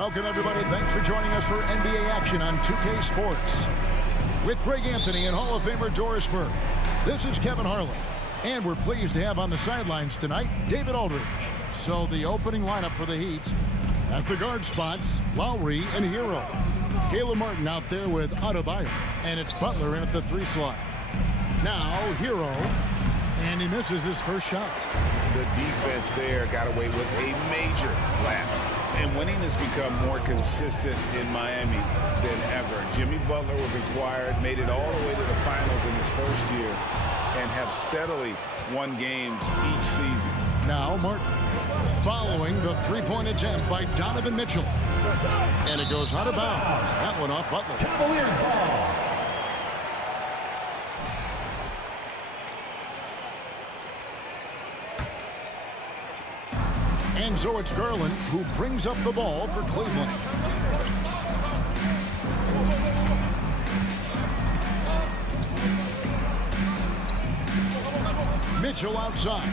Welcome, everybody. Thanks for joining us for NBA action on 2K Sports. With Greg Anthony and Hall of Famer Doris Burke, this is Kevin Harlan. And we're pleased to have on the sidelines tonight, David Aldridge. So the opening lineup for the Heat, at the guard spots, Lowry and Hero. Caleb Martin out there with Adebayo. And it's Butler in at the 3 slot. Now, Hero. And he misses his first shot. The defense there got away with a major lapse. And winning has become more consistent in Miami than ever. Jimmy Butler was acquired, made it all the way to the finals in his first year, and have steadily won games each season. Now Martin, following the three-point attempt by Donovan Mitchell. And it goes out of bounds. That one off Butler. Cavaliers ball. And so it's Garland who brings up the ball for Cleveland. Mitchell outside.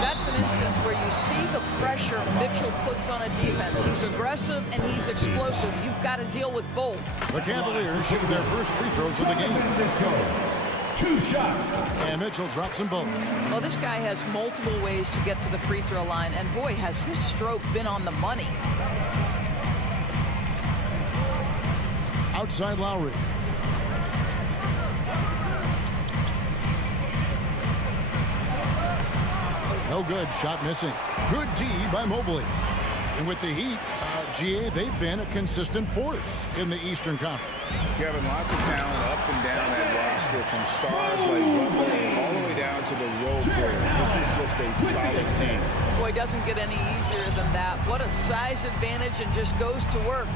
That's an instance where you see the pressure Mitchell puts on a defense. He's aggressive and he's explosive. You've got to deal with both. The Cavaliers shoot their first free throws of the game. 2 shots. And Mitchell drops them both. Well, this guy has multiple ways to get to the free throw line, and boy, has his stroke been on the money. Outside Lowry. No good. Shot missing. Good D by Mobley. And with the Heat, GA, they've been a consistent force in the Eastern Conference. Kevin, lots of talent up and down that roster, from stars like Butler all the way down to the role players. This is just a solid team. Boy, it doesn't get any easier than that. What a size advantage, and just goes to work.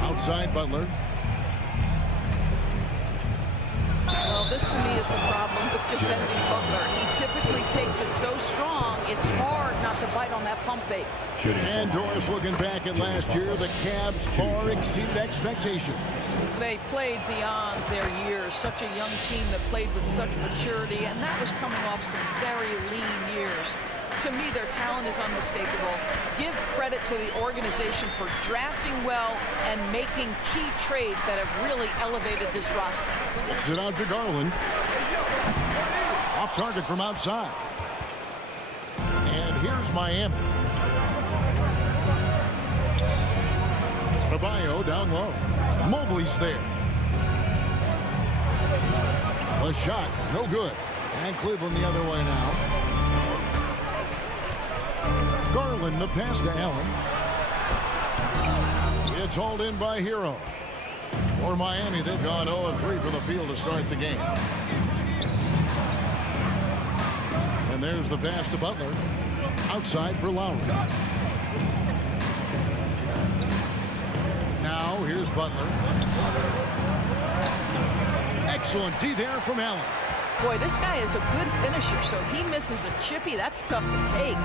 Outside Butler. Well, this to me is the problem with defending Butler. He typically takes it so strong, it's hard not to bite on that pump fake. And Doris looking back at last year, the Cavs far exceeded expectations. They played beyond their years. Such a young team that played with such maturity, and that was coming off some very lean years. To me, their talent is unmistakable. Give credit to the organization for drafting well and making key trades that have really elevated this roster. Sit out to Garland. Off target from outside. And here's Miami. Adebayo down low. Mobley's there. The shot, no good. And Cleveland the other way now. Garland, the pass to Allen. It's hauled in by Hero. For Miami, they've gone 0-3 from the field to start the game. And there's the pass to Butler. Outside for Lowry. Now, here's Butler. Excellent D there from Allen. Boy, this guy is a good finisher, so he misses a chippy. That's tough to take.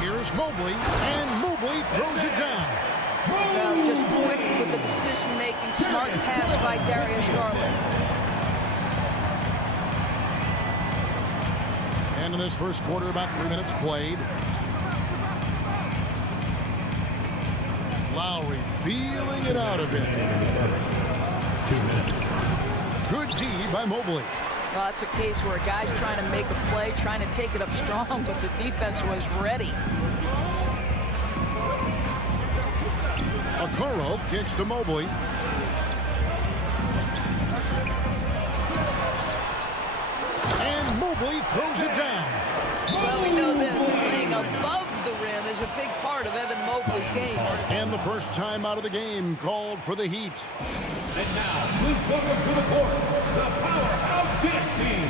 Here's Mobley, and Mobley throws it down. Well, just quick with the decision-making, smart pass by Darius Garland. And in this first quarter, about 3 minutes played. Lowry feeling it out a bit. 2 minutes. Good D by Mobley. Well, that's a case where a guy's trying to make a play, trying to take it up strong, but the defense was ready. Okoro kicks to Mobley. And Mobley throws it down. Well, we know this. Playing above the rim is a big part of Evan Mobley's game. And the first time out of the game called for the Heat. And now, please welcome to the court, the powerhouse dance team.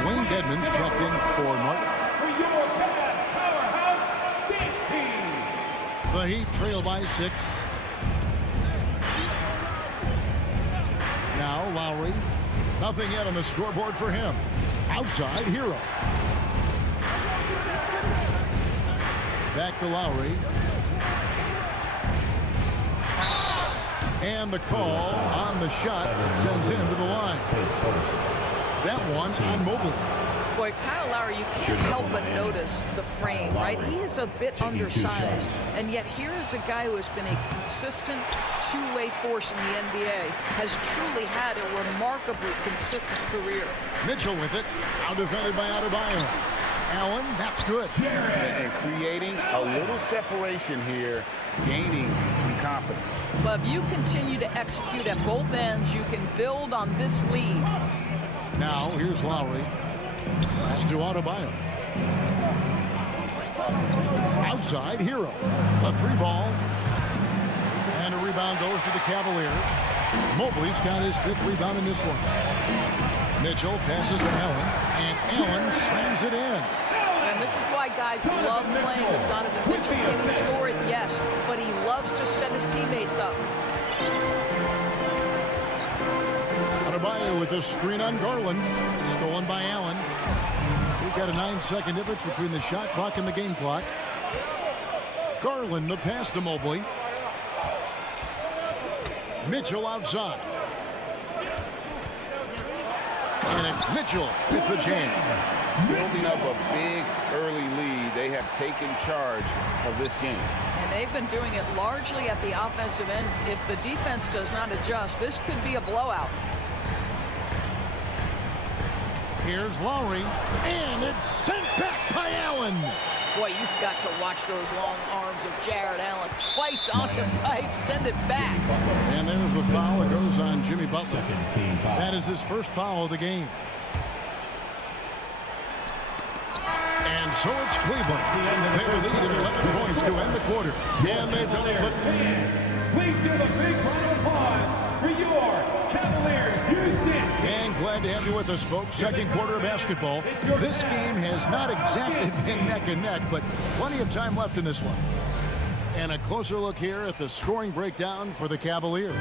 Dwayne Dedmon's checked in for Martin. For your powerhouse dance team. The Heat trail by 6. Now Lowry. Nothing yet on the scoreboard for him. Outside Hero. Back to Lowry. And the call on the shot sends him to the line. That one on Mobley. Boy, Kyle Lowry, you can't help but notice the frame, right? He is a bit undersized, and yet here is a guy who has been a consistent two-way force in the NBA, has truly had a remarkably consistent career. Mitchell with it, out defended by Adebayo. Allen, that's good. And creating a little separation here, gaining some confidence. But if you continue to execute at both ends, you can build on this lead. Now, here's Lowry. Pass to Adebayo. Outside, Hero. A three ball. And a rebound goes to the Cavaliers. Mobley's got his 5th rebound in this one. Mitchell passes to Allen. And Allen slams it in. And this is why guys love playing with Donovan Mitchell. Can he score it? Yes. But he loves to set his teammates up. Adebayo with a screen on Garland. Stolen by Allen. We've got a 9-second difference between the shot clock and the game clock. Garland, the pass to Mobley. Mitchell outside. And it's Mitchell with the jam. Building up a big early lead. They have taken charge of this game. And they've been doing it largely at the offensive end. If the defense does not adjust, this could be a blowout. Here's Lowry, and it's sent back by Allen. Boy, you've got to watch those long arms of Jared Allen. Twice on the pipe, send it back. And there's the foul that goes on Jimmy Butler. That is his first foul of the game. And so it's Cleveland. They lead in 11 points to end the quarter. And they've done it. Please give a big round of applause for your Cavaliers. And glad to have you with us, folks. Second quarter of basketball. This game has not exactly been neck and neck, but plenty of time left in this one. And a closer look here at the scoring breakdown for the Cavaliers.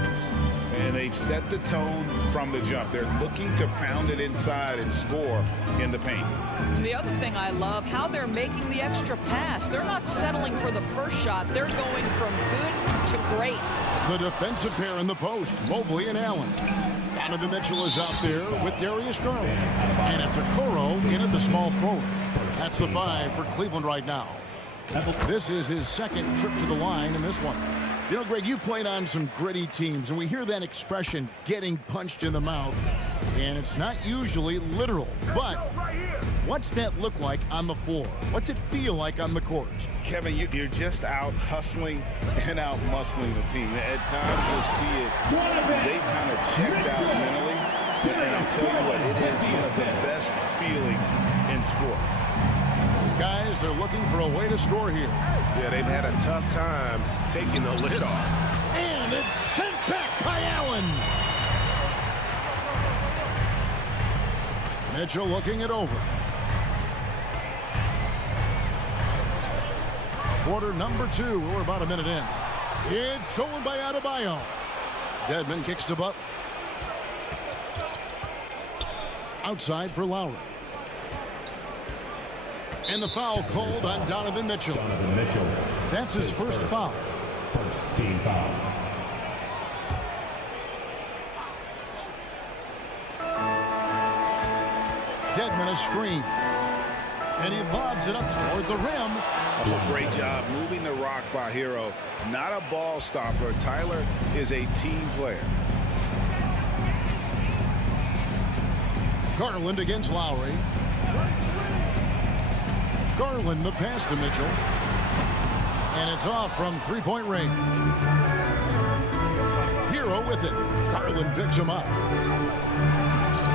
And they've set the tone from the jump. They're looking to pound it inside and score in the paint. And the other thing I love, how they're making the extra pass. They're not settling for the first shot. They're going from good to great. The defensive pair in the post, Mobley and Allen. Donovan Mitchell is out there with Darius Garland. And it's Okoro in at the small forward. That's the 5 for Cleveland right now. This is his second trip to the line in this one. You know, Greg, you played on some gritty teams, and we hear that expression, getting punched in the mouth. And it's not usually literal, but what's that look like on the floor? What's it feel like on the court? Kevin, you're just out hustling and out muscling the team. At times you'll see it. They've kind of checked out mentally. And I'll tell you what, it is one of the best feelings in sport. Guys, they're looking for a way to score here. Yeah, they've had a tough time taking the lid off. And it's sent back by Allen. Mitchell looking it over. Quarter number 2. We're about a minute in. It's stolen by Adebayo. Dedmon kicks to Butler. Outside for Lowry. And the foul called on Donovan Mitchell. That's his first foul. First team foul. Dedmon a screen. And he lobs it up toward the rim. Oh, great job moving the rock by Hero. Not a ball stopper. Tyler is a team player. Garland against Lowry. Garland the pass to Mitchell. And it's off from three-point range. Hero with it. Garland picks him up.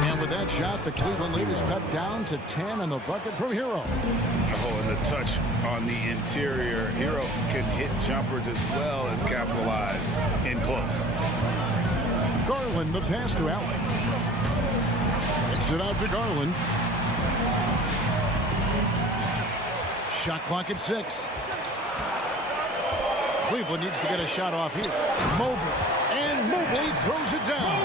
And with that shot, the Cleveland lead is cut down to 10 on the bucket from Hero. Oh, and the touch on the interior. Hero can hit jumpers as well as capitalize in close. Garland the pass to Allen. Kicks it out to Garland. Shot clock at 6. Cleveland needs to get a shot off here. Mobley. And Mobley throws it down.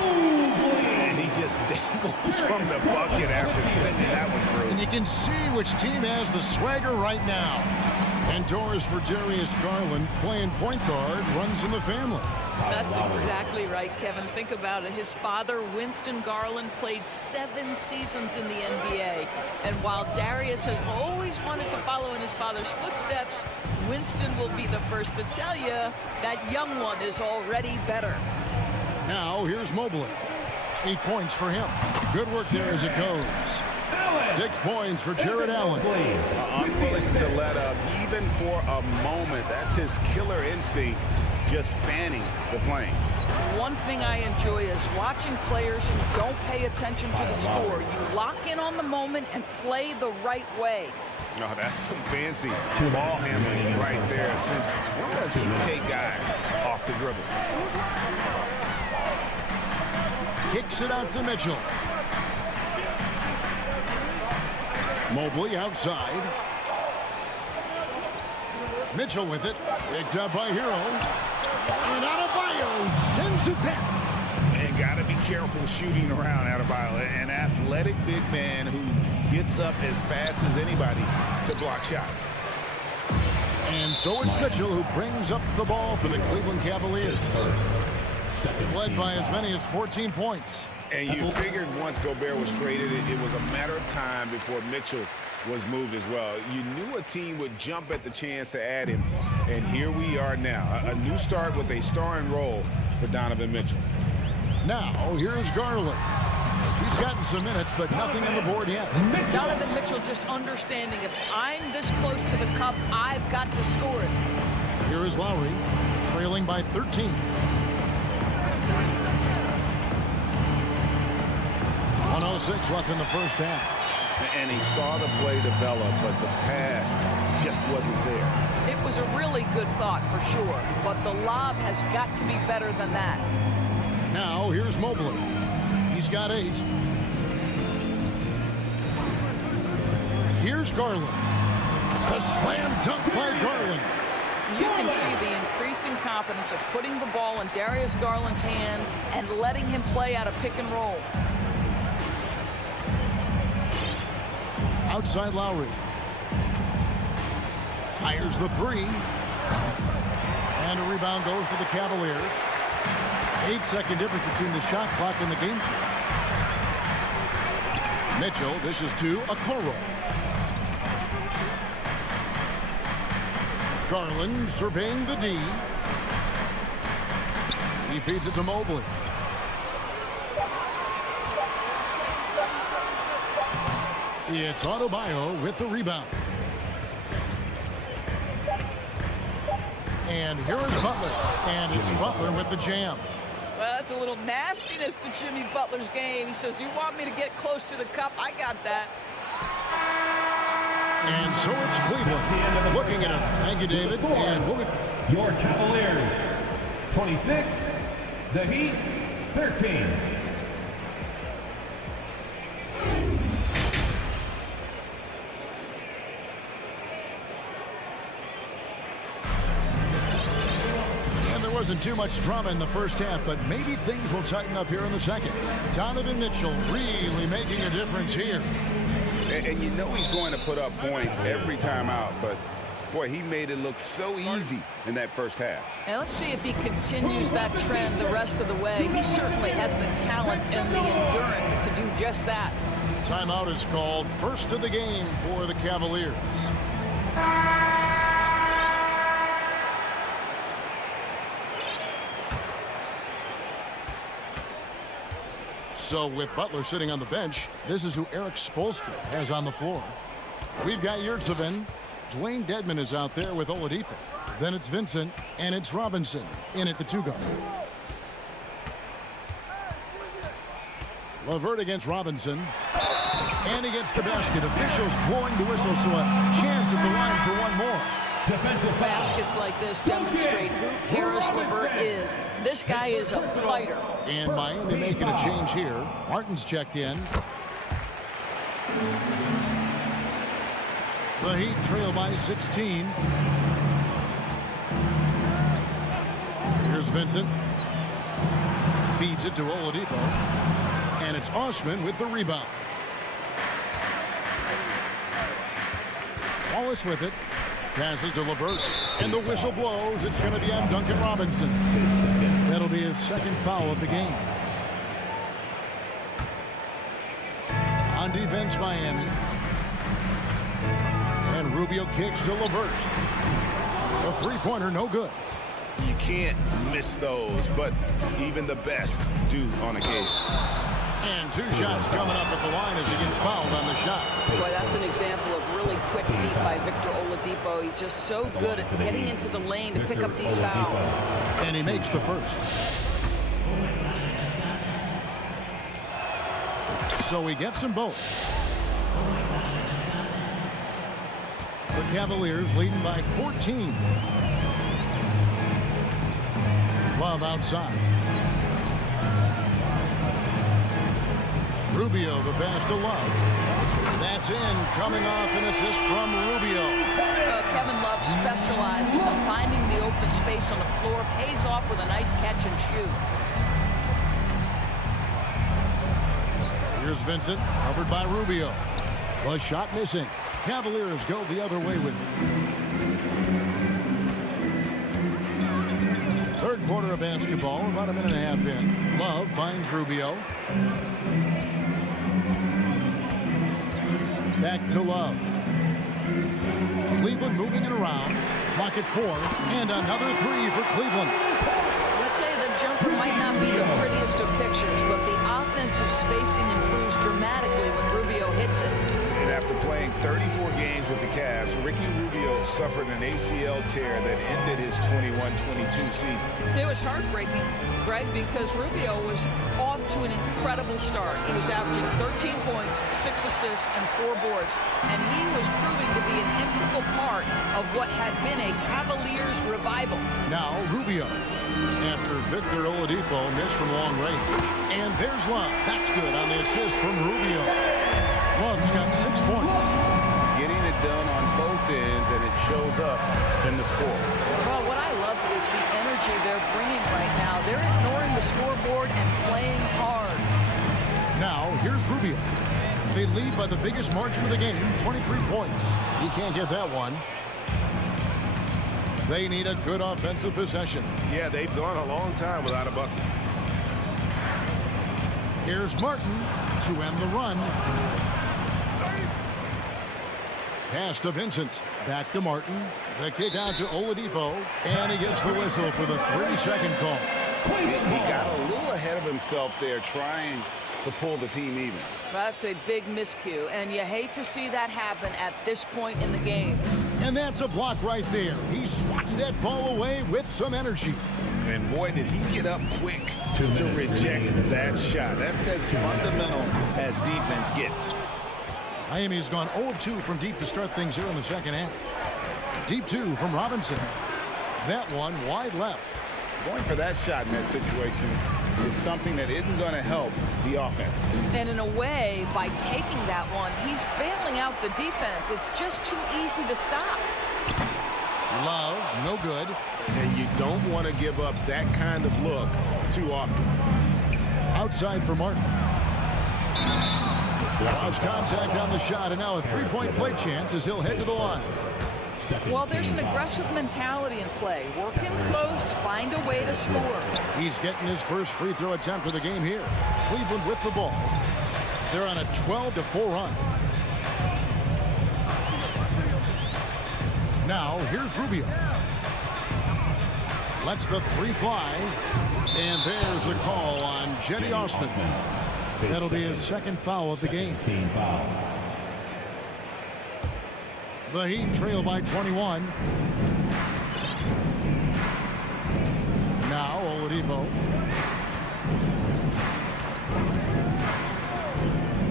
And he just dangles from the bucket after sending that one through. And you can see which team has the swagger right now. And doors for Darius Garland, playing point guard, runs in the family. That's exactly right, Kevin. Think about it. His father, Winston Garland, played 7 seasons in the NBA. And while Darius has always wanted to follow in his father's footsteps, Winston will be the first to tell you that young one is already better. Now, here's Mobley. 8 points for him. Good work there as it goes. 6 points for Jared Allen. Unwilling to let up, even for a moment. That's his killer instinct, just fanning the flame. One thing I enjoy is watching players who don't pay attention to the score. You lock in on the moment and play the right way. No, that's some fancy ball handling right there. Since when does he take guys off the dribble? Kicks it out to Mitchell. Mobley outside. Mitchell with it. Picked up by Hero. And Adebayo sends it back. And got to be careful shooting around Adebayo. An athletic big man who gets up as fast as anybody to block shots. And so it's Mitchell who brings up the ball for the Cleveland Cavaliers. Led by as many as 14 points. And you figured once Gobert was traded, it was a matter of time before Mitchell was moved as well. You knew a team would jump at the chance to add him. And here we are now. A new start with a starring role for Donovan Mitchell. Now, here's Garland. He's gotten some minutes, but nothing on the board yet. Donovan Mitchell just understanding if I'm this close to the cup, I've got to score it. Here is Lowry, trailing by 13. 1:06 left in the first half. And he saw the play develop, but the pass just wasn't there. It was a really good thought for sure, but the lob has got to be better than that. Now, here's Mobley. He's got 8. Here's Garland. A slam dunk by Garland. You can see the increasing confidence of putting the ball in Darius Garland's hand and letting him play out of pick and roll. Outside Lowry. Fires the 3. And a rebound goes to the Cavaliers. 8-second difference between the shot clock and the game clock. Mitchell dishes to Okoro. Garland surveying the D. He feeds it to Mobley. It's Adebayo with the rebound. And here is Butler. And it's Butler with the jam. Well, that's a little nastiness to Jimmy Butler's game. He says, you want me to get close to the cup? I got that. And so it's Cleveland looking at it. Thank you, David. And we'll be... Your Cavaliers, 26. The Heat, 13. Wasn't too much drama in the first half, but maybe things will tighten up here in the second. Donovan Mitchell really making a difference here. And you know he's going to put up points every time out, but boy, he made it look so easy in that first half. And let's see if he continues that trend the rest of the way. He certainly has the talent and the endurance to do just that. Timeout is called. First of the game for the Cavaliers. So with Butler sitting on the bench, this is who Eric Spoelstra has on the floor. We've got Yurtseven. Dwayne Dedmon is out there with Oladipo. Then it's Vincent, and it's Robinson in at the 2-guard. LeVert against Robinson. And he gets the basket. Officials blowing the whistle, so a chance at the line for one more. Defensive Baskets like this demonstrate who Karis LeVert is. This guy is a fighter. And Miami making a change here. Martin's checked in. The Heat trail by 16. Here's Vincent. Feeds it to Oladipo. And it's Osman with the rebound. Wallace with it. Passes to LeVert. And the whistle blows. It's going to be on Duncan Robinson. That'll be his second foul of the game. On defense, Miami. And Rubio kicks to LeVert. A three-pointer, no good. You can't miss those, but even the best do on occasion. And two shots coming up at the line as he gets fouled on the shot. Boy, that's an example of really quick feet by Victor Oladipo. He's just so good at getting into the lane to pick up these fouls. And he makes the first. So he gets them both. The Cavaliers leading by 14. Love outside. Rubio, the pass to Love. That's in, coming off an assist from Rubio. Kevin Love specializes on finding the open space on the floor, pays off with a nice catch and shoot. Here's Vincent, covered by Rubio. The shot missing. Cavaliers go the other way with it. Third quarter of basketball, about a minute and a half in. Love finds Rubio. Back to Love. Cleveland moving it around. Pocket four. And another three for Cleveland. Let's say the jumper might not be the prettiest of pictures, but the offensive spacing improves dramatically when Rubio hits it. And after playing 34 games with the Cavs, Ricky Rubio suffered an ACL tear that ended his 21-22 season. It was heartbreaking, Greg, because Rubio was off to an incredible start. He was averaging 13 points, 6 assists, and 4 boards. And he was proving to be an integral part of what had been a Cavaliers revival. Now Rubio. After Victor Oladipo missed from long range. And there's Love. That's good on the assist from Rubio. Love's got 6 points. Getting it done on both ends, and it shows up in the score. Well, what I love is the energy they're bringing right now. They're ignoring the scoreboard and playing hard. Now, here's Rubio. They lead by the biggest margin of the game, 23 points. He can't get that one. They need a good offensive possession. Yeah, they've gone a long time without a bucket. Here's Martin to end the run. Pass to Vincent. Back to Martin. The kick out to Oladipo. And he gets the whistle for the 3-second call. He got a little ahead of himself there trying to pull the team even. That's a big miscue, and you hate to see that happen at this point in the game. And that's a block right there. He swats that ball away with some energy. And boy, did he get up quick to reject that shot. That's as fundamental as defense gets. Miami has gone 0 of 2 from deep to start things here in the second half. Deep 2 from Robinson. That one wide left. Going for that shot in that situation is something that isn't going to help the offense. And in a way, by taking that one, he's bailing out the defense. It's just too easy to stop. Love, no good. And you don't want to give up that kind of look too often. Outside for Martin. Lost contact on the shot, and now a three-point play chance as he'll head to the line. Well, there's an aggressive mentality in play. Work in close, find a way to score. He's getting his first free throw attempt of the game here. Cleveland with the ball. They're on a 12-4 run. Now, here's Rubio. Lets the three fly. And there's a call on Jetty Osman. That'll be his second foul of the game. The Heat trail by 21. Now Oladipo.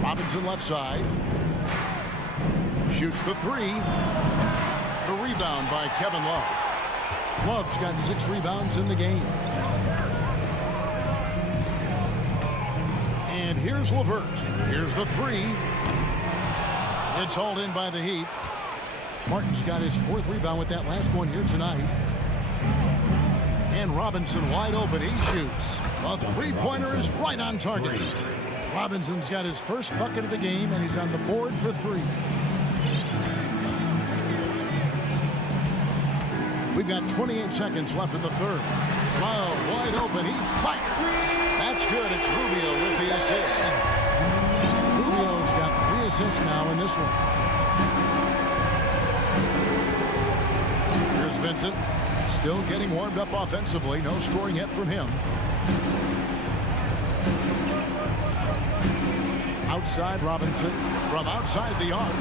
Robinson left side. Shoots the three. The rebound by Kevin Love. Love's got 6 rebounds in the game. And here's LeVert. Here's the three. It's hauled in by the Heat. Martin's got his 4th rebound with that last one here tonight. And Robinson wide open. He shoots. A three-pointer is right on target. Robinson's got his first bucket of the game, and he's on the board for 3. We've got 28 seconds left in the third. Love wide open. He fires. That's good. It's Rubio with the assist. Rubio's got 3 assists now in this one. Here's Vincent. Still getting warmed up offensively. No scoring yet from him. Outside Robinson. From outside the arc.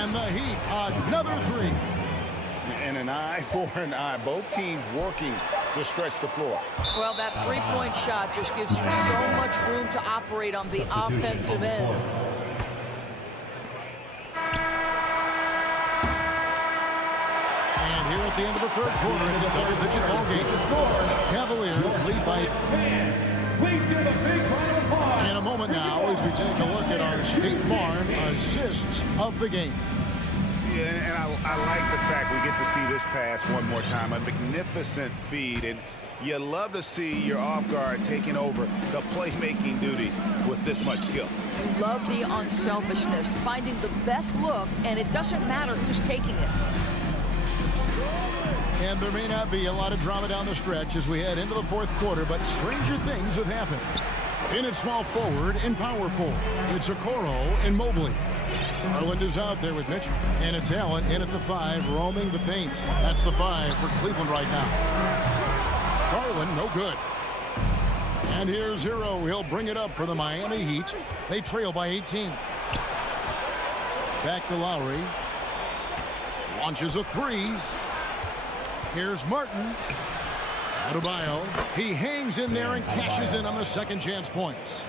And the Heat. Another 3. And an eye for an eye. Both teams working to stretch the floor. Well, that three-point shot just gives you so much room to operate on the offensive end. And here at the end of the third quarter, it's a double-digit ball game. Cavaliers lead by... Please give a big round of applause. In a moment now, as we take a look at our State Farm assists of the game. Yeah, and I like the fact we get to see this pass one more time. A magnificent feed, and you love to see your off guard taking over the playmaking duties with this much skill. You love the unselfishness, finding the best look, and it doesn't matter who's taking it. And there may not be a lot of drama down the stretch as we head into the fourth quarter, but stranger things have happened. In at small forward and power forward, it's Okoro and Mobley. Garland is out there with Mitchell. And it's Allen in at the 5, roaming the paint. That's the 5 for Cleveland right now. Garland, no good. And here's Hero. He'll bring it up for the Miami Heat. They trail by 18. Back to Lowry. Launches a 3. Here's Martin. Adebayo. He hangs in there and cashes in on the second chance points.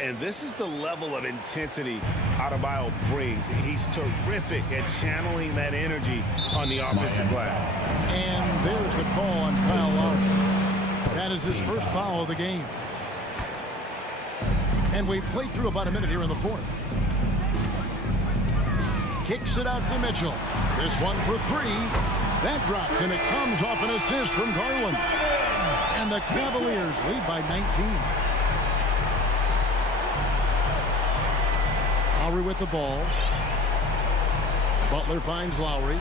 And this is the level of intensity Adebayo brings. He's terrific at channeling that energy on the offensive glass. And there's the call on Kyle Lowry. That is his first foul of the game. And we've played through about a minute here in the fourth. Kicks it out to Mitchell. This one for 3. That drops, and it comes off an assist from Garland. And the Cavaliers lead by 19. Lowry with the ball. Butler finds Lowry.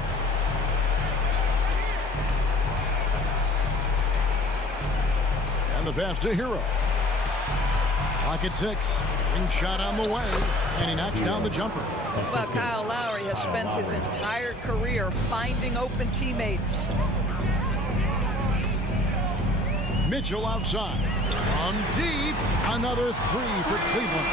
And the pass to Hero. Clock at 6. Ring shot on the way, and he knocks down the jumper. Well, Kyle Lowry has spent his entire career finding open teammates. Mitchell outside. From deep, another 3 for Cleveland.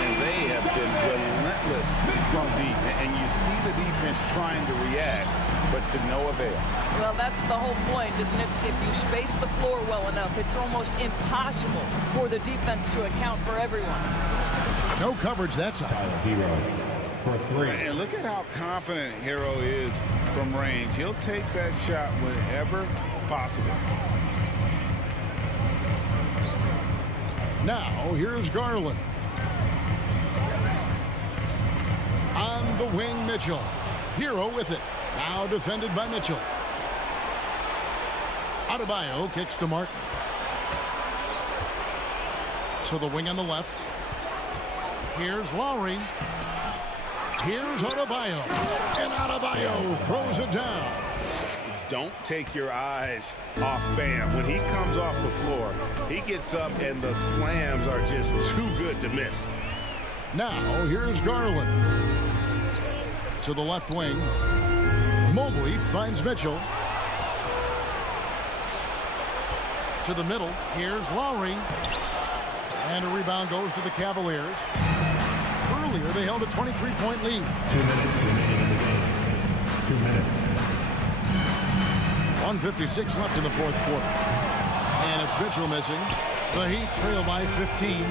And they have been relentless from deep. And you see the defense trying to react, but to no avail. Well, that's the whole point, isn't it? If you space the floor well enough, it's almost impossible for the defense to account for everyone. No coverage that side. Hero for 3. And look at how confident Hero is from range. He'll take that shot whenever possible. Now, here's Garland. On the wing, Mitchell. Hero with it. Now defended by Mitchell. Adebayo kicks to Martin. So the wing on the left. Here's Lowry. Here's Adebayo. And Adebayo throws it down. Don't take your eyes off Bam. When he comes off the floor, he gets up and the slams are just too good to miss. Now, here's Garland. To the left wing. Mobley finds Mitchell. To the middle. Here's Lowry. And a rebound goes to the Cavaliers. Earlier, they held a 23-point lead. 2 minutes remaining in the game. 2 minutes. 1:56 left in the fourth quarter. And it's Mitchell missing. The Heat trail by 15.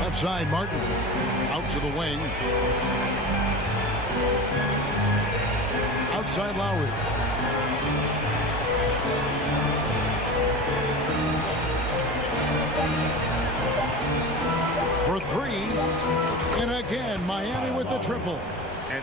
Left side, Martin. Out to the wing. Outside Lowry. For 3. And again, Miami with the triple.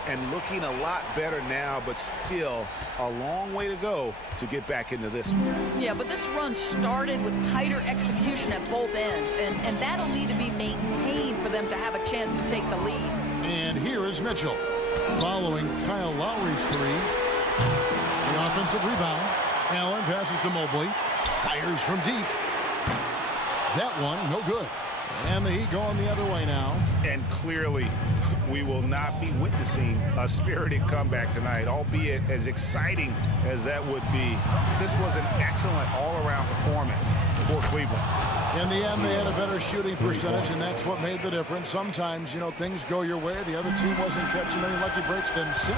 And looking a lot better now, but still a long way to go to get back into this one. Yeah, but this run started with tighter execution at both ends, and that'll need to be maintained for them to have a chance to take the lead. And here is Mitchell, following Kyle Lowry's 3. The offensive rebound. Allen passes to Mobley. Fires from deep. That one, no good. And the Heat going the other way now. And clearly, we will not be witnessing a spirited comeback tonight, albeit as exciting as that would be. This was an excellent all-around performance for Cleveland. In the end, they had a better shooting percentage, and that's what made the difference. Sometimes, you know, things go your way. The other team wasn't catching any lucky breaks themselves.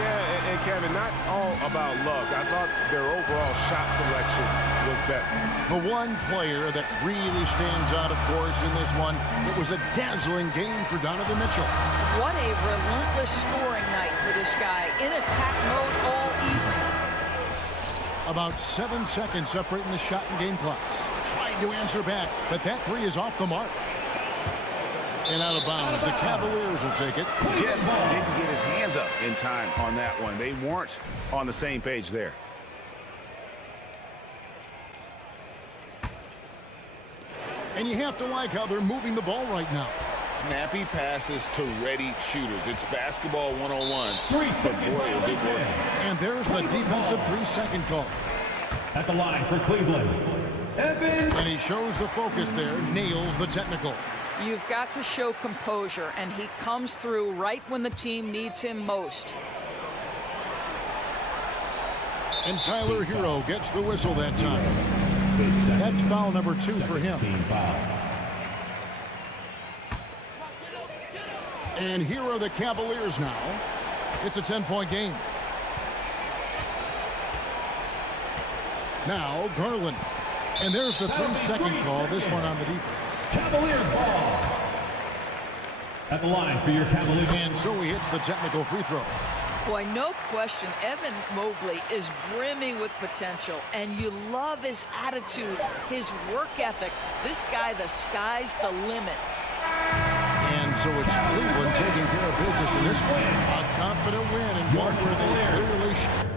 Yeah, and Kevin, not all about luck. I thought their overall shot selection was better. The one player that really stands out, of course, in this one, it was a dazzling game for Donovan Mitchell. What a relentless scoring night for this guy. In attack mode all evening. About 7 seconds separating the shot and game clocks. Trying to answer back, but that three is off the mark. And out of bounds. The Cavaliers will take it. Just didn't get his hands up in time on that one. They weren't on the same page there. And you have to like how they're moving the ball right now. Snappy passes to ready shooters. It's basketball 101. 3 seconds. Boy, is it working. And there's the defensive 3-second call. At the line for Cleveland, Evan. And he shows the focus there, nails the technical. You've got to show composure, and he comes through right when the team needs him most. And Tyler Hero gets the whistle that time. That's foul number 2 for him. And here are the Cavaliers now. It's a 10-point game. Now Garland. And there's the 3-second call. This one on the defense. Cavaliers ball. At the line for your Cavaliers. And so he hits the technical free throw. Boy, no question, Evan Mobley is brimming with potential, and you love his attitude, his work ethic. This guy, the sky's the limit. And so it's Cleveland taking care of business in this one. A confident win and one where they clearly should.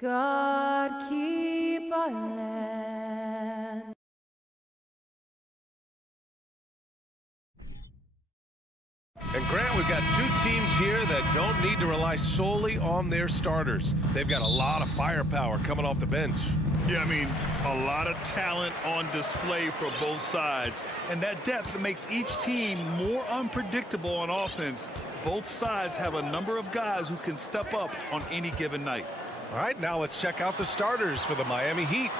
God keep our land. And Grant, we've got two teams here that don't need to rely solely on their starters. They've got a lot of firepower coming off the bench. Yeah, I mean, a lot of talent on display for both sides. And that depth makes each team more unpredictable on offense. Both sides have a number of guys who can step up on any given night. All right, now let's check out the starters for the Miami Heat.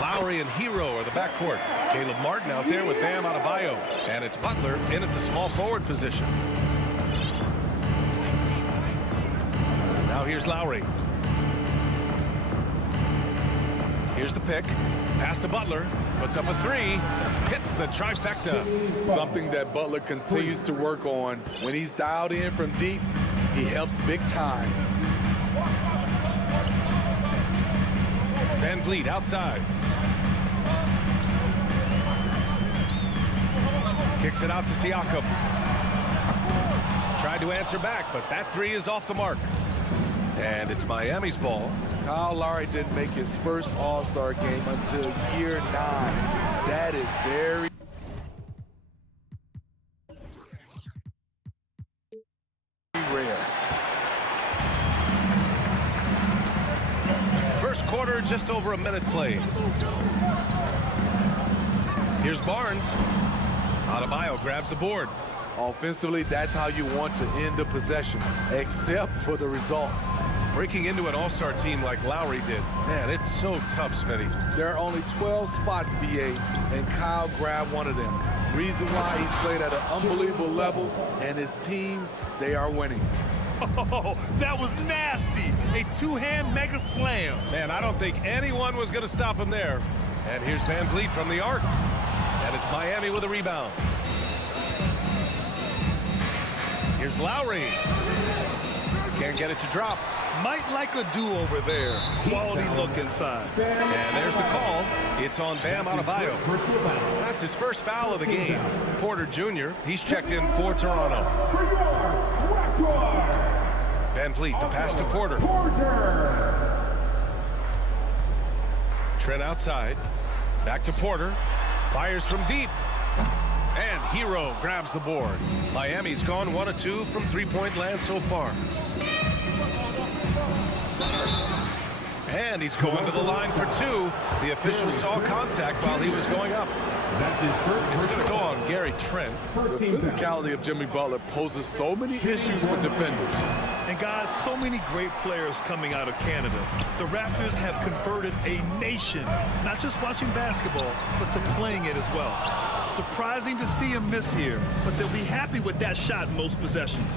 Lowry and Hero are the backcourt. Caleb Martin out there with Bam Adebayo. And it's Butler in at the small forward position. Now here's Lowry. Here's the pick. Pass to Butler. Puts up a three. Hits the trifecta. Something that Butler continues to work on. When he's dialed in from deep, he helps big time. Van Vliet outside. Kicks it out to Siakam. Tried to answer back, but that three is off the mark. And it's Miami's ball. Kyle Lowry didn't make his first All-Star game until year 9. That is very rare. First quarter, just over a minute played. Here's Barnes. Adebayo grabs the board. Offensively, that's how you want to end the possession, except for the result. Breaking into an all-star team like Lowry did. Man, it's so tough, Smitty. There are only 12 spots, BA, and Kyle grabbed one of them. Reason why he's played at an unbelievable level, and his teams, they are winning. Oh, that was nasty. A two-hand mega slam. Man, I don't think anyone was going to stop him there. And here's Van Vliet from the arc. And it's Miami with a rebound. Here's Lowry. Can't get it to drop. Might like a do-over there. Quality look inside. And there's the call. It's on Bam Adebayo. That's his first foul of the game. Porter Jr., he's checked in for Toronto. Van Vliet, the pass to Porter. Trent outside. Back to Porter. Fires from deep. And Hero grabs the board. Miami's gone 1 of 2 from three-point land so far. And he's going to the line for 2. The official saw contact while he was going up. It's going to go on Gary Trent. The physicality of Jimmy Butler poses so many issues for defenders. And guys, so many great players coming out of Canada. The Raptors have converted a nation, not just watching basketball, but to playing it as well. Surprising to see him miss here, but they'll be happy with that shot in most possessions.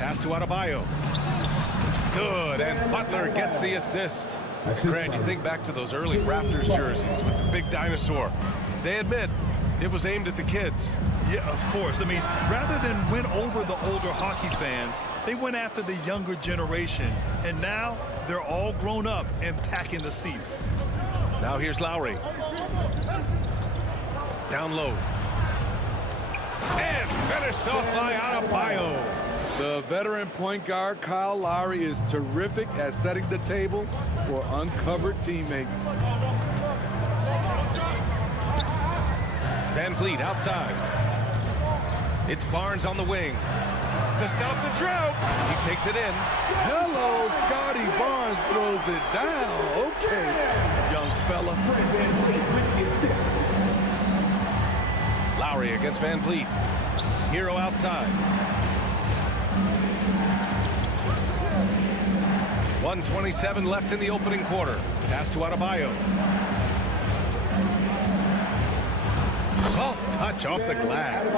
Pass to Adebayo. Good, and Butler gets the assist. Grant, you think back to those early Raptors jerseys with the big dinosaur. They admit it was aimed at the kids. Yeah, of course. I mean, rather than win over the older hockey fans, they went after the younger generation. And now they're all grown up and packing the seats. Now here's Lowry. Down low. And finished off by Adebayo. The veteran point guard, Kyle Lowry, is terrific at setting the table for uncovered teammates. Van Vliet outside. It's Barnes on the wing. To stop the drought. He takes it in. Hello, Scotty Barnes throws it down. Okay, young fella. Lowry against Van Vliet. Hero outside. 1:27 left in the opening quarter. Pass to Adebayo. Soft touch off the glass.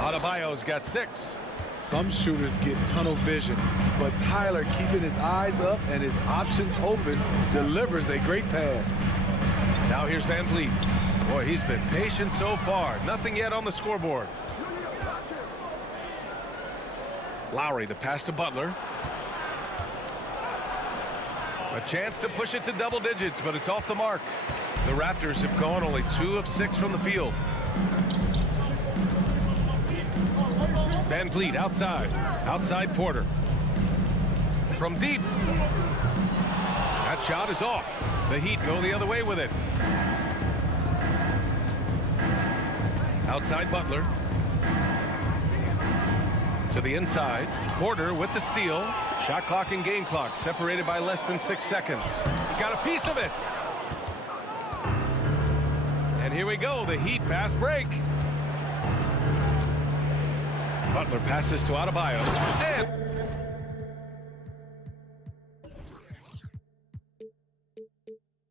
Adebayo's got 6. Some shooters get tunnel vision, but Tyler, keeping his eyes up and his options open, delivers a great pass. Now here's Van Vliet. Boy, he's been patient so far. Nothing yet on the scoreboard. Lowry, the pass to Butler. A chance to push it to double digits, but it's off the mark. The Raptors have gone only 2 of 6 from the field. Van Vliet outside. Outside Porter. from deep. That shot is off. The Heat go the other way with it. Outside Butler. To the inside. Porter with the steal. Shot clock and game clock separated by less than 6 seconds. Got a piece of it. And here we go. The Heat fast break. Butler passes to Adebayo. And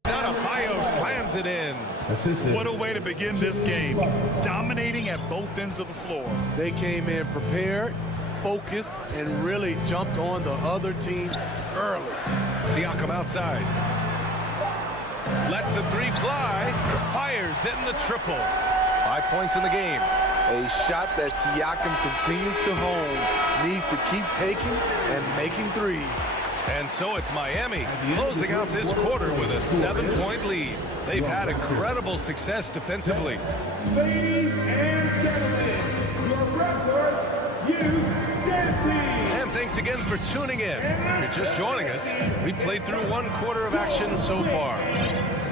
Adebayo slams it in. What a way to begin this game. Dominating at both ends of the floor. They came in prepared, focused, and really jumped on the other team early. Siakam outside. Lets the three fly. Fires in the triple. 5 points in the game. A shot that Siakam continues to hone, needs to keep taking and making threes. And so it's Miami closing out this quarter with a 7-point lead. They've had incredible success defensively. Ladies and gentlemen, your Raptors Youth Dance Team. And thanks again for tuning in. If you're just joining us, we've played through 1 quarter of action so far.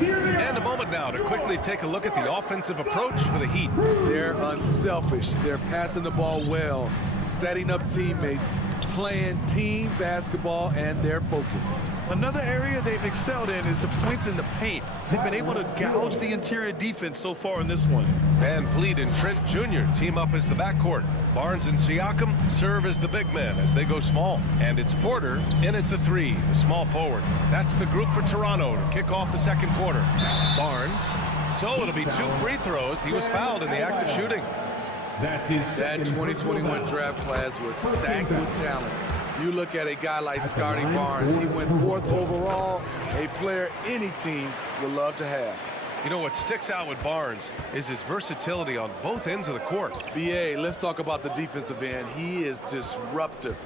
And a moment now to quickly take a look at the offensive approach for the Heat. They're unselfish. They're passing the ball well, setting up teammates, playing team basketball, and their focus. Another area they've excelled in is the points in the paint. They've been able to gouge the interior defense so far in this one. Van Vliet and Trent Jr. team up as the backcourt. Barnes and Siakam serve as the big men as they go small. And it's Porter in at the 3, the small forward. That's the group for Toronto to kick off the second quarter. Barnes. So it'll be 2 free throws. He was fouled in the act of shooting. That 2021 draft class was stacked with talent. You look at a guy like Scotty Barnes, he went 4th overall, a player any team would love to have. You know what sticks out with Barnes is his versatility on both ends of the court. BA, let's talk about the defensive end. He is disruptive.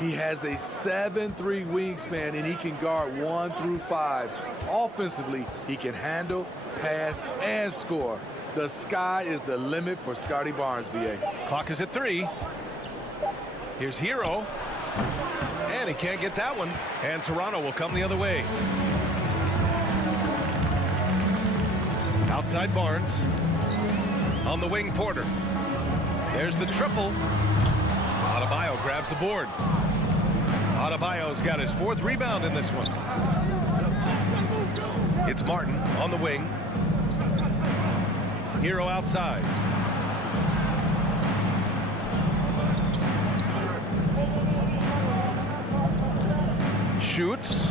He has a 7'3" wingspan and he can guard 1 through 5. Offensively, he can handle, pass, and score. The sky is the limit for Scotty Barnes, BA. Clock is at 3. Here's Hero. And he can't get that one. And Toronto will come the other way. Outside Barnes. On the wing, Porter. There's the triple. Adebayo grabs the board. Adebayo's got his 4th rebound in this one. It's Martin on the wing. Hero outside. Shoots.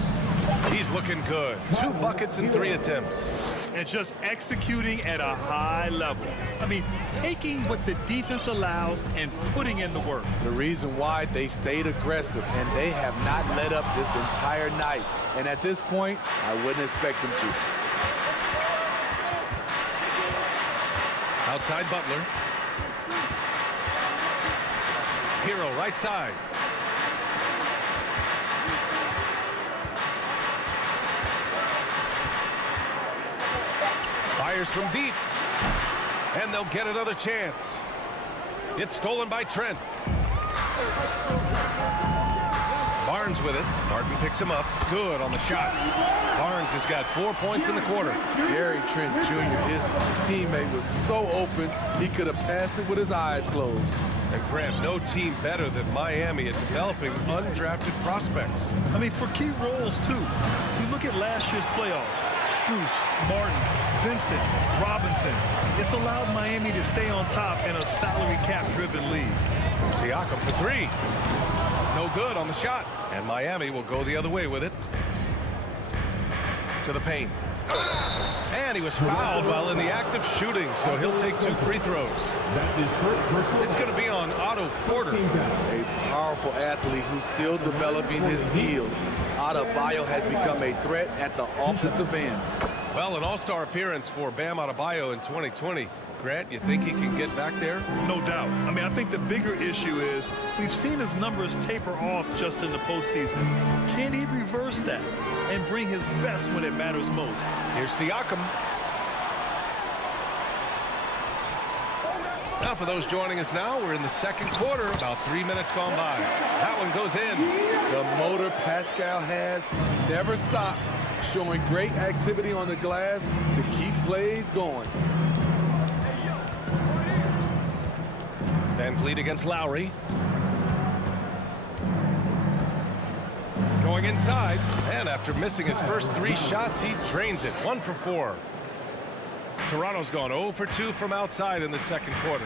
He's looking good. 2 buckets and 3 attempts. And just executing at a high level. I mean, taking what the defense allows and putting in the work. The reason why they've stayed aggressive and they have not let up this entire night. And at this point, I wouldn't expect them to. Outside Butler. Hero right side. Fires from deep. And they'll get another chance. It's stolen by Trent. Barnes with it. Martin picks him up. Good on the shot. Barnes has got 4 points in the quarter. Gary Trent Jr., his teammate was so open, he could have passed it with his eyes closed. And Grant, no team better than Miami at developing undrafted prospects. I mean, for key roles, too. You look at last year's playoffs. Strus, Martin, Vincent, Robinson. It's allowed Miami to stay on top in a salary cap-driven league. Siakam for 3. No good on the shot. And Miami will go the other way with it. To the paint. And he was fouled while in the act of shooting, so he'll take 2 free throws. It's going to be on Otto Porter. A powerful athlete who's still developing his skills. Adebayo has become a threat at the offensive end. Well, an all-star appearance for Bam Adebayo in 2020. Grant, you think he can get back there? No doubt. I mean, I think the bigger issue is we've seen his numbers taper off just in the postseason. Can he reverse that and bring his best when it matters most? Here's Siakam. Now for those joining us now, we're in the second quarter, about 3 minutes gone by. That one goes in. The motor Pascal has never stops, showing great activity on the glass to keep plays going. Van Vliet against Lowry. Going inside, and after missing his first 3 shots, he drains it. 1 for 4. Toronto's gone 0 for 2 from outside in the second quarter.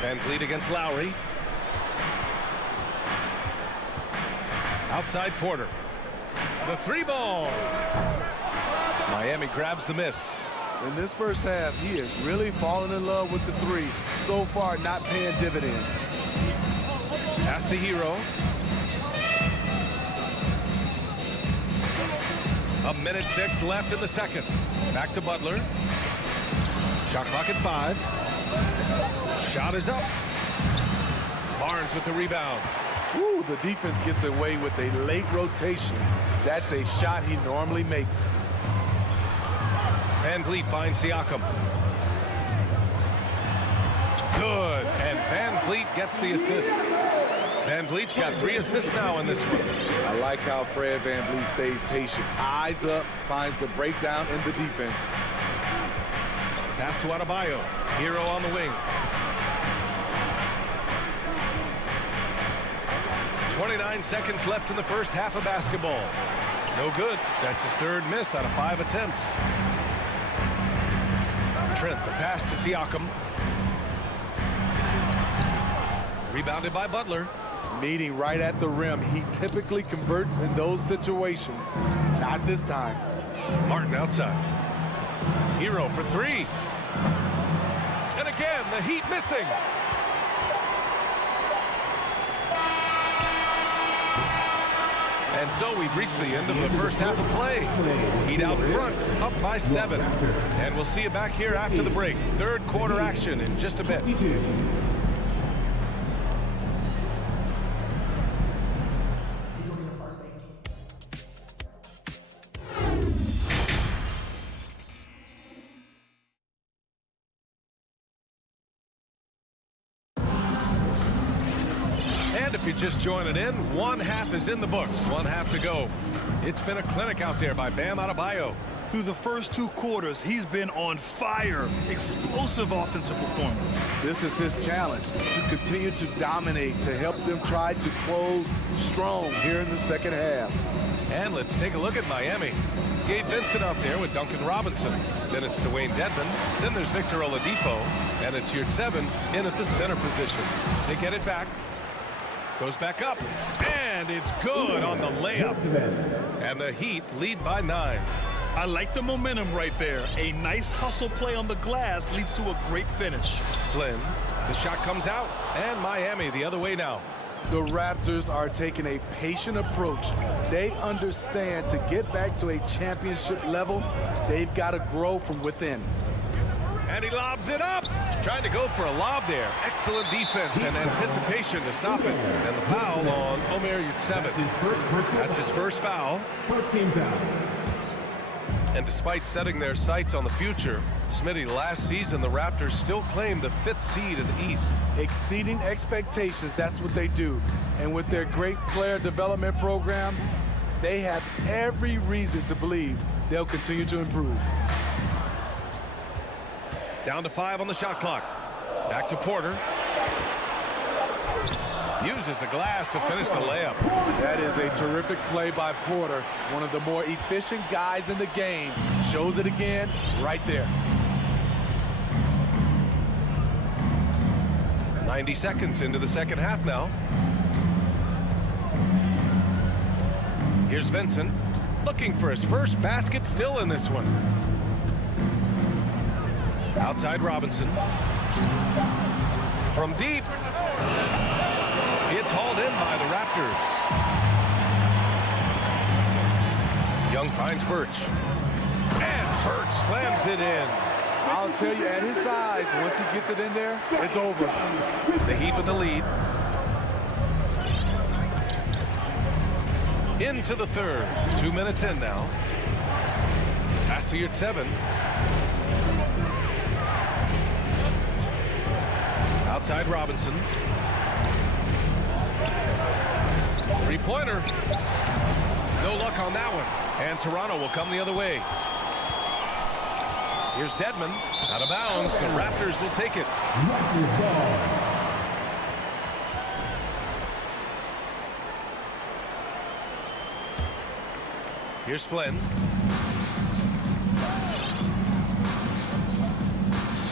Van Vliet against Lowry. Outside Porter. The 3-ball. Miami grabs the miss. In this first half, he is really falling in love with the 3. So far, not paying dividends. Pass to Hero. A minute 6 left in the second. Back to Butler. Shot clock at 5. Shot is up. Barnes with the rebound. Ooh, the defense gets away with a late rotation. That's a shot he normally makes. Van Vliet finds Siakam. Good. And Van Vliet gets the assist. Van Vliet's got 3 assists now in this one. I like how Fred Van Vliet stays patient. Eyes up, finds the breakdown in the defense. Pass to Adebayo. Hero on the wing. 29 seconds left in the first half of basketball. No good. That's his 3rd miss out of 5 attempts. Trent, the pass to Siakam. Rebounded by Butler. Meeting right at the rim. He typically converts in those situations. Not this time. Martin outside. Hero for 3. And again, the Heat missing. And so we've reached the end of the first half of play. Heat out in front, up by 7. And we'll see you back here after the break. Third quarter action in just a bit. If you're just joining in, 1 half is in the books, 1 half to go. It's been a clinic out there by Bam Adebayo. Through the first 2 quarters, he's been on fire. Explosive offensive performance. This is his challenge, to continue to dominate, to help them try to close strong here in the second half. And let's take a look at Miami. Gabe Vincent out there with Duncan Robinson. Then it's Dwayne Dedmon. Then there's Victor Oladipo. And it's Yurtseven in at the center position. They get it back. Goes back up, and it's good on the layup. And the Heat lead by 9. I like the momentum right there. A nice hustle play on the glass leads to a great finish. Flynn, the shot comes out, and Miami the other way now. The Raptors are taking a patient approach. They understand to get back to a championship level, they've got to grow from within. And he lobs it up. Trying to go for a lob there. Excellent defense and anticipation to stop it. And the foul on Omer Yurtseven. That's his first foul. First team foul. And despite setting their sights on the future, Smitty, last season the Raptors still claimed the 5th seed in the East. Exceeding expectations, that's what they do. And with their great player development program, they have every reason to believe they'll continue to improve. Down to 5 on the shot clock. Back to Porter. Uses the glass to finish the layup. That is a terrific play by Porter. One of the more efficient guys in the game. Shows it again right there. 90 seconds into the second half now. Here's Vincent. Looking for his first basket, still in this one. Outside Robinson. From deep. It's hauled in by the Raptors. Young finds Birch. And Birch slams it in. I'll tell you, at his size, once he gets it in there, it's over. The Heat with the lead. Into the third. 2 minutes in now. Pass to Yurtseven. Outside Robinson. Three-pointer. No luck on that one. And Toronto will come the other way. Here's Dedmon. Out of bounds. The Raptors will take it. Here's Flynn.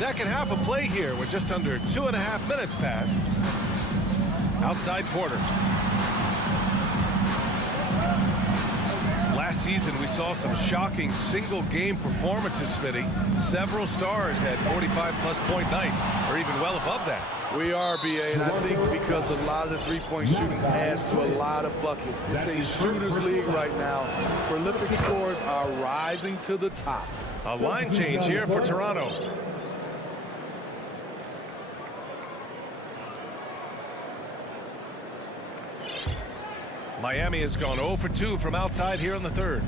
Second half of play here with just under 2.5 minutes passed. Outside Porter. Last season we saw some shocking single game performances, Smitty. Several stars had 45-plus point nights or even well above that. We are, BA, and I think because a lot of the three-point shooting adds to a lot of buckets. It's a shooter's league right now. Prolific scores are rising to the top. A line change here for Toronto. Miami has gone 0 for 2 from outside here in the third.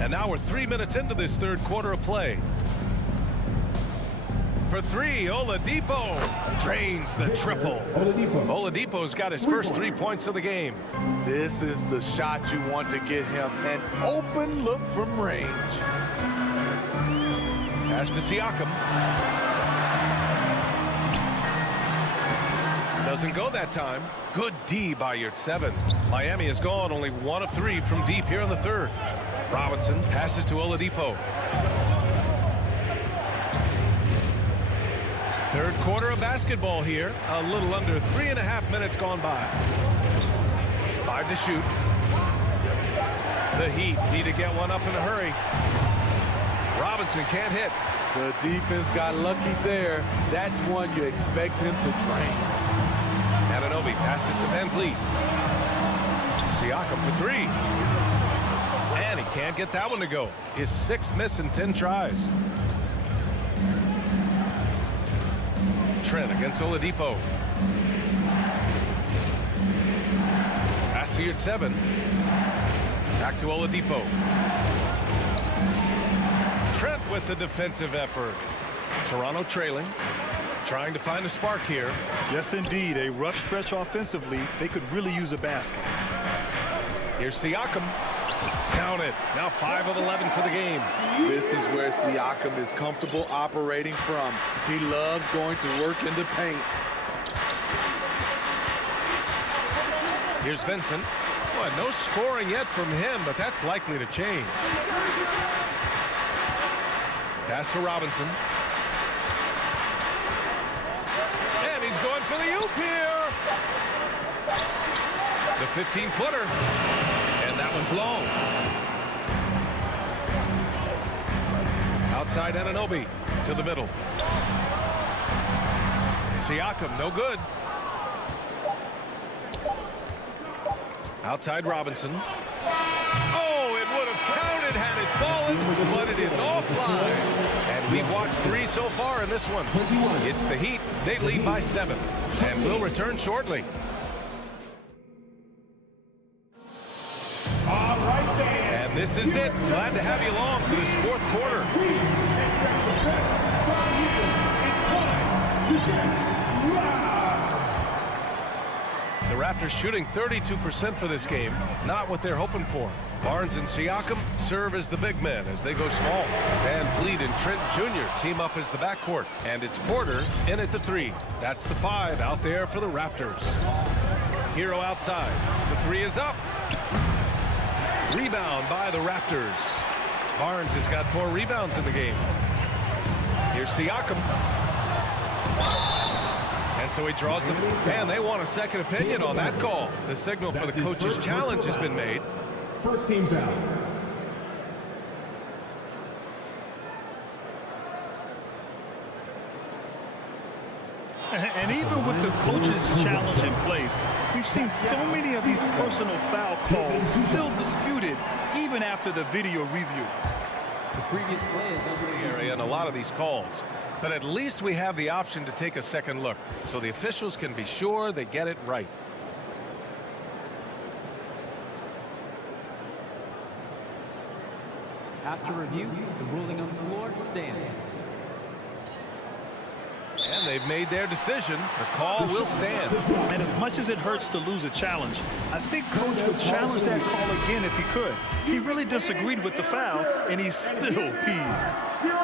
And now we're 3 minutes into this third quarter of play. For three, Oladipo drains the triple. Oladipo's got his first 3 points of the game. This is the shot you want to get him. An open look from range. Pass to Siakam. Doesn't go that time. Good D by Yurtseven. Miami has gone only 1 of 3 from deep here in the third. Robinson passes to Oladipo. Third quarter of basketball here. A little under 3.5 minutes gone by. 5 to shoot. The Heat need to get one up in a hurry. Robinson can't hit. The defense got lucky there. That's one you expect him to drain. Anunoby passes to Van Vliet. Siakam for 3. And he can't get that one to go. His 6th miss in 10 tries. Trent against Oladipo. Pass to Yurtseven. Back to Oladipo. Trent with the defensive effort. Toronto trailing. Trying to find a spark here. Yes, indeed. A rough stretch offensively. They could really use a basket. Here's Siakam. Count it. Now 5 of 11 for the game. This is where Siakam is comfortable operating from. He loves going to work in the paint. Here's Vincent. Boy, no scoring yet from him, but that's likely to change. Pass to Robinson. And he's going for the oop here. The 15-footer. And that one's long. Outside Anunoby to the middle. Siakam, no good. Outside Robinson. Oh, it would have counted had it fallen, but it is offline. And we've watched 3 so far in this one. It's the Heat. They lead by 7. And will return shortly. And this is it. Glad to have you along for this 4th quarter. The Raptors shooting 32% for this game. Not what they're hoping for. Barnes and Siakam serve as the big men as they go small. Van Vliet and Trent Jr. team up as the backcourt. And it's Porter in at the 3. That's the 5 out there for the Raptors. Hero outside. The 3 is up. Rebound by the Raptors. Barnes has got 4 rebounds in the game. Here's Siakam. And so he draws the... Man, they want a second opinion on that call. The signal for the coach's challenge has been made. First team foul. And even with the coach's challenge in place, we've seen so many of these personal foul calls still disputed even after the video review. The previous play is under the area in a lot of these calls. But at least we have the option to take a second look so the officials can be sure they get it right. After review, the ruling on the floor stands. And they've made their decision. The call will stand. And as much as it hurts to lose a challenge, I think Coach would challenge that call again if he could. He really disagreed with the foul, and he's still peeved.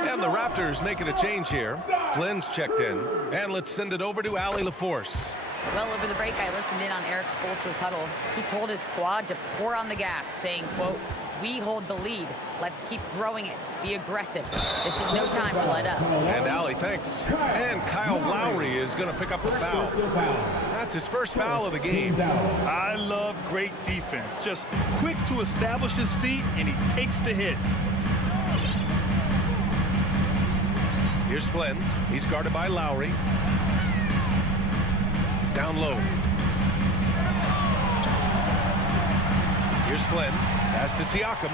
And the Raptors making a change here. Flynn's checked in. And let's send it over to Allie LaForce. Well, over the break, I listened in on Eric Spoelstra's huddle. He told his squad to pour on the gas, saying, quote, "We hold the lead. Let's keep growing it. Be aggressive. This is no time to let up." And Allie, thanks. And Kyle Lowry is going to pick up the foul. That's his first foul of the game. I love great defense. Just quick to establish his feet, and he takes the hit. Here's Flynn. He's guarded by Lowry. Down low. Here's Flynn. Pass to Siakam.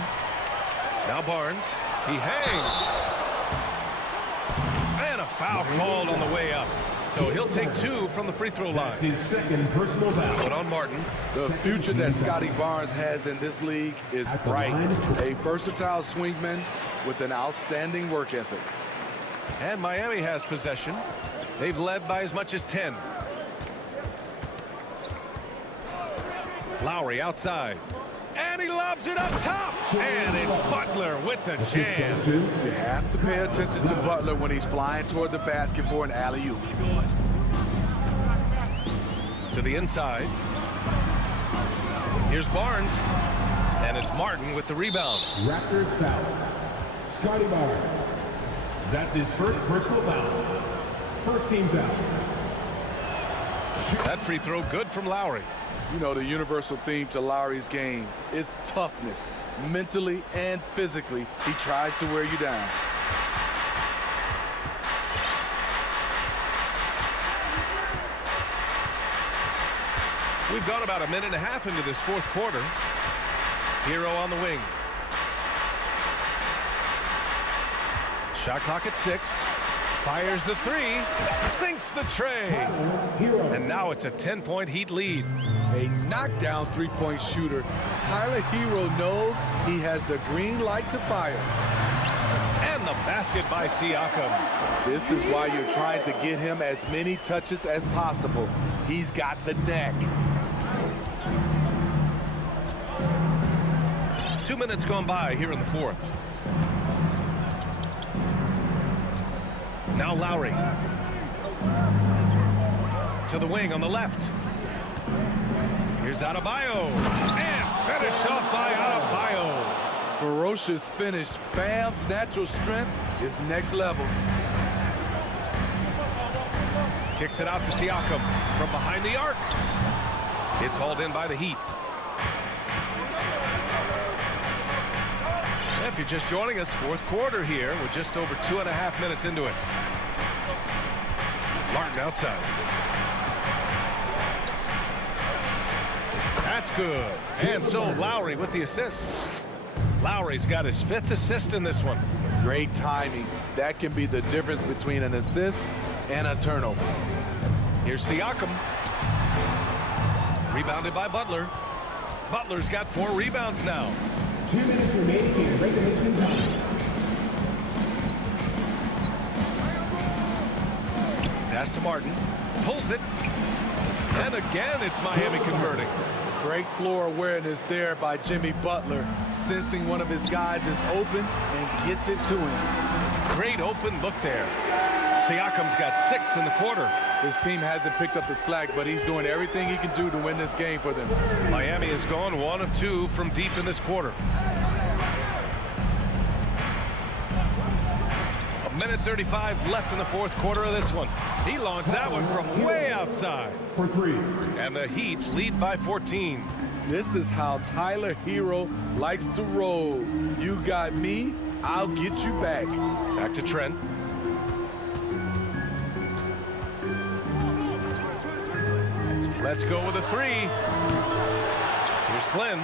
Now Barnes. He hangs. And a foul called on the way up. So he'll take 2 from the free throw line. His second personal foul. Put on Martin. The future that Scotty Barnes has in this league is bright. A versatile swingman with an outstanding work ethic. And Miami has possession. They've led by as much as 10. Lowry outside. And he lobs it up top. And it's Butler with the jam. You have to pay attention to Butler when he's flying toward the basket for an alley-oop. To the inside. Here's Barnes. And it's Martin with the rebound. Raptors foul. Scotty Barnes. That's his first personal foul. First team foul. That free throw good from Lowry. You know, the universal theme to Lowry's game is toughness. Mentally and physically, he tries to wear you down. We've gone about a minute and a half into this fourth quarter. Hero on the wing. Shot clock at 6. Fires the 3. Sinks the tray. And now it's a 10-point Heat lead. A knockdown three-point shooter. Tyler Hero knows he has the green light to fire. And the basket by Siakam. This is why you're trying to get him as many touches as possible. He's got the neck. 2 minutes gone by here in the fourth. Now Lowry. To the wing on the left. Here's Adebayo. And finished off by Adebayo. Ferocious finish. Bam's natural strength is next level. Kicks it out to Siakam from behind the arc. It's hauled in by the Heat. If you're just joining us, fourth quarter here. We're just over 2.5 minutes into it. Martin outside. That's good. And so Lowry with the assist. Lowry's got his 5th assist in this one. Great timing. That can be the difference between an assist and a turnover. Here's Siakam. Rebounded by Butler. Butler's got 4 rebounds now. 2 minutes remaining in regulation time. Pass to Martin. Pulls it. And again, it's Miami converting. Great floor awareness there by Jimmy Butler, sensing one of his guys is open and gets it to him. Great open look there. Siakam's got 6 in the quarter. His team hasn't picked up the slack, but he's doing everything he can do to win this game for them. Miami has gone 1 of 2 from deep in this quarter. 1:35 left in the fourth quarter of this one. He launched that one from way outside. For 3. And the Heat lead by 14. This is how Tyler Hero likes to roll. You got me, I'll get you back. Back to Trent. Let's go with a 3. Here's Flynn.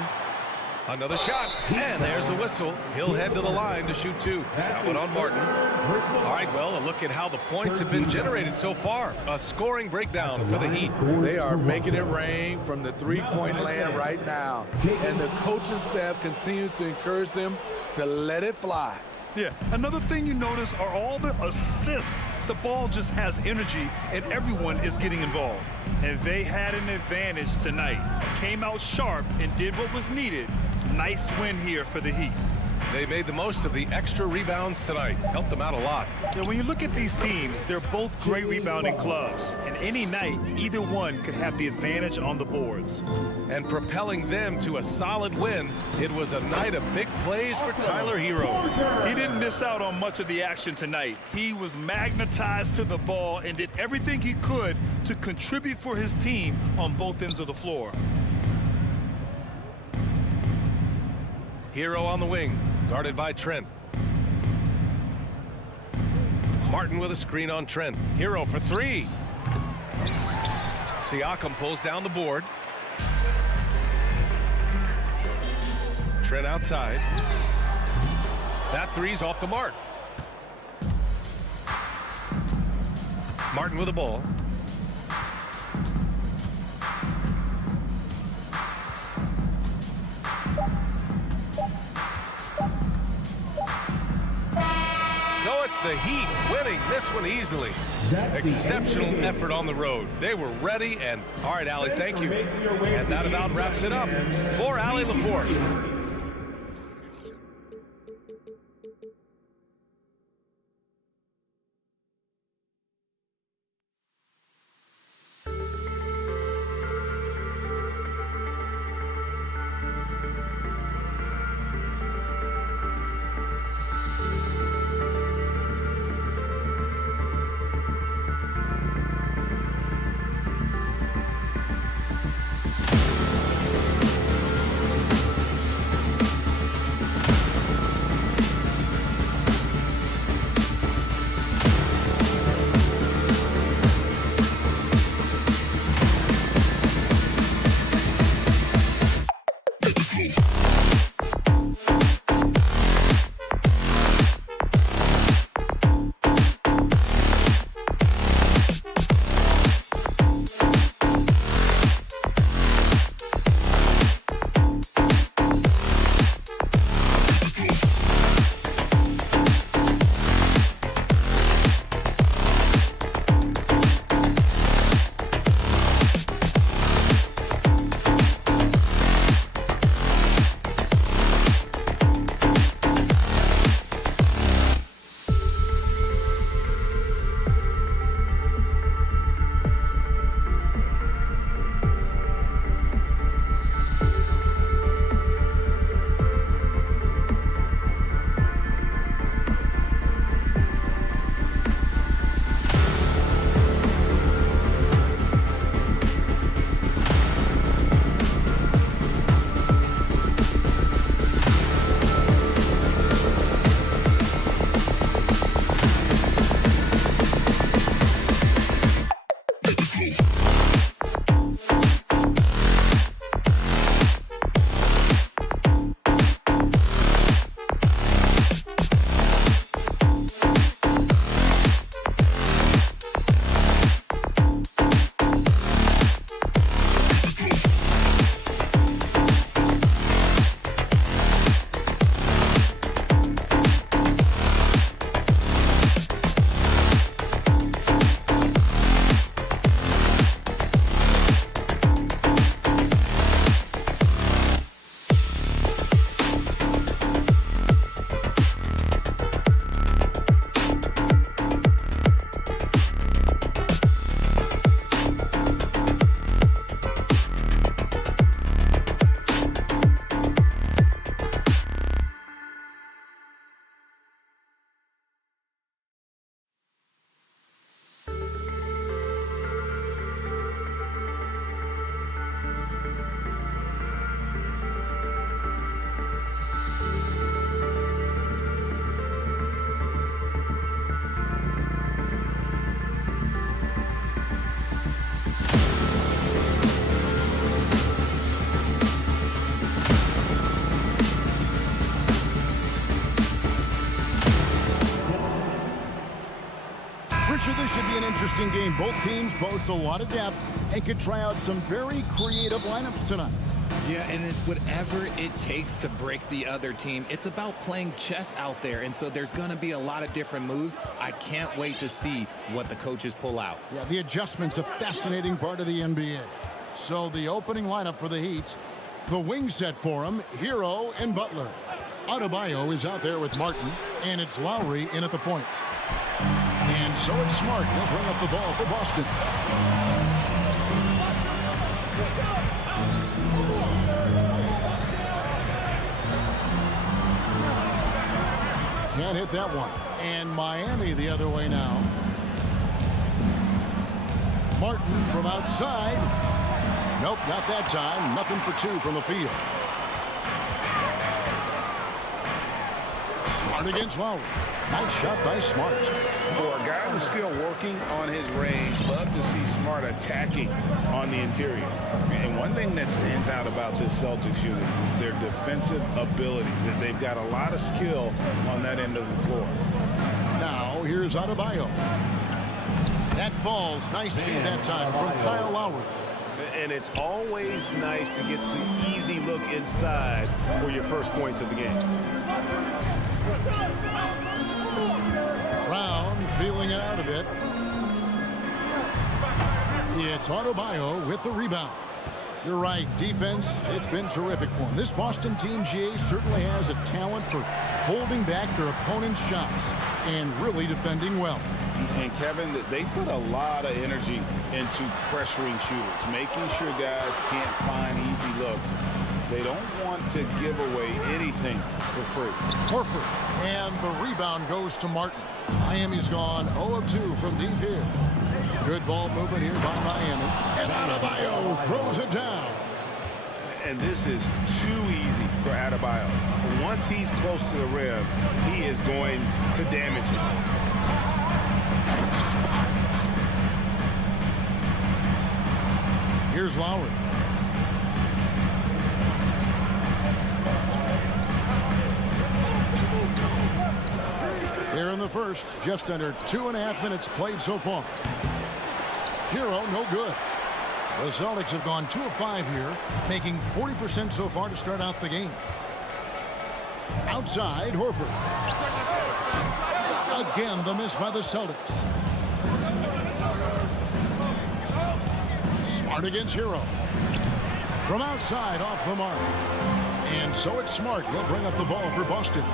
Another shot. And there's the whistle. He'll head to the line to shoot 2. That one on Martin. All right, well, a look at how the points have been generated so far. A scoring breakdown for the Heat. They are making it rain from the three-point land right now. And the coaching staff continues to encourage them to let it fly. Yeah, another thing you notice are all the assists The ball just has energy, and everyone is getting involved. And they had an advantage tonight. Came out sharp and did what was needed. Nice win here for the Heat. They made the most of the extra rebounds tonight. Helped them out a lot. Yeah, when you look at these teams, they're both great rebounding clubs. And any night, either one could have the advantage on the boards. And propelling them to a solid win, it was a night of big plays for Tyler Hero. He didn't miss out on much of the action tonight. He was magnetized to the ball and did everything he could to contribute for his team on both ends of the floor. Hero on the wing, guarded by Trent. Martin with a screen on Trent. Hero for three. Siakam pulls down the board. Trent outside. That three's off the mark. Martin with the ball. So it's the Heat winning this one easily. Exceptional effort on the road. They were ready, and all right, Allie, thank you. And that about wraps it up for Allie LaForce. This should be an interesting game. Both teams boast a lot of depth and could try out some very creative lineups tonight. Yeah, and it's whatever it takes to break the other team. It's about playing chess out there, and so there's going to be a lot of different moves. I can't wait to see what the coaches pull out. Yeah, the adjustment's a fascinating part of the NBA. So the opening lineup for the Heat, the wing set for him, Hero and Butler. Adebayo is out there with Martin, and it's Lowry in at the point. And so it's Smart. He'll bring up the ball for Boston. Can't hit that one. And Miami the other way now. Martin from outside. Nope, not that time. Nothing for two from the field. Smart against Lowry. Nice shot by Smart. For a guy who's still working on his range, love to see Smart attacking on the interior. And one thing that stands out about this Celtics unit, their defensive abilities. They've got a lot of skill on that end of the floor. Now, here's Adebayo. That falls. Nice feed that time from Kyle Lowry. And it's always nice to get the easy look inside for your first points of the game. Brown feeling it out a bit. It's Adebayo with the rebound. You're right, defense, it's been terrific for him. This Boston team, GA, certainly has a talent for holding back their opponent's shots and really defending well. And Kevin, they put a lot of energy into pressuring shooters, making sure guys can't find easy looks. They don't want to give away anything for free. Horford, and the rebound goes to Martin. Miami's gone 0 of 2 from deep here. Good ball movement here by Miami. And Adebayo throws it down. And this is too easy for Adebayo. Once he's close to the rim, he is going to damage it. Here's Lowry. Here in the first, just under 2.5 minutes played so far. Hero, no good. The Celtics have gone 2 of 5 here, making 40% so far to start out the game. Outside, Horford. Again, the miss by the Celtics. Smart against Hero. From outside, off the mark. And so it's Smart. He'll bring up the ball for Boston.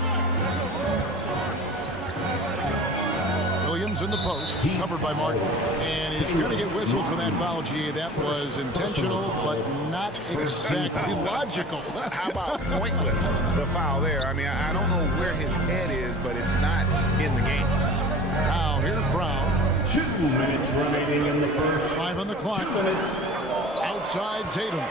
Williams in the post, covered by Martin. And he's going to get whistled for that foul, G. That was intentional, but not exactly logical. How about pointless to foul there? I mean, I don't know where his head is, but it's not in the game. Now, here's Brown. 2 minutes remaining in the first. 5 on the clock. 2 minutes. Outside Tatum.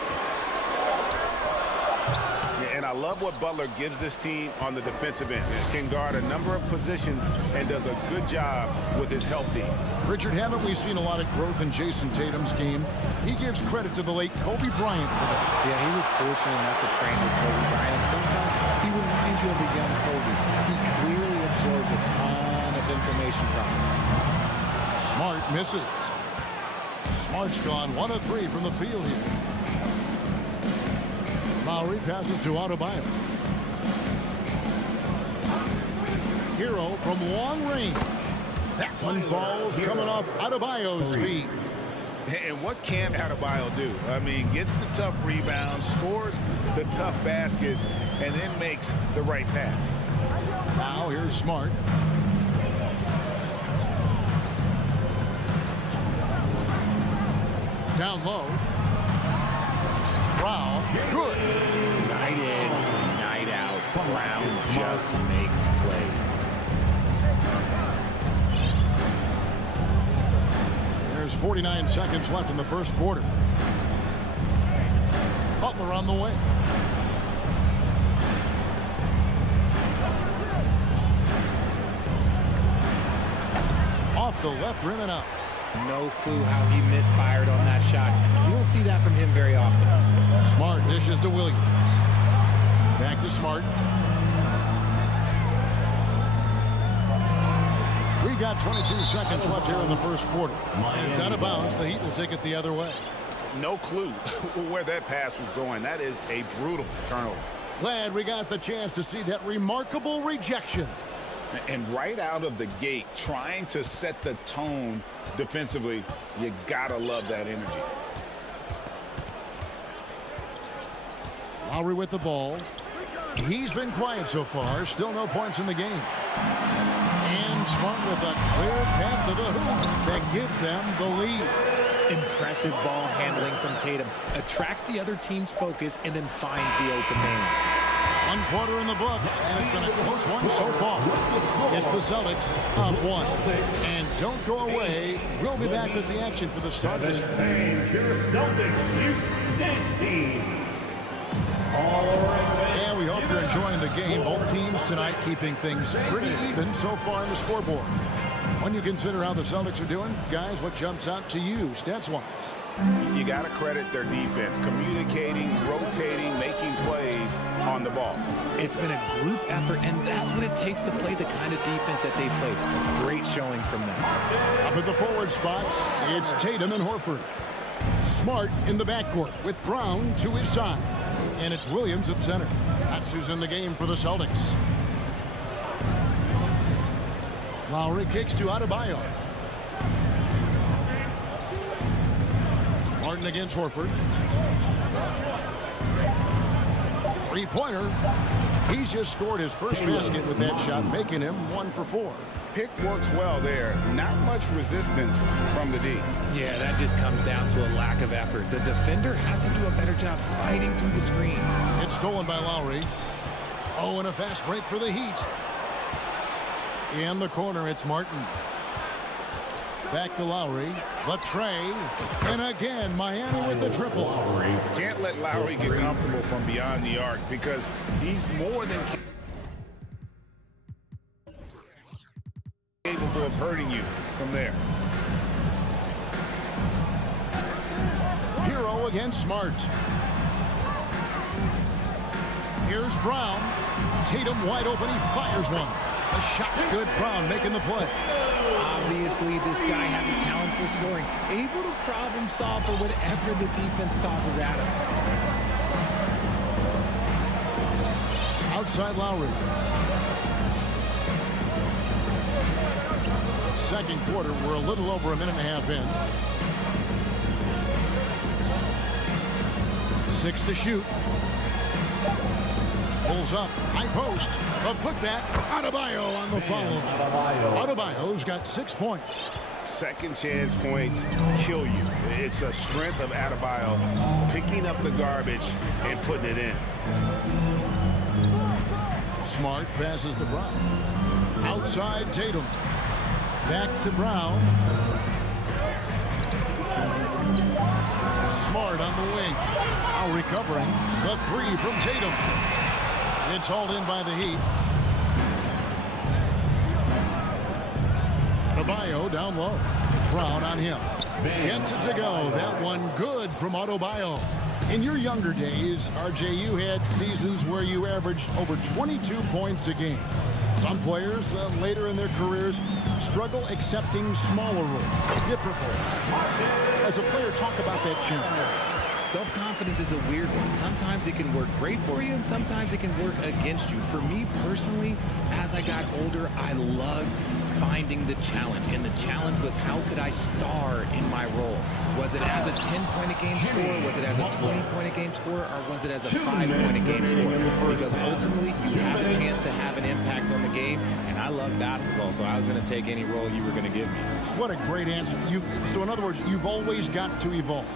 And I love what Butler gives this team on the defensive end. He can guard a number of positions and does a good job with his help team. Richard, haven't we seen a lot of growth in Jason Tatum's game? He gives credit to the late Kobe Bryant for that. Yeah, he was fortunate enough to train with Kobe Bryant. And sometimes he reminds you of a young Kobe. He clearly absorbed a ton of information from him. Smart misses. Smart's gone 1 of 3 from the field here. Lowry passes to Adebayo. Hero from long range. That one falls coming off Adebayo's feet. And what can Adebayo do? I mean, gets the tough rebounds, scores the tough baskets, and then makes the right pass. Now here's Smart. Down low. Brown, good. Night in, night out. Brown just makes plays. There's 49 seconds left in the first quarter. Butler on the way. Off the left rim and up. No clue how he misfired on that shot. You don't see that from him very often. Smart dishes to Williams. Back to Smart. We've got 22 seconds left here in the first quarter. And it's out of bounds. The Heat will take it the other way. No clue where that pass was going. That is a brutal turnover. Glad we got the chance to see that remarkable rejection. And right out of the gate, trying to set the tone defensively, you gotta love that energy. Lowry with the ball. He's been quiet so far. Still no points in the game. And Smart with a clear path to the hoop that gives them the lead. Impressive ball handling from Tatum. Attracts the other team's focus and then finds the open man. 1 quarter in the books, and it's been a close one so far. It's the Celtics up 1. And don't go away. We'll be back with the action for the start of this. Your Celtics Youth Dance Team. And we hope you're enjoying the game. Both teams tonight keeping things pretty even so far on the scoreboard. When you consider how the Celtics are doing, guys, what jumps out to you stats-wise? You got to credit their defense, communicating, rotating, making plays on the ball. It's been a group effort, and that's what it takes to play the kind of defense that they've played. Great showing from them. Up at the forward spots, it's Tatum and Horford. Smart in the backcourt with Brown to his side. And it's Williams at center. That's who's in the game for the Celtics. Lowry kicks to Adebayo. Martin against Horford. Three-pointer. He's just scored his first basket with that shot, making him 1 for 4. Pick works well there. Not much resistance from the D. Yeah, that just comes down to a lack of effort. The defender has to do a better job fighting through the screen. It's stolen by Lowry. Oh, and a fast break for the Heat. In the corner, it's Martin. Back to Lowry. The tray. And again, Miami with the triple. Can't let Lowry get comfortable from beyond the arc because he's more than capable of hurting you from there. Hero against Smart. Here's Brown. Tatum wide open. He fires one. The shot's good. Brown making the play. Obviously, this guy has a talent for scoring. Able to problem solve for whatever the defense tosses at him. Outside Lowry. Second quarter, we're a little over a minute and a half in. 6 to shoot. Pulls up, high post, a putback, Adebayo on the follow. Adebayo's got 6 points. Second chance points kill you. It's a strength of Adebayo picking up the garbage and putting it in. Smart passes to Brown. Outside Tatum. Back to Brown. Smart on the wing. Now recovering. The 3 from Tatum. It's hauled in by the Heat. Adebayo down low. Brown on him. Gets it to go. That one good from Adebayo. In your younger days, RJ, you had seasons where you averaged over 22 points a game. Some players later in their careers struggle accepting smaller roles, different roles. As a player, talk about that change. Self-confidence is a weird one. Sometimes it can work great for you, and sometimes it can work against you. For me personally, as I got older, I loved finding the challenge. And the challenge was, how could I star in my role? Was it as a 10-point-a-game scorer? Was it as a 20-point-a-game scorer? Or was it as a 5-point-a-game scorer? Because ultimately, you have a chance to have an impact on the game. And I love basketball, so I was going to take any role you were going to give me. What a great answer. So in other words, you've always got to evolve.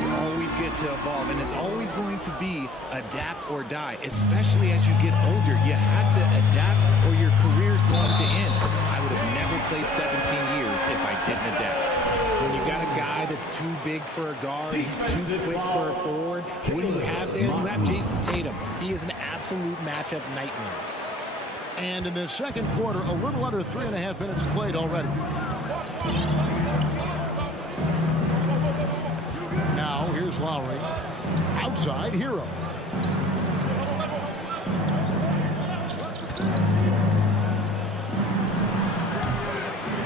You always get to evolve, and it's always going to be adapt or die, especially as you get older. You have to adapt or your career's going to end. I would have never played 17 years if I didn't adapt. When you got a guy that's too big for a guard, he's too quick for a forward, what do you have there? You have Jason Tatum. He is an absolute matchup nightmare. And in the second quarter, a little under 3.5 minutes played already. Now, here's Lowry. Outside, Hero.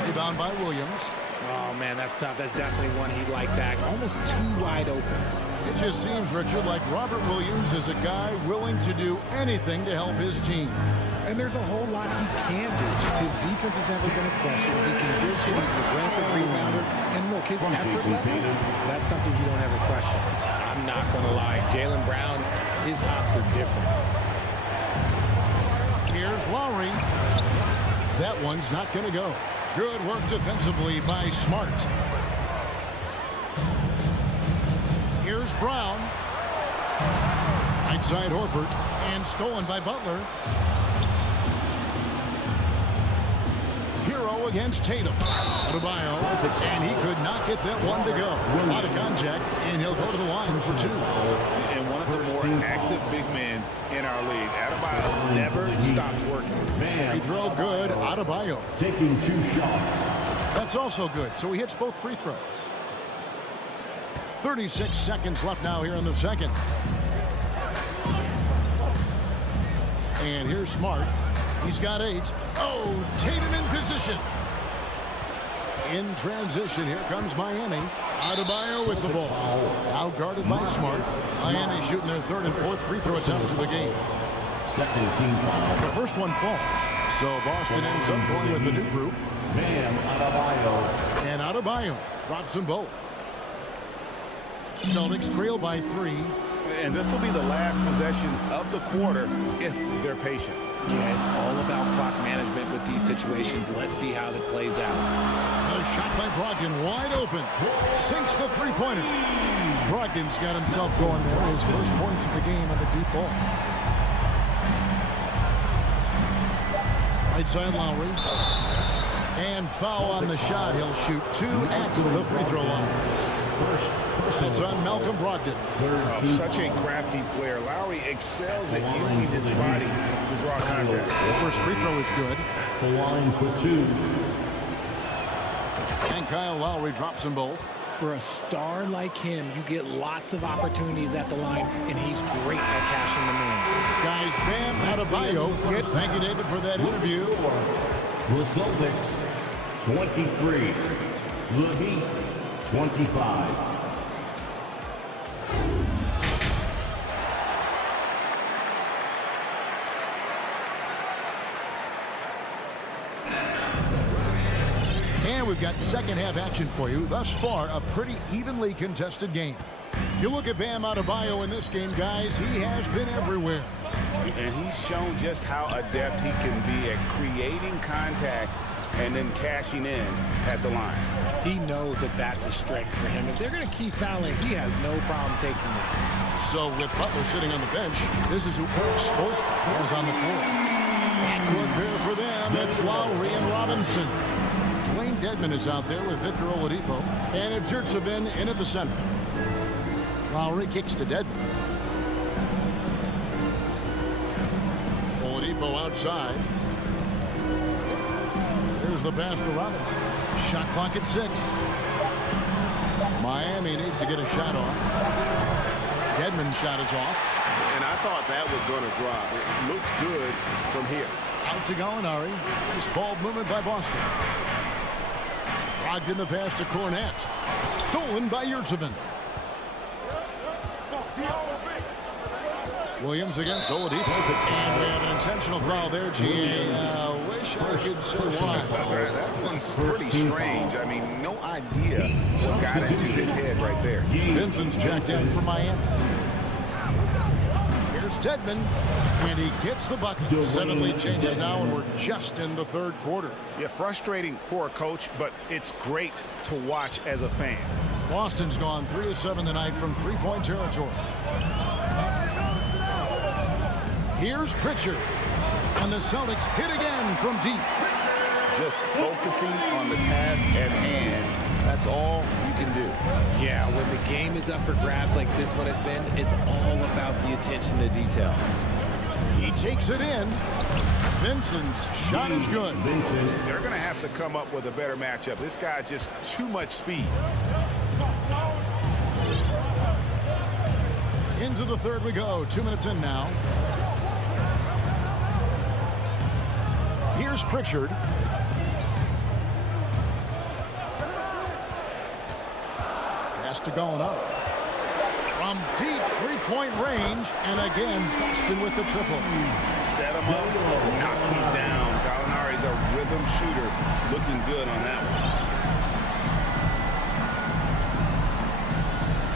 Rebound by Williams. Oh, man, that's tough. That's definitely one he'd like back. Almost too wide open. It just seems, Richard, like Robert Williams is a guy willing to do anything to help his team. And there's a whole lot he can do. His defense has never been a question. He can dish it. He's an aggressive rebounder. And look, his effort level, that's something you don't ever question. I'm not going to lie. Jaylen Brown, his hops are different. Here's Lowry. That one's not going to go. Good work defensively by Smart. Here's Brown. Outside Horford. And stolen by Butler. Hero against Tatum. Adebayo. And he could not get that one to go. Out of contact. And he'll go to the line for two. And one of the more active big men in our league. Adebayo never stops working. Free throw good. Adebayo. Taking 2 shots. That's also good. So he hits both free throws. 36 seconds left now here in the second. And here's Smart. He's got 8. Oh, Tatum in position. In transition, here comes Miami. Adebayo with the ball. Out guarded by Smart. Miami shooting their 3rd and 4th free throw attempts of the game. Second team foul. The first one falls. So Boston ends up going with the new group. Bam Adebayo. And Adebayo drops them both. Celtics trail by 3. And this will be the last possession of the quarter if they're patient. Yeah, it's all about clock management with these situations. Let's see how that plays out. A shot by Brogdon, wide open. Sinks the three-pointer. Brogdon's got himself going there. His first points of the game on the deep ball. Right side Lowry. And foul on the shot. He'll shoot 2 at the free throw line. It's on Malcolm Brogdon. Such a crafty player. Lowry excels at using his body to draw contact. The first free throw is good. The line for 2. And Kyle Lowry drops them both. For a star like him, you get lots of opportunities at the line, and he's great at cashing them in. Guys, Bam Adebayo. Thank you, David, for that interview. The Celtics, 23. The Heat, 25. And we've got second half action for you. Thus far, a pretty evenly contested game. You look at Bam Adebayo in this game, guys, he has been everywhere. And he's shown just how adept he can be at creating contact and then cashing in at the line. He knows that that's a strength for him. If they're going to keep fouling, he has no problem taking it. So with Butler sitting on the bench, this is who Eric Spoelstra is on the floor. Backcourt pair for them, it's Lowry and Robinson. Dwayne Dedmon is out there with Victor Oladipo. And it's Yurtseven in at the center. Lowry kicks to Dedmon. Oladipo outside. There's the pass to Robinson. Shot clock at 6. Miami needs to get a shot off. Dedmon's shot is off. And I thought that was going to drop. It looked good from here. Out to Gallinari. Nice ball movement by Boston. Brogdon the pass to Cornette. Stolen by Yurtseven. Williams against Oladipo. And we have an intentional foul there, G.A. Wish I could say why. That one's pretty strange. I mean, no idea what got into his head right there. Vincent's checked in for Miami. Here's Dedmon, and he gets the bucket. 7 lead changes now, and we're just in the 3rd quarter. Yeah, frustrating for a coach, but it's great to watch as a fan. Boston's gone 3 of 7 tonight from three-point territory. Here's Pritchard, and the Celtics hit again from deep. Just focusing on the task at hand. That's all you can do. Yeah, when the game is up for grabs like this one has been, it's all about the attention to detail. He takes it in. Vincent's shot is good. They're going to have to come up with a better matchup. This guy's just too much speed. Into the 3rd we go. 2 minutes in now. Here's Pritchard. pass to Gallinari. From deep three-point range, and again, Boston with the triple. Set him up, knock him down. Gallinari's a rhythm shooter. Looking good on that one.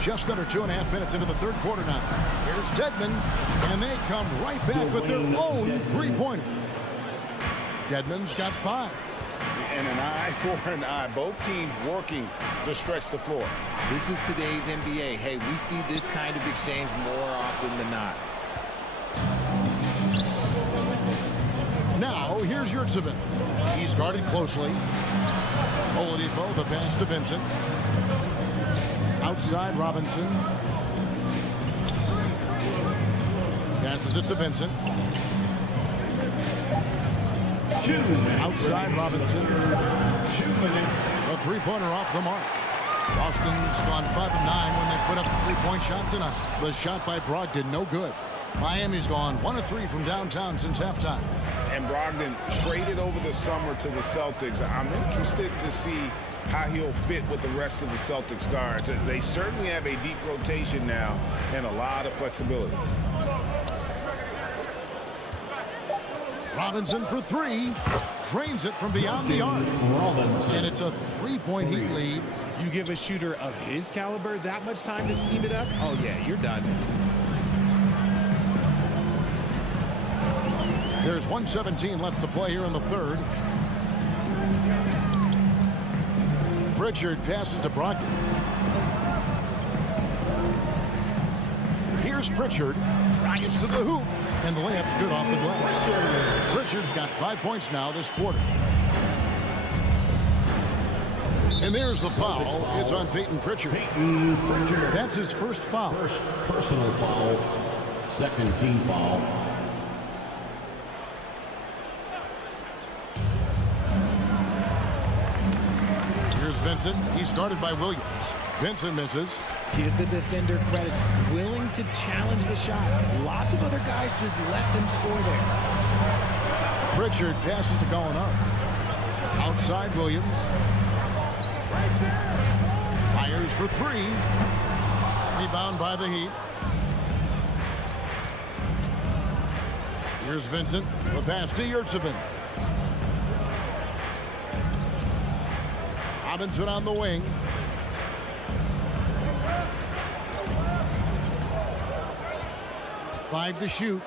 Just under 2.5 minutes into the third quarter now. Here's Dedmon, and they come right back with their own three-pointer. Dedmon's got 5. And an eye for an eye. Both teams working to stretch the floor. This is today's NBA. Hey, we see this kind of exchange more often than not. Now, here's Yurtseven. He's guarded closely. Oladipo, the pass to Vincent. Outside, Robinson. Passes it to Vincent. Outside, Robinson. The three-pointer off the mark. Boston's gone 5 of 9 when they put up a three-point shot tonight. The shot by Brogdon, no good. Miami's gone 1 of 3 from downtown since halftime. And Brogdon traded over the summer to the Celtics. I'm interested to see how he'll fit with the rest of the Celtics guards. They certainly have a deep rotation now and a lot of flexibility. Robinson for 3. Drains it from beyond the arc. And it's a 3-point Heat lead. You give a shooter of his caliber that much time to seam it up? Oh, yeah, you're done. There's 1:17 left to play here in the third. Pritchard passes to Brogdon. Here's Pritchard. Gets to the hoop. And the layup's good off the glass. Pritchard's got 5 points now this quarter. And there's the foul. It's on Peyton Pritchard. That's his first foul. First personal foul. Second team foul. Here's Vincent. He's guarded by Williams. Vincent misses. Give the defender credit. Willing to challenge the shot. Lots of other guys just let them score there. Pritchard passes to Gallinari. Outside Williams. Fires for 3. Rebound by the Heat. Here's Vincent. The pass to Yurtseven. Robinson on the wing. Five to shoot.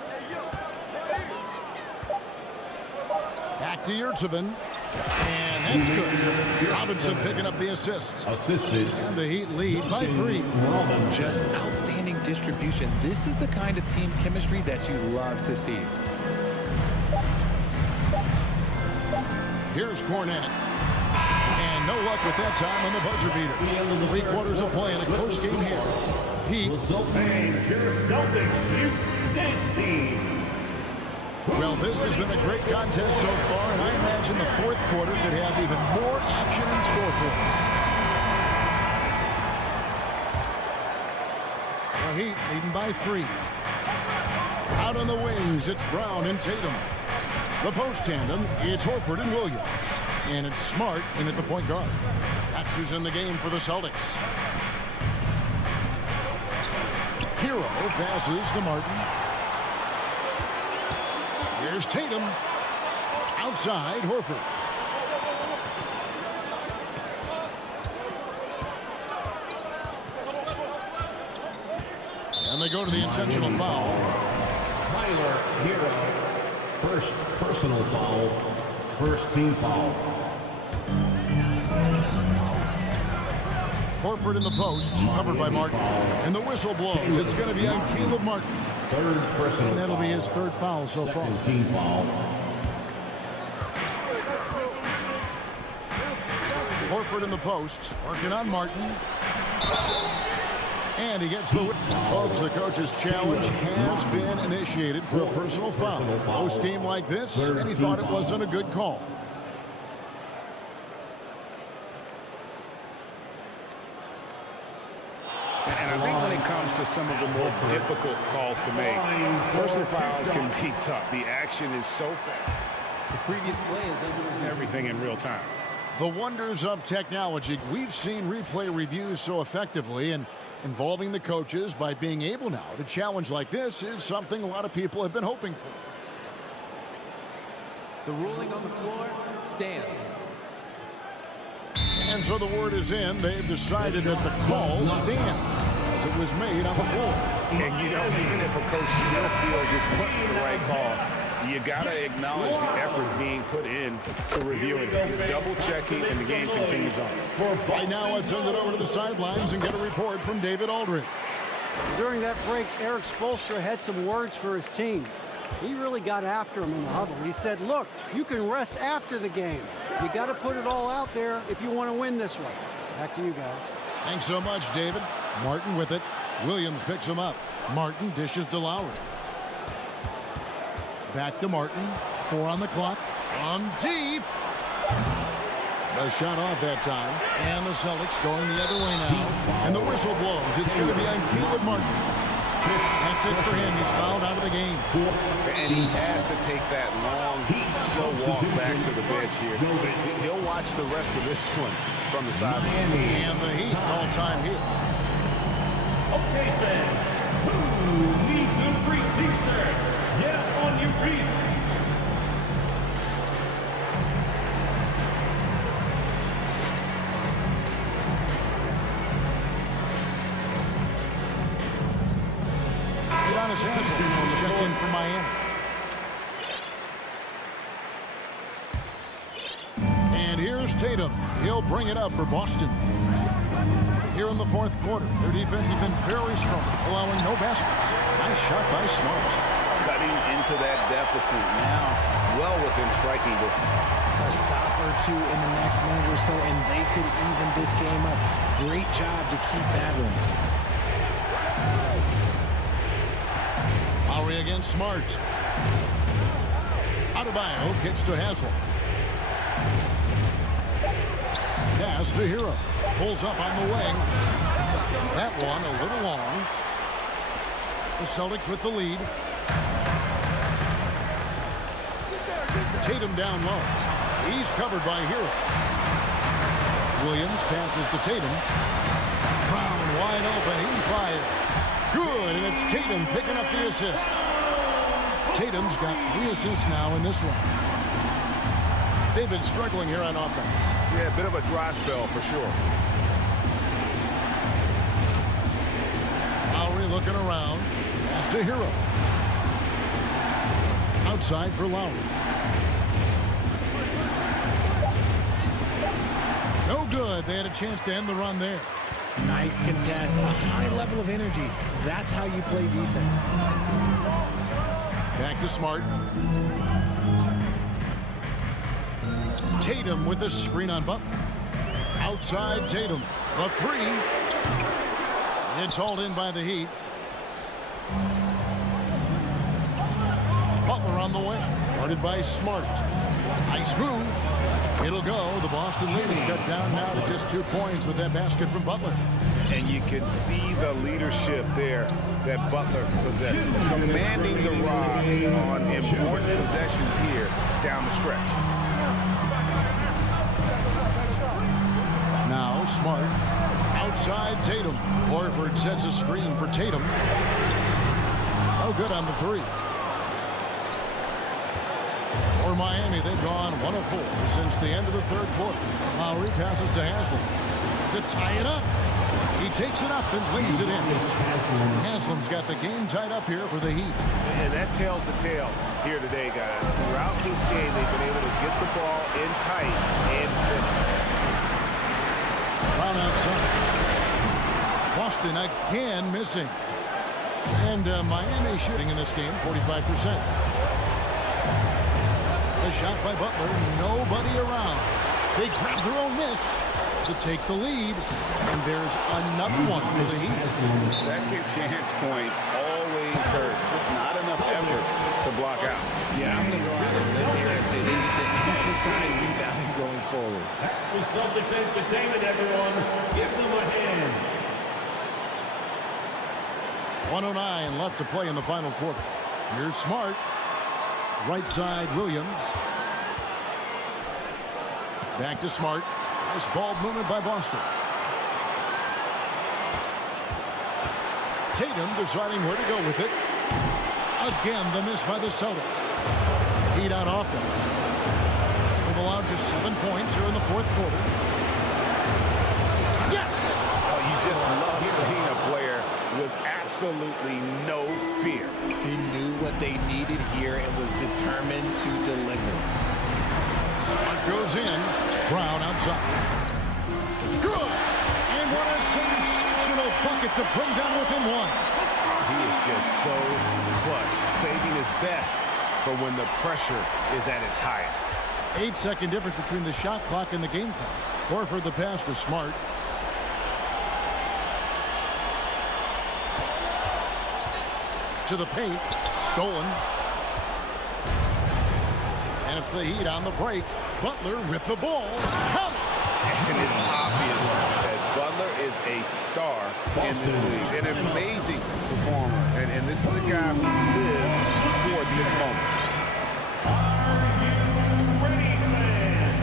Back to Yurtseven. And that's good. Robinson picking up the assists. Assisted. And the Heat lead by 3. Just outstanding distribution. This is the kind of team chemistry that you love to see. Here's Cornette. And no luck with that time on the buzzer beater. 3 quarters of play in a close game here. Heat. Well, this has been a great contest so far, and I imagine the fourth quarter could have even more action in store for us. The Heat leading by 3. Out on the wings, it's Brown and Tatum. The post tandem, it's Horford and Williams. And it's Smart in at the point guard. That's who's in the game for the Celtics. Hero passes to Martin. Here's Tatum. Outside, Horford. And they go to the intentional foul. Tyler Hero. First personal foul. First team foul. Horford in the post, covered by Martin. And the whistle blows. It's going to be on Caleb Martin. Third personal and that'll foul. be his third foul so far. Second team foul. Horford in the post, working on Martin. And he gets the win. Folks, the coach's challenge has been initiated for a personal foul. Post game like this, and he thought it wasn't a good call. And I think when it comes to some of the more difficult calls to make, personal fouls can be tough. The action is so fast. The previous play is under everything in real time. The wonders of technology. We've seen replay reviews so effectively, and involving the coaches by being able now to challenge like this is something a lot of people have been hoping for. The ruling on the floor stands. And so the word is in. They've decided that the call stands as it was made on the floor. And you know, even if a coach still feels this wasn't the right call, you got to acknowledge the effort being put in to reviewing it. You're double-checking, and the game continues on. Right now, let's send it over to the sidelines and get a report from David Aldridge. During that break, Eric Spoelstra had some words for his team. He really got after him in the huddle. He said, look, you can rest after the game. You got to put it all out there if you want to win this one. Back to you guys. Thanks so much, David. Martin with it. Williams picks him up. Martin dishes to Lowry. Back to Martin. 4 on the clock. On deep. The shot off that time. And the Celtics going the other way now. And the whistle blows. It's going to be on Caleb Martin. That's it for him. He's fouled out of the game. And he has to take that long, slow walk back to the bench here. He'll watch the rest of this one from the side. And the Heat all-time here. Okay, fans. Who needs a free t-shirt? Get up on your feet. Udonis Haslem checked in for Miami. And here's Tatum. He'll bring it up for Boston. Here in the fourth quarter, their defense has been very strong, allowing no baskets. Nice shot by Smart. Cutting into that deficit now, well within striking distance. A stop or two in the next minute or so, and they could even this game up. Great job to keep battling. Lowry against Smart. Adebayo kicks to Haslem. Pass to Hero. Pulls up on the wing. That one a little long. The Celtics with the lead. Tatum down low. He's covered by Hero. Williams passes to Tatum. Brown wide open. He fires. Good, and it's Tatum picking up the assist. Tatum's got 3 assists now in this one. They've been struggling here on offense. Yeah, a bit of a dry spell for sure. Lowry looking around. Pass to Hero. Outside for Lowry. No good. They had a chance to end the run there. Nice contest, a high level of energy. That's how you play defense. Back to Smart. Tatum with a screen on Butler. Outside Tatum. A 3. It's hauled in by the Heat. Butler on the way. Guarded by Smart. Nice move. It'll go. The Boston lead is cut down now to just 2 points with that basket from Butler. And you can see the leadership there that Butler possesses. Commanding the rock on important possessions here down the stretch. Now Smart. Outside Tatum. Horford sets a screen for Tatum. Oh, good on the 3. For Miami, they've gone 1 of 4 since the end of the third quarter. Lowry passes to Haslem to tie it up. He takes it up and lays it in. Haslem's got the game tied up here for the Heat. And that tells the tale here today, guys. Throughout this game, they've been able to get the ball in tight and finish. Brown outside. Boston again missing. And Miami shooting in this game 45%. The shot by Butler, nobody around. They grab their own miss to take the lead, and there's another one for the Heat. Second chance points always hurt. Just not enough effort to block out. Yeah, I'm going to go out and live here and say they need to emphasize rebounding going forward. That was Celtics entertainment, everyone. Give them a hand. 1:09 left to play in the final quarter. Here's Smart. Right side, Williams. Back to Smart. Nice ball movement by Boston. Tatum deciding where to go with it. Again, the miss by the Celtics. Heat on offense. They've allowed just 7 points here in the fourth quarter. Yes! Oh, you just love seeing a player with absolutely no fear. He knew what they needed here and was determined to deliver. Smart goes in. Brown outside. Good! And what a sensational bucket to bring down within one. He is just so clutch, saving his best for when the pressure is at its highest. 8-second difference between the shot clock and the game clock. Horford the pass to Smart. To the paint. Stolen. And it's the Heat on the break. Butler with the ball. Count! And it's obvious that Butler is a star in this league. An amazing performer. And this is a guy who lives for this moment. Are you ready, fans?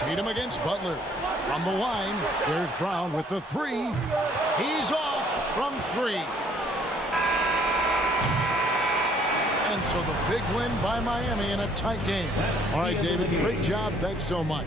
Tatum against Butler. From the line, there's Brown with the three. He's off from three. And so the big win by Miami in a tight game. All right, David, great job. Thanks so much.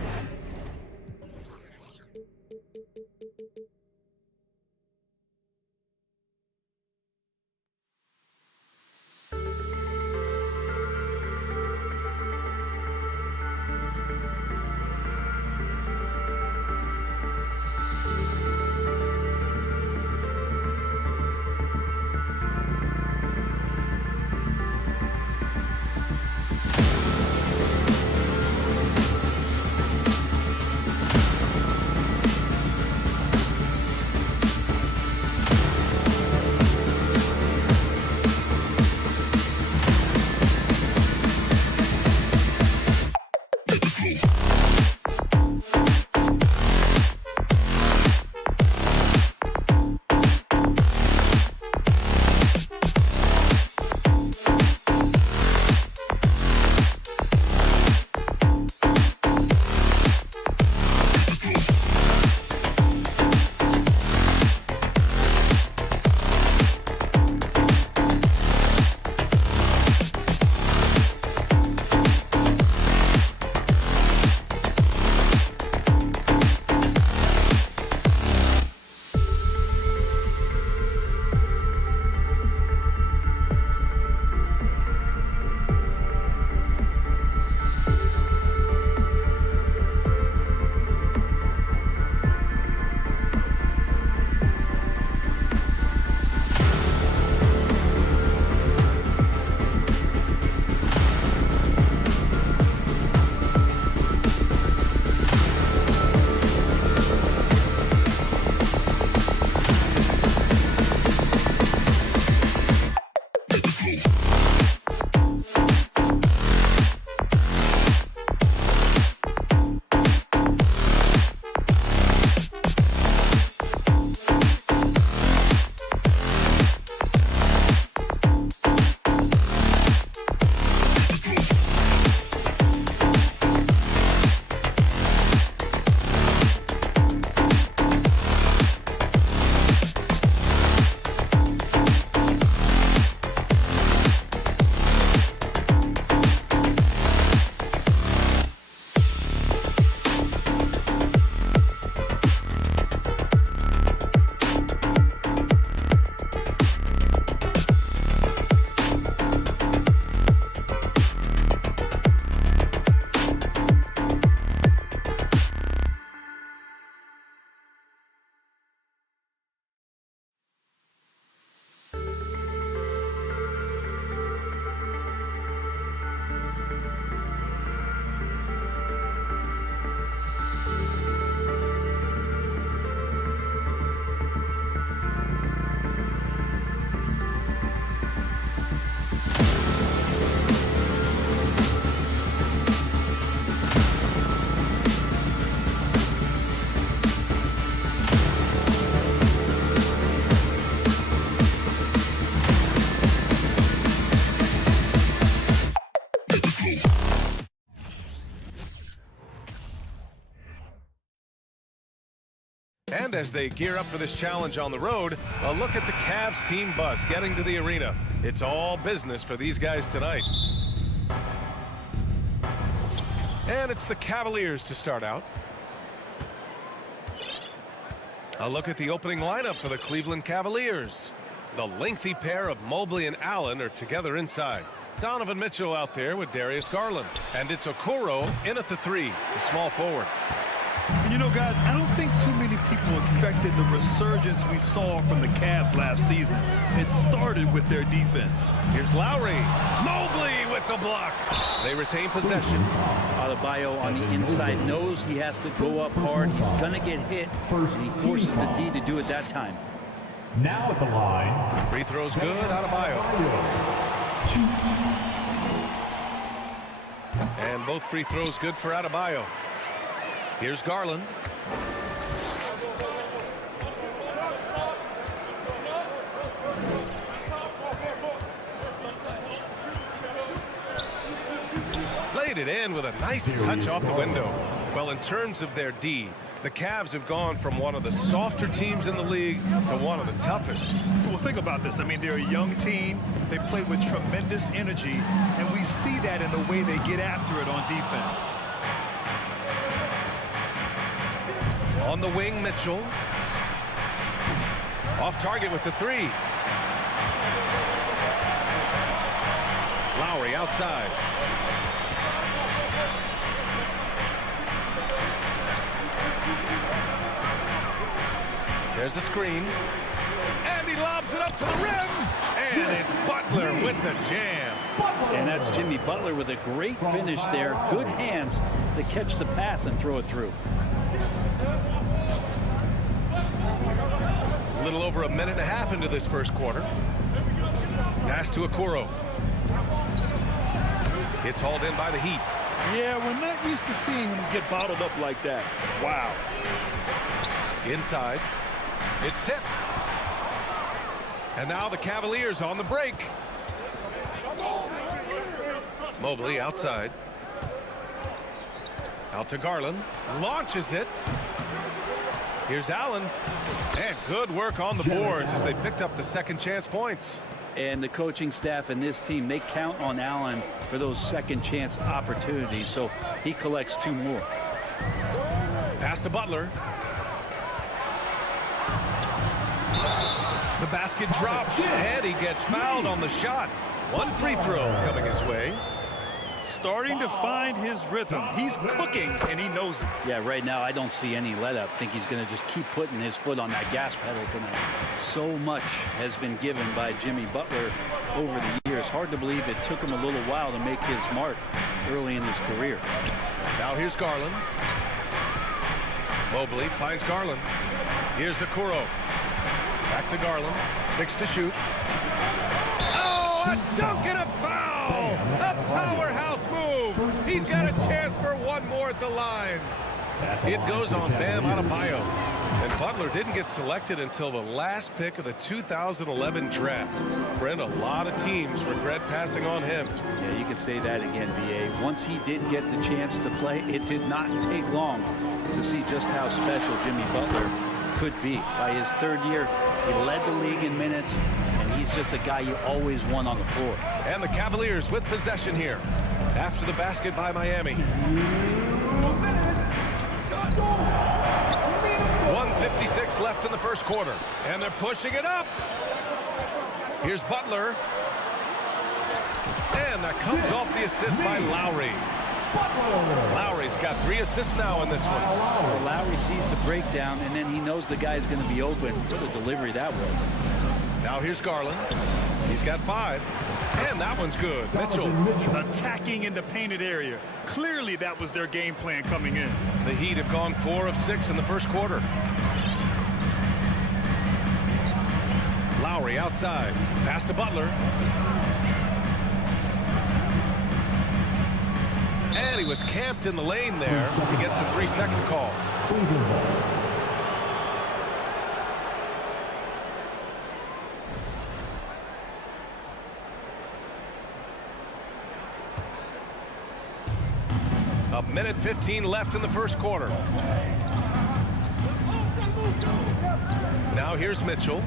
as they gear up for this challenge on the road. A look at the Cavs team bus getting to the arena. It's all business for these guys tonight. And it's the Cavaliers to start out. A look at the opening lineup for the Cleveland Cavaliers. The lengthy pair of Mobley and Allen are together inside. Donovan Mitchell out there with Darius Garland. And it's Okoro in at the 3, the small forward. And you know, guys, I don't think too many people expected the resurgence we saw from the Cavs last season. It started with their defense. Here's Lowry. Mobley with the block. They retain possession. Adebayo on the inside knows he has to go up hard. He's going to get hit. And he forces the D to do it that time. Now at the line. Free throws good. Adebayo. And both free throws good for Adebayo. Here's Garland. Laid it in with a nice touch off the window. Well, in terms of their D, the Cavs have gone from one of the softer teams in the league to one of the toughest. Well, think about this. I mean, they're a young team. They play with tremendous energy, and we see that in the way they get after it on defense. On the wing, Mitchell. Off target with the 3. Lowry outside. There's a screen. And he lobs it up to the rim. And it's Butler with the jam. And that's Jimmy Butler with a great finish there. Good hands to catch the pass and throw it through. A little over a minute and a half into this first quarter. Pass to Okoro. It's hauled in by the Heat. Yeah, we're not used to seeing him get bottled up like that. Wow. Inside. It's tipped. And now the Cavaliers on the break. Mobley outside. Out to Garland. Launches it. Here's Allen. And good work on the boards as they picked up the second chance points. And the coaching staff and this team, they count on Allen for those second chance opportunities. So he collects 2 more. Pass to Butler. The basket drops and he gets fouled on the shot. 1 free throw coming his way. Starting to find his rhythm. He's cooking, and he knows it. Yeah, right now I don't see any let up. I think he's going to just keep putting his foot on that gas pedal tonight. So much has been given by Jimmy Butler over the years. Hard to believe it took him a little while to make his mark early in his career. Now here's Garland. Mobley finds Garland. Here's Okoro. Back to Garland. 6 to shoot. Oh, a dunk and a foul! A powerhouse move. He's got a chance for 1 more at the line. It goes on Bam Adebayo. And Butler didn't get selected until the last pick of the 2011 draft. Brent, a lot of teams regret passing on him. Yeah, you could say that again, B.A. Once he did get the chance to play, it did not take long to see just how special Jimmy Butler could be. By his 3rd year, he led the league in minutes, and he's just a guy you always want on the floor. And the Cavaliers with possession here after the basket by Miami. 1:56 left in the first quarter, and they're pushing it up. Here's Butler. And that comes off the assist by Lowry. Lowry's got 3 assists now in this one. Well, Lowry sees the breakdown, and then he knows the guy's going to be open. What a delivery that was. Now here's Garland. He's got 5. And that one's good. Mitchell. Attacking in the painted area. Clearly that was their game plan coming in. The Heat have gone 4 of 6 in the first quarter. Lowry outside. Pass to Butler. And he was camped in the lane there. He gets a 3-second call. A minute 15 left in the first quarter. Now here's Mitchell.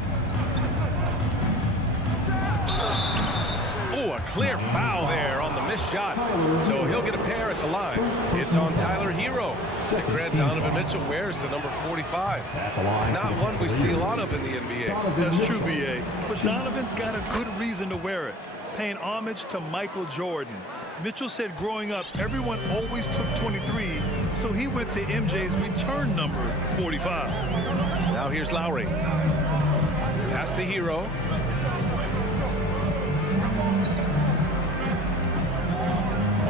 Oh, a clear foul there on the missed shot. So he'll get a pair at the line. It's on Tyler Hero. Grant Donovan Mitchell wears the number 45. Not one we see a lot of in the NBA. That's true, B.A. But Donovan's got a good reason to wear it, paying homage to Michael Jordan. Mitchell said growing up, everyone always took 23, so he went to MJ's return number, 45. Now here's Lowry. Pass to Hero.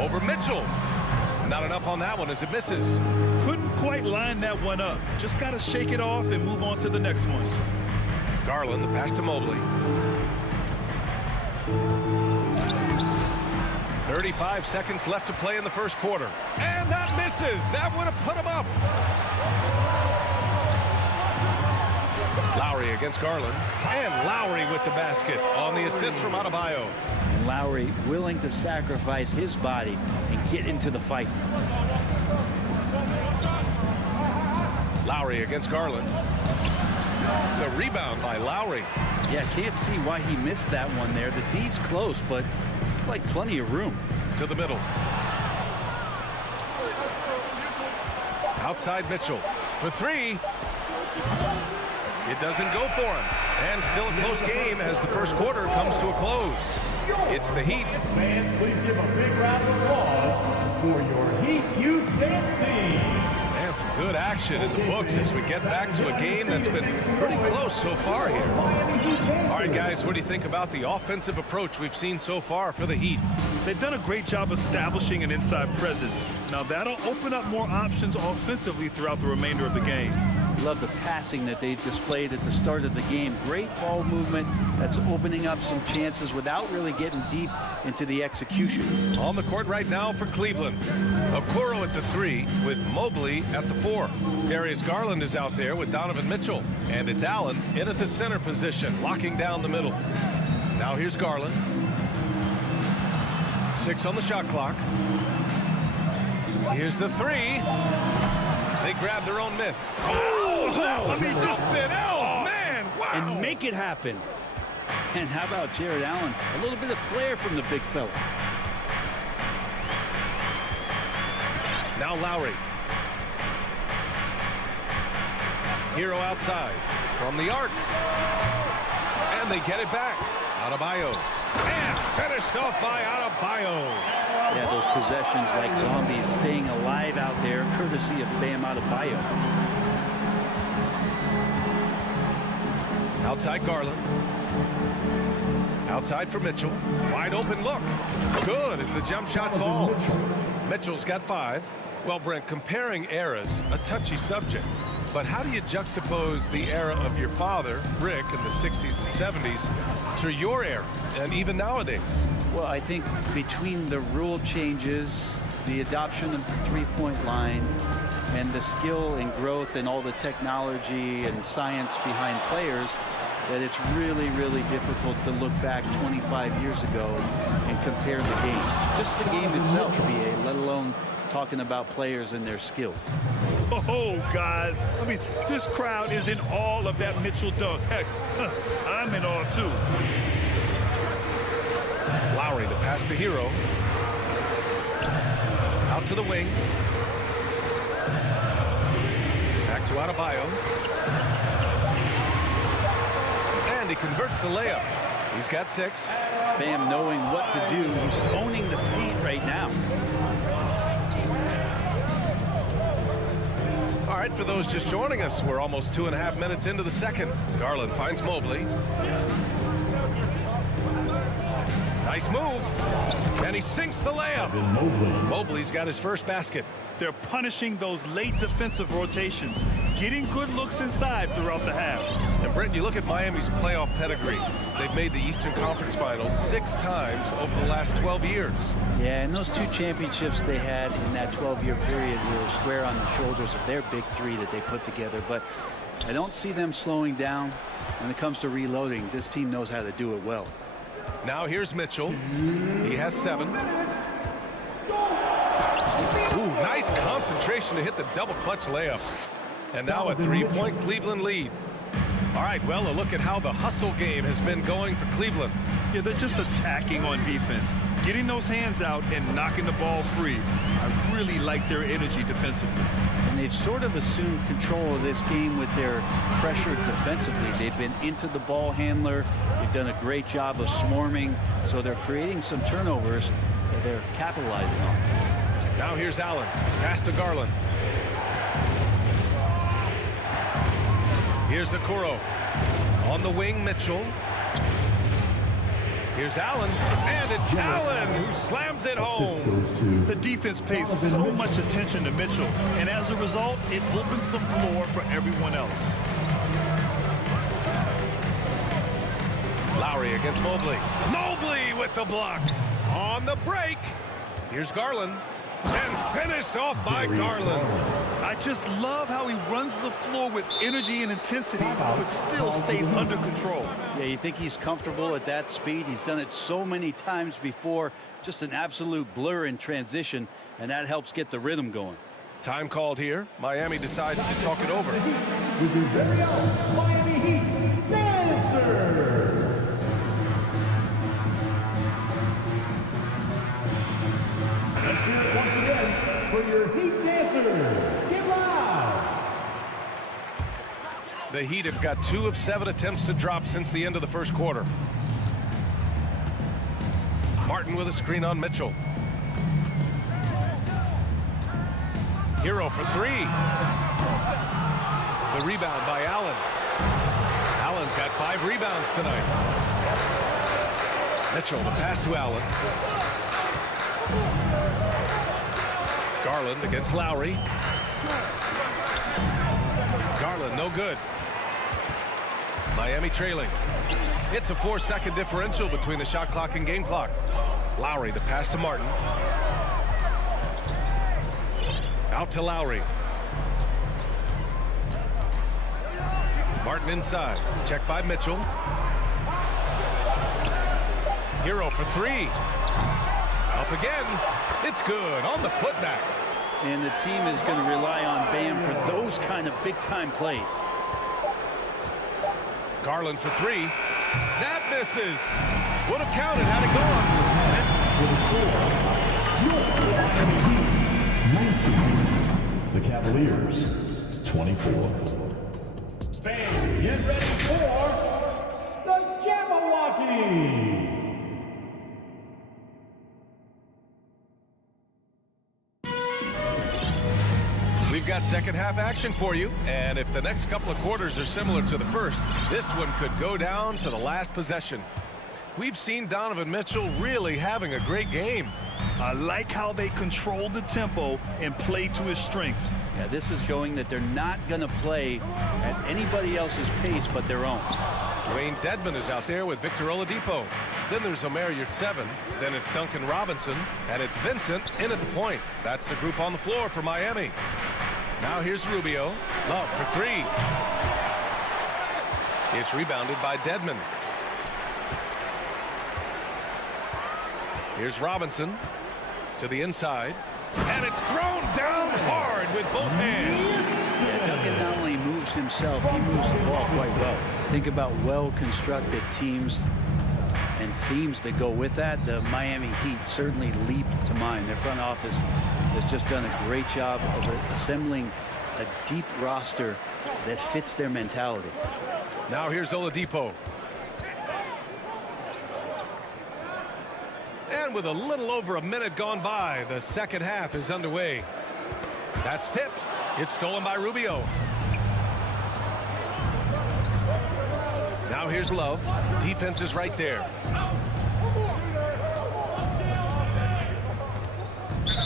Over Mitchell. Not enough on that one as it misses. Couldn't quite line that one up. Just got to shake it off and move on to the next one. Garland, the pass to Mobley. 35 seconds left to play in the first quarter. And that misses. That would have put him up. Lowry against Garland. And Lowry with the basket on the assist from Adebayo. And Lowry willing to sacrifice his body and get into the fight. Lowry against Garland. The rebound by Lowry. Yeah, can't see why he missed that one there. The D's close, but looked like plenty of room. To the middle. Outside Mitchell for three. It doesn't go for him. And still a close game as the first quarter comes to a close. It's the Heat. Fans, please give a big round of applause for your Heat Youth Dance Team. And some good action in the books as we get back to a game that's been pretty close so far here. All right, guys, what do you think about the offensive approach we've seen so far for the Heat? They've done a great job establishing an inside presence. Now that'll open up more options offensively throughout the remainder of the game. Love the passing that they displayed at the start of the game. Great ball movement that's opening up some chances without really getting deep into the execution. On the court right now for Cleveland. Okoro at the 3 with Mobley at the 4. Darius Garland is out there with Donovan Mitchell. And it's Allen in at the center position, locking down the middle. Now here's Garland. 6 on the shot clock. Here's the 3. They grab their own miss. Oh, I mean, just an elf, man. Wow. And make it happen. And how about Jared Allen? A little bit of flair from the big fella. Now Lowry. Hero outside from the arc. And they get it back. Adebayo. And finished off by Adebayo. Yeah, those possessions like zombies staying alive out there, courtesy of Bam Adebayo. Outside Garland. Outside for Mitchell. Wide open look. Good as the jump shot falls. Mitchell's got 5. Well, Brent, comparing eras, a touchy subject. But how do you juxtapose the era of your father, Rick, in the 60s and 70s, to your era, and even nowadays? Well, I think between the rule changes, the adoption of the three-point line, and the skill and growth and all the technology and science behind players, that it's really, really difficult to look back 25 years ago and compare the game. Just the game itself, BA, let alone talking about players and their skills. Oh, guys, I mean, this crowd is in awe of that Mitchell dunk. Heck, I'm in awe, too. Lowry, the pass to Hero. Out to the wing. Back to Adebayo. And he converts the layup. He's got 6. Bam knowing what to do. He's owning the paint right now. All right, for those just joining us, we're almost 2.5 minutes into the second. Garland finds Mobley. Nice move. And he sinks the layup. Mobley's got his first basket. They're punishing those late defensive rotations, getting good looks inside throughout the half. And Brent, you look at Miami's playoff pedigree. They've made the Eastern Conference Finals 6 times over the last 12 years. Yeah, and those 2 championships they had in that 12-year period were square on the shoulders of their big 3 that they put together. But I don't see them slowing down when it comes to reloading. This team knows how to do it well. Now here's Mitchell. He has 7. Ooh, nice concentration to hit the double clutch layup. And now a 3-point Cleveland lead. All right, well, a look at how the hustle game has been going for Cleveland. Yeah, they're just attacking on defense, getting those hands out and knocking the ball free. I really like their energy defensively. And they've sort of assumed control of this game with their pressure defensively. They've been into the ball handler. They've done a great job of swarming, so they're creating some turnovers that they're capitalizing on. Now here's Allen. Pass to Garland. Here's Okoro. On the wing, Mitchell. Here's Allen, and it's Allen who slams it home. The defense pays so much attention to Mitchell, and as a result, it opens the floor for everyone else. Lowry against Mobley. Mobley with the block. On the break. Here's Garland. And finished off by Garland. I just love how he runs the floor with energy and intensity, but still stays under control. Yeah, you think he's comfortable at that speed? He's done it so many times before. Just an absolute blur in transition, and that helps get the rhythm going. Time called here. Miami decides to talk it over. With your very own Miami Heat dancer. Let's hear it once again for your Heat dancer. Get loud. The Heat have got 2 of 7 attempts to drop since the end of the first quarter. Martin with a screen on Mitchell. Hero for 3. The rebound by Allen. Allen's got 5 rebounds tonight. Mitchell, the pass to Allen. Garland against Lowry. Garland, no good. Miami trailing. It's a 4-second differential between the shot clock and game clock. Lowry, the pass to Martin. Out to Lowry. Martin inside. Check by Mitchell. Hero for 3. Up again. It's good on the putback. And the team is going to rely on Bam for those kind of big-time plays. Garland for 3. That misses. Would have counted had it gone. The Cavaliers, 24. Fans, get ready for the Jabberwockies. We've got second half action for you, and if the next couple of quarters are similar to the first, this one could go down to the last possession. We've seen Donovan Mitchell really having a great game. I like how they control the tempo and play to his strengths. Yeah, this is showing that they're not going to play at anybody else's pace but their own. Dwayne Dedmon is out there with Victor Oladipo. Then there's Omer Yurtseven. Then it's Duncan Robinson. And it's Vincent in at the point. That's the group on the floor for Miami. Now here's Rubio. Love for 3. It's rebounded by Dedmon. Here's Robinson to the inside. And it's thrown down hard with both hands. Yeah, Duncan not only moves himself, he moves the ball quite well. Think about well-constructed teams and themes that go with that. The Miami Heat certainly leap to mind. Their front office has just done a great job of assembling a deep roster that fits their mentality. Now here's Oladipo. And with a little over a minute gone by, the second half is underway. That's tipped. It's stolen by Rubio. Now here's Love. Defense is right there.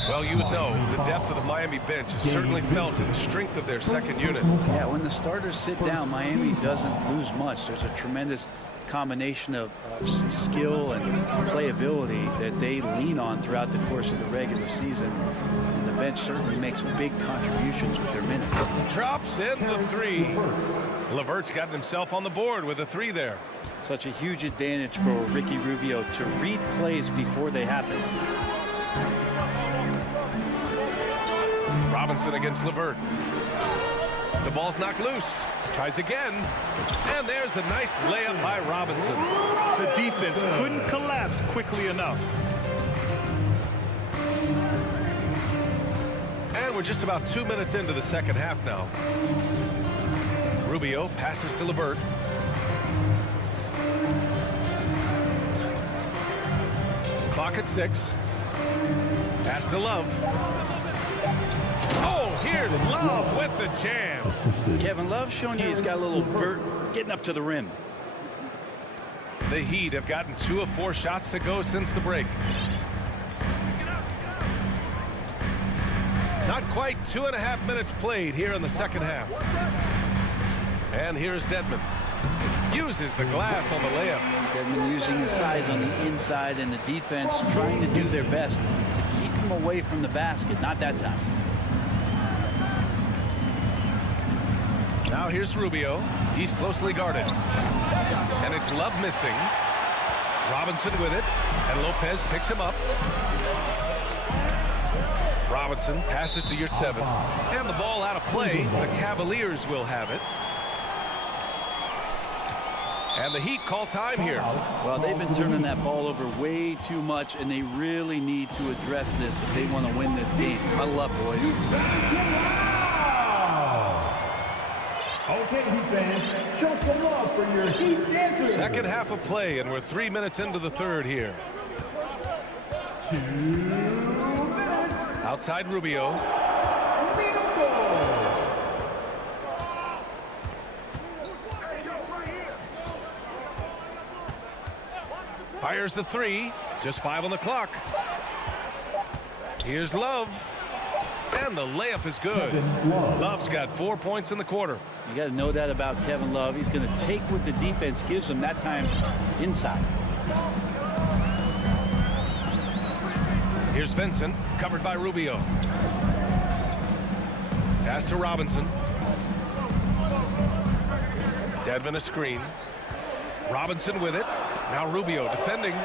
Well, you would know the depth of the Miami bench is certainly felt in the strength of their second unit. Yeah, when the starters sit down, Miami doesn't lose much. There's a tremendous combination of skill and playability that they lean on throughout the course of the regular season. And the bench certainly makes big contributions with their minutes. Drops in the 3. LeVert's gotten himself on the board with a 3 there. Such a huge advantage for Ricky Rubio to read plays before they happen. Robinson against LeVert. The ball's knocked loose. Tries again. And there's a nice layup by Robinson. The defense couldn't collapse quickly enough. And we're just about 2 minutes into the second half now. Rubio passes to LeVert. Clock at 6. Pass to Love. Oh, here's Love with the jam. Kevin Love showing you he's got a little vert getting up to the rim. The Heat have gotten 2 of 4 shots to go since the break. Not quite 2.5 minutes played here in the second half. And here's Dedmon. Uses the glass on the layup. Dedmon using his size on the inside, and the defense trying to do their best to keep him away from the basket. Not that time. Now here's Rubio. He's closely guarded. And it's Love missing. Robinson with it. And Lopez picks him up. Robinson passes to Yurtseven. And the ball out of play. The Cavaliers will have it. And the Heat call time here. Well, they've been turning that ball over way too much, and they really need to address this if they want to win this game. Huddle up, boys. Okay, Heat fans, show some love for your Heat dancers. Second half of play, and we're 3 minutes into the third here. 2 minutes. Outside Rubio. Fires the 3. Just 5 on the clock. Here's Love. And the layup is good. Love's got 4 points in the quarter. You got to know that about Kevin Love. He's going to take what the defense gives him, that time inside. Here's Vincent, covered by Rubio. Pass to Robinson. Dedmon a screen. Robinson with it. Now Rubio defending.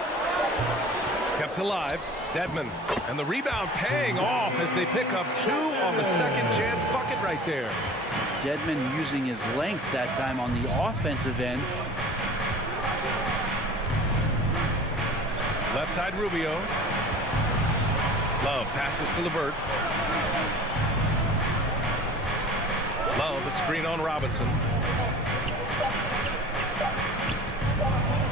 Kept alive. Dedmon. And the rebound paying off as they pick up 2 on the second chance bucket right there. Dedmon using his length that time on the offensive end. Left side Rubio. Love passes to LeVert. Love a screen on Robinson.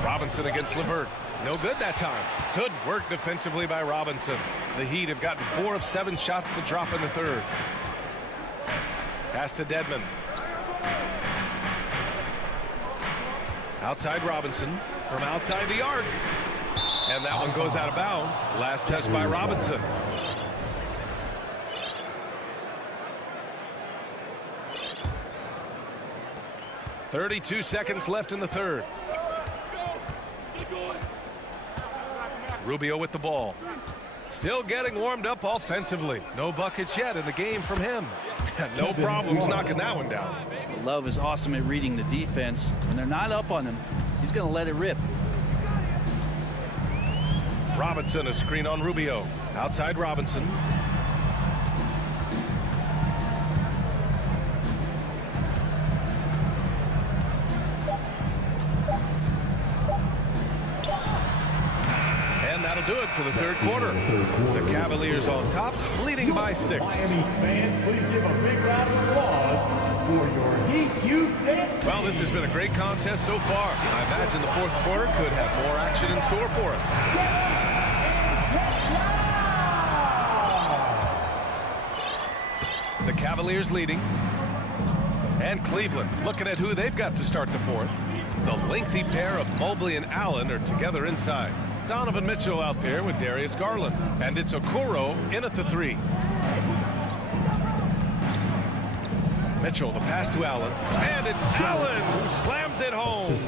Robinson against LeVert. No good that time. Good work defensively by Robinson. The Heat have gotten 4 of 7 shots to drop in the third. Pass to Dedmon. Outside Robinson. From outside the arc. And that one goes out of bounds. Last touch by Robinson. .32 seconds left in the third. Rubio with the ball. Still getting warmed up offensively. No buckets yet in the game from him. No problems knocking that one down. Love is awesome at reading the defense. When they're not up on him, he's going to let it rip. Robinson a screen on Rubio. Outside Robinson. And that'll do it for the third quarter. The Cavaliers on top, leading by 6. Miami fans, please give a big round of applause for your Heat Youth Dance. Well, this has been a great contest so far. I imagine the fourth quarter could have more action in store for us. The Cavaliers leading. And Cleveland looking at who they've got to start the fourth. The lengthy pair of Mobley and Allen are together inside. Donovan Mitchell out there with Darius Garland. And it's Okoro in at the 3. Mitchell, the pass to Allen. And it's Allen who slams it home.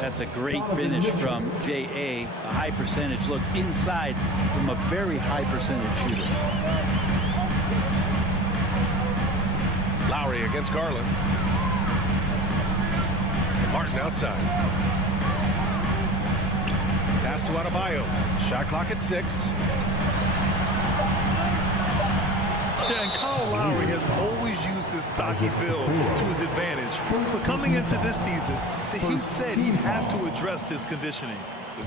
That's a great finish from J.A. A high percentage look inside from a very high percentage shooter. Lowry against Garland. Martin outside. Pass to Adebayo. Shot clock at 6. And Kyle Lowry has He's always used his stocky build to his advantage. But coming into this season, the Heat said he'd have to address his conditioning.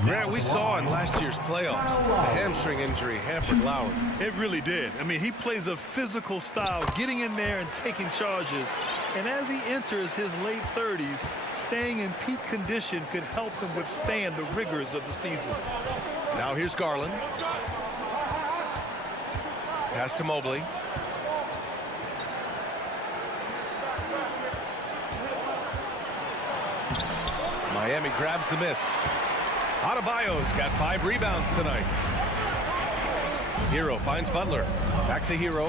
Grant, we saw in last year's playoffs, the hamstring injury hampered Lowry. It really did. I mean, he plays a physical style, getting in there and taking charges. And as he enters his late 30s, staying in peak condition could help him withstand the rigors of the season. Now here's Garland. Pass to Mobley. Miami grabs the miss. Adebayo's got 5 rebounds tonight. Hero finds Butler. Back to Hero.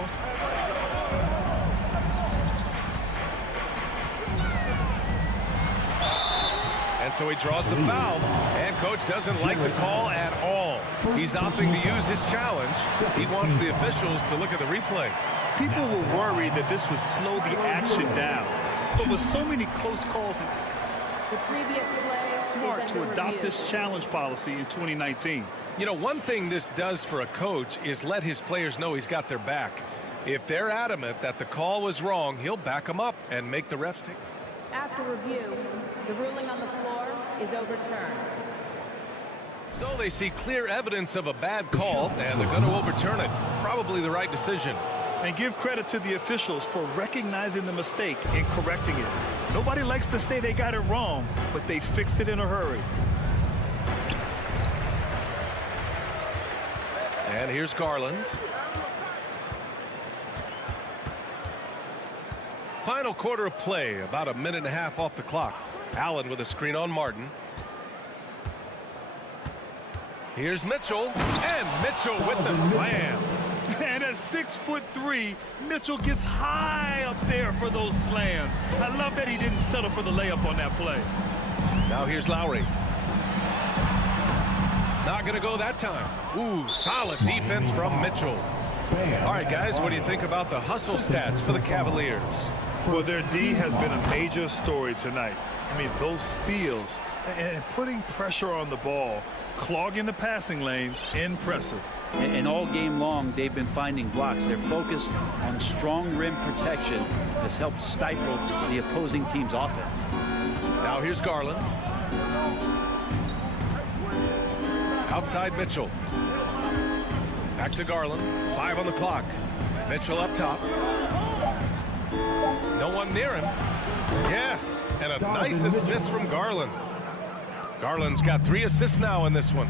And so he draws the foul. And coach doesn't like the call at all. He's opting to use his challenge. He wants the officials to look at the replay. People were worried that this would slow the action down. But with so many close calls, the previous play smart to adopt this challenge policy in 2019. You know, one thing this does for a coach is let his players know he's got their back. If they're adamant that the call was wrong, he'll back them up and make the refs take. After review, the ruling on the floor is overturned. So they see clear evidence of a bad call, and they're going to overturn it. Probably the right decision. And give credit to the officials for recognizing the mistake and correcting it. Nobody likes to say they got it wrong, but they fixed it in a hurry. And here's Garland. Final quarter of play, about a minute and a half off the clock. Allen with a screen on Martin. Here's Mitchell, and Mitchell with the slam. And at 6'3", Mitchell gets high up there for those slams. I love that he didn't settle for the layup on that play. Now here's Lowry. Not going to go that time. Ooh, solid defense from Mitchell. All right, guys, what do you think about the hustle stats for the Cavaliers? Well, their D has been a major story tonight. I mean, those steals and putting pressure on the ball, clogging the passing lanes, impressive. And all game long, they've been finding blocks. Their focus on strong rim protection has helped stifle the opposing team's offense. Now here's Garland. Outside Mitchell. Back to Garland. 5 on the clock. Mitchell up top. No one near him. Yes, and a nice assist from Garland. Garland's got 3 assists now in this one.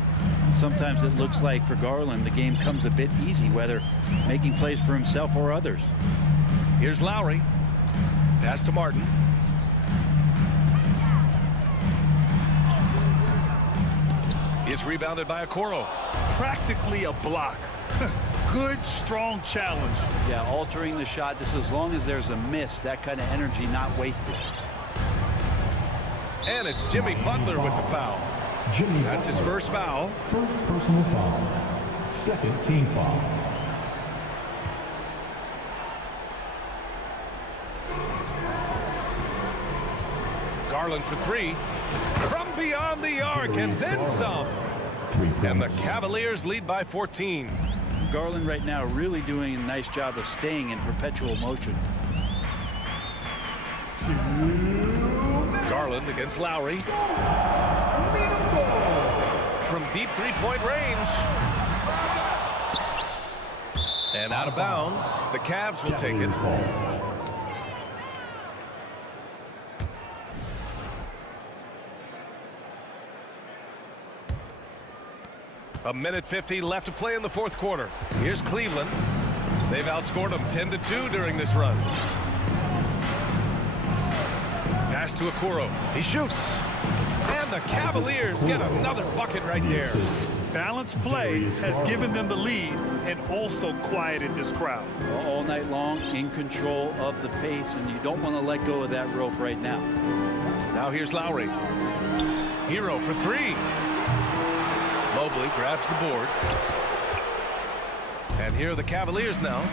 Sometimes it looks like for Garland the game comes a bit easy, whether making plays for himself or others. Here's Lowry. Pass to Martin. He's rebounded by Okoro. Practically a block. Good, strong challenge. Yeah, altering the shot just as long as there's a miss, that kind of energy not wasted. And it's Jimmy Butler with the foul. That's his first foul. First personal foul. Second team foul. Garland for 3. From beyond the arc and then some. And the Cavaliers lead by 14. Garland right now really doing a nice job of staying in perpetual motion. Garland against Lowry. From deep three-point range. And out of bounds. The Cavs will take it. A minute 50 left to play in the fourth quarter. Here's Cleveland. They've outscored them 10-2 during this run. Pass to Okoro. He shoots. And the Cavaliers get another bucket right there. Balanced play has given them the lead and also quieted this crowd. All night long, in control of the pace, and you don't want to let go of that rope right now. Now here's Lowry. Hero for 3. Mobley grabs the board. And here are the Cavaliers now.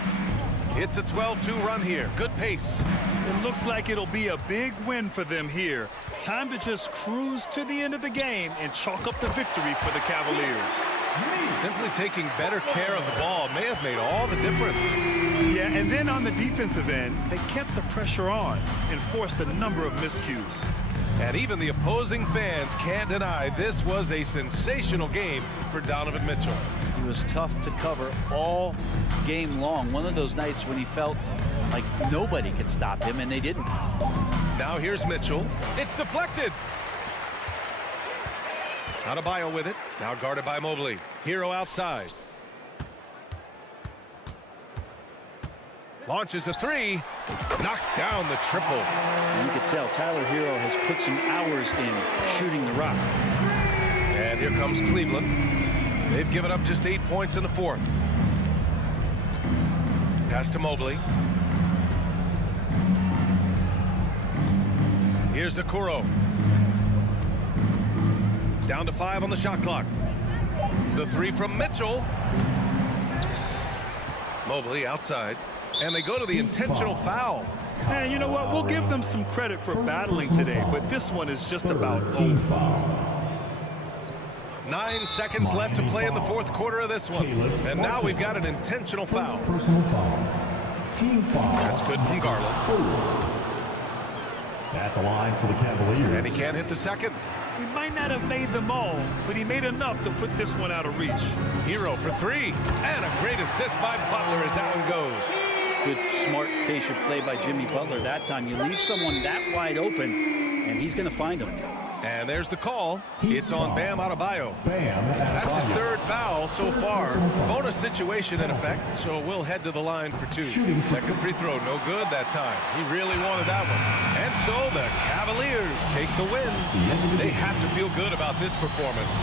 It's a 12-2 run here. Good pace. It looks like it'll be a big win for them here. Time to just cruise to the end of the game and chalk up the victory for the Cavaliers. Simply taking better care of the ball may have made all the difference. Yeah, and then on the defensive end, they kept the pressure on and forced a number of miscues. And even the opposing fans can't deny this was a sensational game for Donovan Mitchell. He was tough to cover all game long. One of those nights when he felt like nobody could stop him, and they didn't. Now here's Mitchell. It's deflected. Adebayo with it. Now guarded by Mobley. Hero outside. Launches a three. Knocks down the triple. And you can tell Tyler Hero has put some hours in shooting the rock. And here comes Cleveland. They've given up just 8 points in the fourth. Pass to Mobley. Here's Okoro. Down to 5 on the shot clock. The three from Mitchell. Mobley outside. And they go to the intentional foul. And you know what? We'll give them some credit for battling today, but this one is just about over. 9 seconds left to play in the fourth quarter of this one. And now we've got an intentional foul. That's good from Garland. At the line for the Cavaliers. And he can't hit the second. He might not have made them all, but he made enough to put this one out of reach. Hero for 3. And a great assist by Butler as that one goes. Good, smart, patient play by Jimmy Butler that time. You leave someone that wide open, and he's going to find them. And there's the call. It's on Bam Adebayo. That's his third foul so far. Bonus situation in effect, so we'll head to the line for 2. Second free throw, no good that time. He really wanted that one. And so the Cavaliers take the win. They have to feel good about this performance.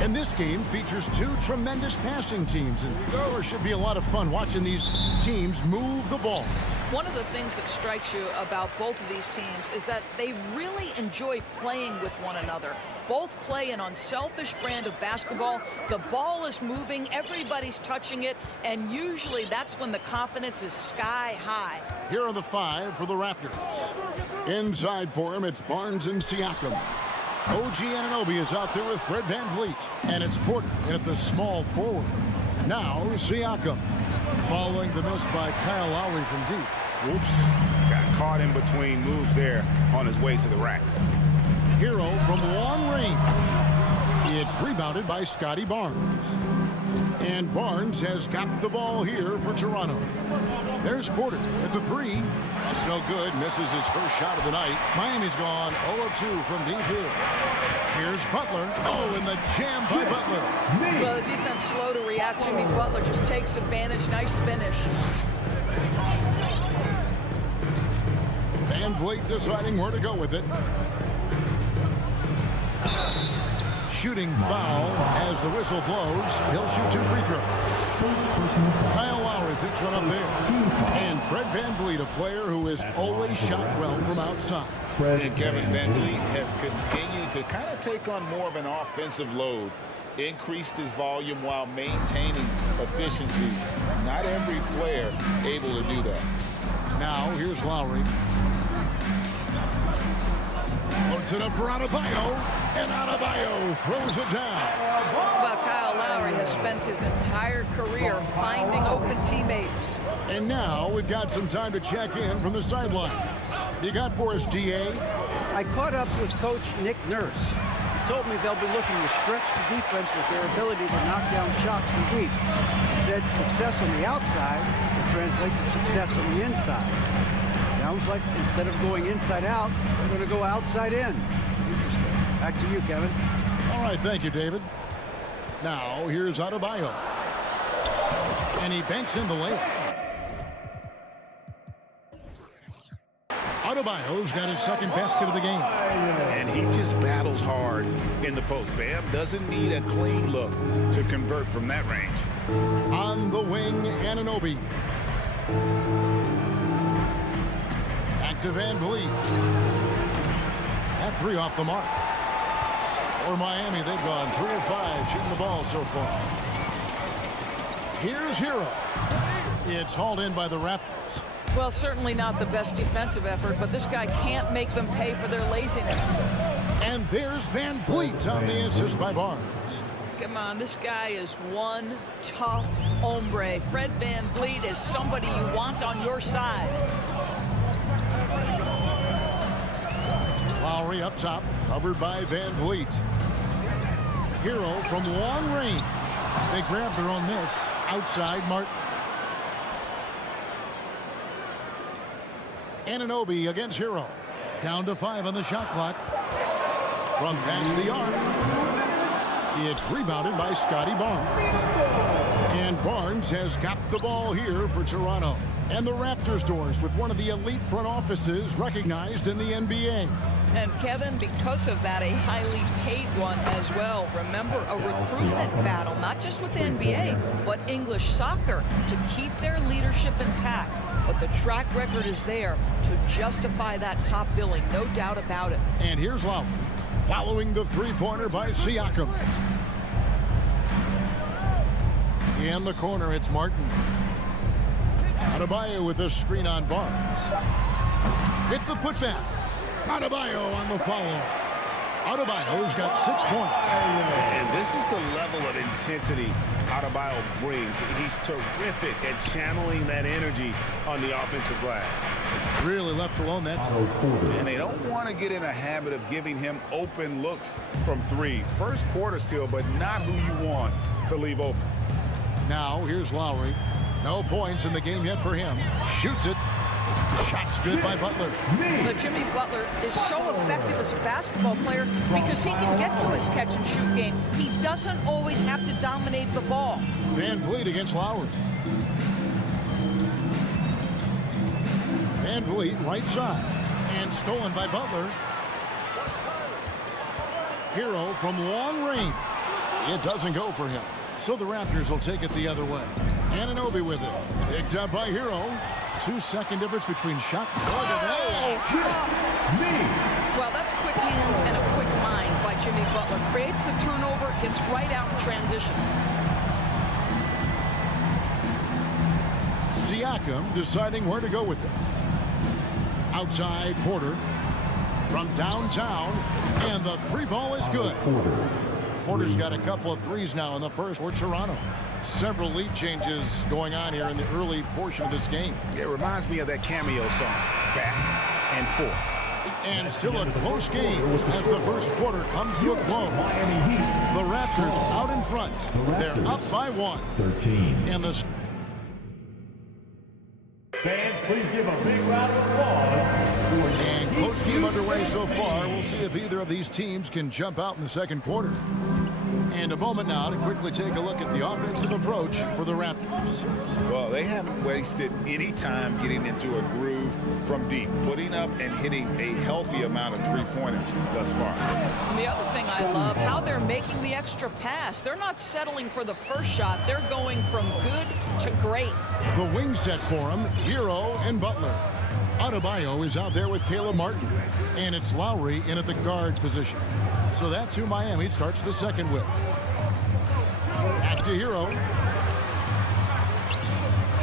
And this game features two tremendous passing teams, and there should be a lot of fun watching these teams move the ball. One of the things that strikes you about both of these teams is that they really enjoy playing with one another. Both play an unselfish brand of basketball. The ball is moving, everybody's touching it, and usually that's when the confidence is sky high. Here are the five for the Raptors. Inside for him, it's Barnes and Siakam. OG Anunoby is out there with Fred VanVleet, and it's Porter in at the small forward. Now Siakam, following the miss by Kyle Lowry from deep. Whoops. Got caught in between moves there on his way to the rack. Hero from long range. It's rebounded by Scotty Barnes. And Barnes has got the ball here for Toronto. There's Porter at the three. That's no good. Misses his first shot of the night. Miami's gone 0 of 2 from deep here. Here's Butler. Oh, and the jam by Butler. Well, the defense slow to react. Jimmy Butler just takes advantage. Nice finish. VanVleet deciding where to go with it. Shooting foul as the whistle blows. He'll shoot 2 free throws. Kyle Lowry picks one up there. And Fred VanVleet, a player who has always shot well from outside. And Kevin VanVleet has continued to kind of take on more of an offensive load. Increased his volume while maintaining efficiency. Not every player able to do that. Now, here's Lowry. Puts it up for Adebayo, and Adebayo throws it down. Well, Kyle Lowry has spent his entire career finding open teammates. And now we've got some time to check in from the sideline. You got for us, DA? I caught up with Coach Nick Nurse. He told me they'll be looking to stretch the defense with their ability to knock down shots from deep. He said success on the outside will translate to success on the inside. Sounds like instead of going inside out, they're going to go outside in. Interesting. Back to you, Kevin. All right, thank you, David. Now, here's Adebayo. And he banks in the layup. Adebayo's got his second basket of the game. And he just battles hard in the post. Bam doesn't need a clean look to convert from that range. On the wing, Anunoby. To VanVleet. That three off the mark. For Miami, they've gone 3 of 5 shooting the ball so far. Here's Hero. It's hauled in by the Raptors. Well, certainly not the best defensive effort, but this guy can't make them pay for their laziness. And there's VanVleet on the assist by Barnes. Come on, this guy is one tough hombre. Fred VanVleet is somebody you want on your side. Lowry up top, covered by VanVleet. Hero from long range. They grab their own miss. Outside, Martin. Anunoby against Hero. Down to 5 on the shot clock. From past the arc. It's rebounded by Scotty Barnes. And Barnes has got the ball here for Toronto. And the Raptors doors with one of the elite front offices recognized in the NBA. And Kevin, because of that, a highly paid one as well. Remember, a recruitment battle, not just with the NBA, but English soccer, to keep their leadership intact. But the track record is there to justify that top billing, no doubt about it. And here's Lowry, following the three-pointer by Siakam. In the corner, it's Martin. Adebayo with a screen on Barnes. With the putback. Adebayo on the follow. Adebayo's got 6 points. And this is the level of intensity Adebayo brings. He's terrific at channeling that energy on the offensive glass. Really left alone that time. And they don't want to get in a habit of giving him open looks from 3. First quarter still, but not who you want to leave open. Now, here's Lowry. No points in the game yet for him. Shoots it. Shot's good by Butler. But Jimmy Butler is so effective as a basketball player because he can get to his catch-and-shoot game. He doesn't always have to dominate the ball. VanVleet against Lowry. VanVleet right side. And stolen by Butler. Hero from long range. It doesn't go for him. So the Raptors will take it the other way. Anunoby with it. Picked up by Hero. 2-second difference between shots. Well, that's quick hands and a quick mind by Jimmy Butler. Creates the turnover, gets right out in transition. Siakam deciding where to go with it. Outside Porter from downtown, and the three ball is good. Porter's got a couple of threes now in the first for Toronto. Several lead changes going on here in the early portion of this game. It reminds me of that cameo song, Back and Forth. And still a close game as the first quarter comes to a close. The Raptors out in front. They're up by 1. 13. And the Fans, please give a big round of applause. And close game underway so far. We'll see if either of these teams can jump out in the second quarter. And a moment now to quickly take a look at the offensive approach for the Raptors. Well, they haven't wasted any time getting into a groove from deep, putting up and hitting a healthy amount of three-pointers thus far. And the other thing I love, how they're making the extra pass. They're not settling for the first shot. They're going from good to great. The wing set for him, Hero and Butler. Adebayo is out there with Caleb Martin. And it's Lowry in at the guard position. So that's who Miami starts the second with. Back to Hero.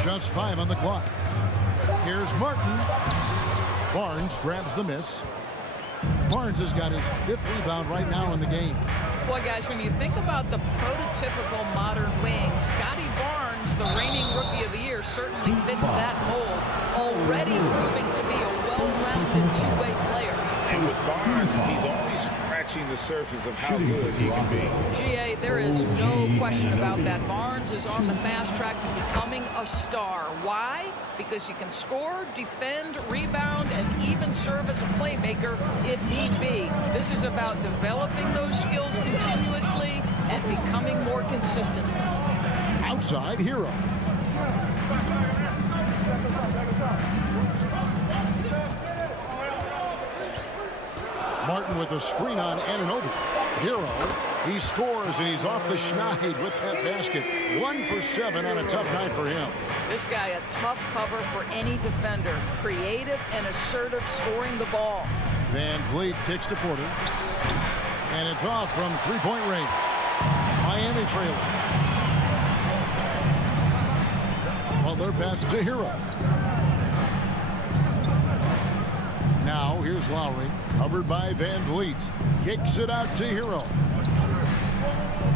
Just 5 on the clock. Here's Martin. Barnes grabs the miss. Barnes has got his 5th rebound right now in the game. Boy, guys, when you think about the prototypical modern wing, Scotty Barnes, the reigning Rookie of the Year, certainly fits that mold. Already proving to be a well-rounded two-way player. And with Barnes, he's only scratching the surface of how good he can be. GA, there is no question about that. Barnes is on the fast track to becoming a star. Why? Because he can score, defend, rebound, and even serve as a playmaker if need be. This is about developing those skills continuously and becoming more consistent. Outside Hero. Martin with a screen on Anunoby. Hero, he scores and he's off the schneid with that basket. 1 for 7 on a tough night for him. This guy, a tough cover for any defender. Creative and assertive scoring the ball. Van Vliet kicks to Porter. And it's off from three-point range. Miami trailing. Butler passes to Hero. Now here's Lowry, covered by Van Vliet. Kicks it out to Hero.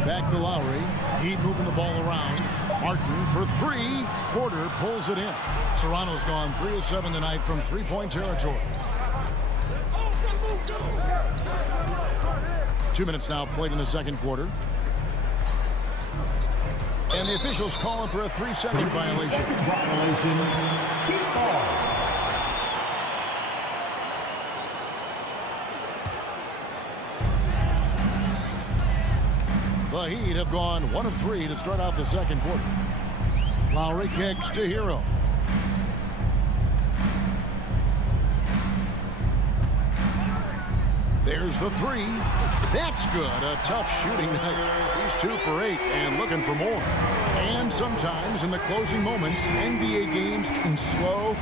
Back to Lowry. Heat moving the ball around. Martin for 3. Porter pulls it in. Toronto's gone 3 of 7 tonight from three-point territory. 2 minutes now played in the second quarter. And the officials calling for a 3-second violation. The Heat have gone 1 of 3 to start out the second quarter. Lowry kicks to Hero. There's the 3. That's good. A tough shooting night. He's 2 for 8 and looking for more. And sometimes in the closing moments, NBA games can slow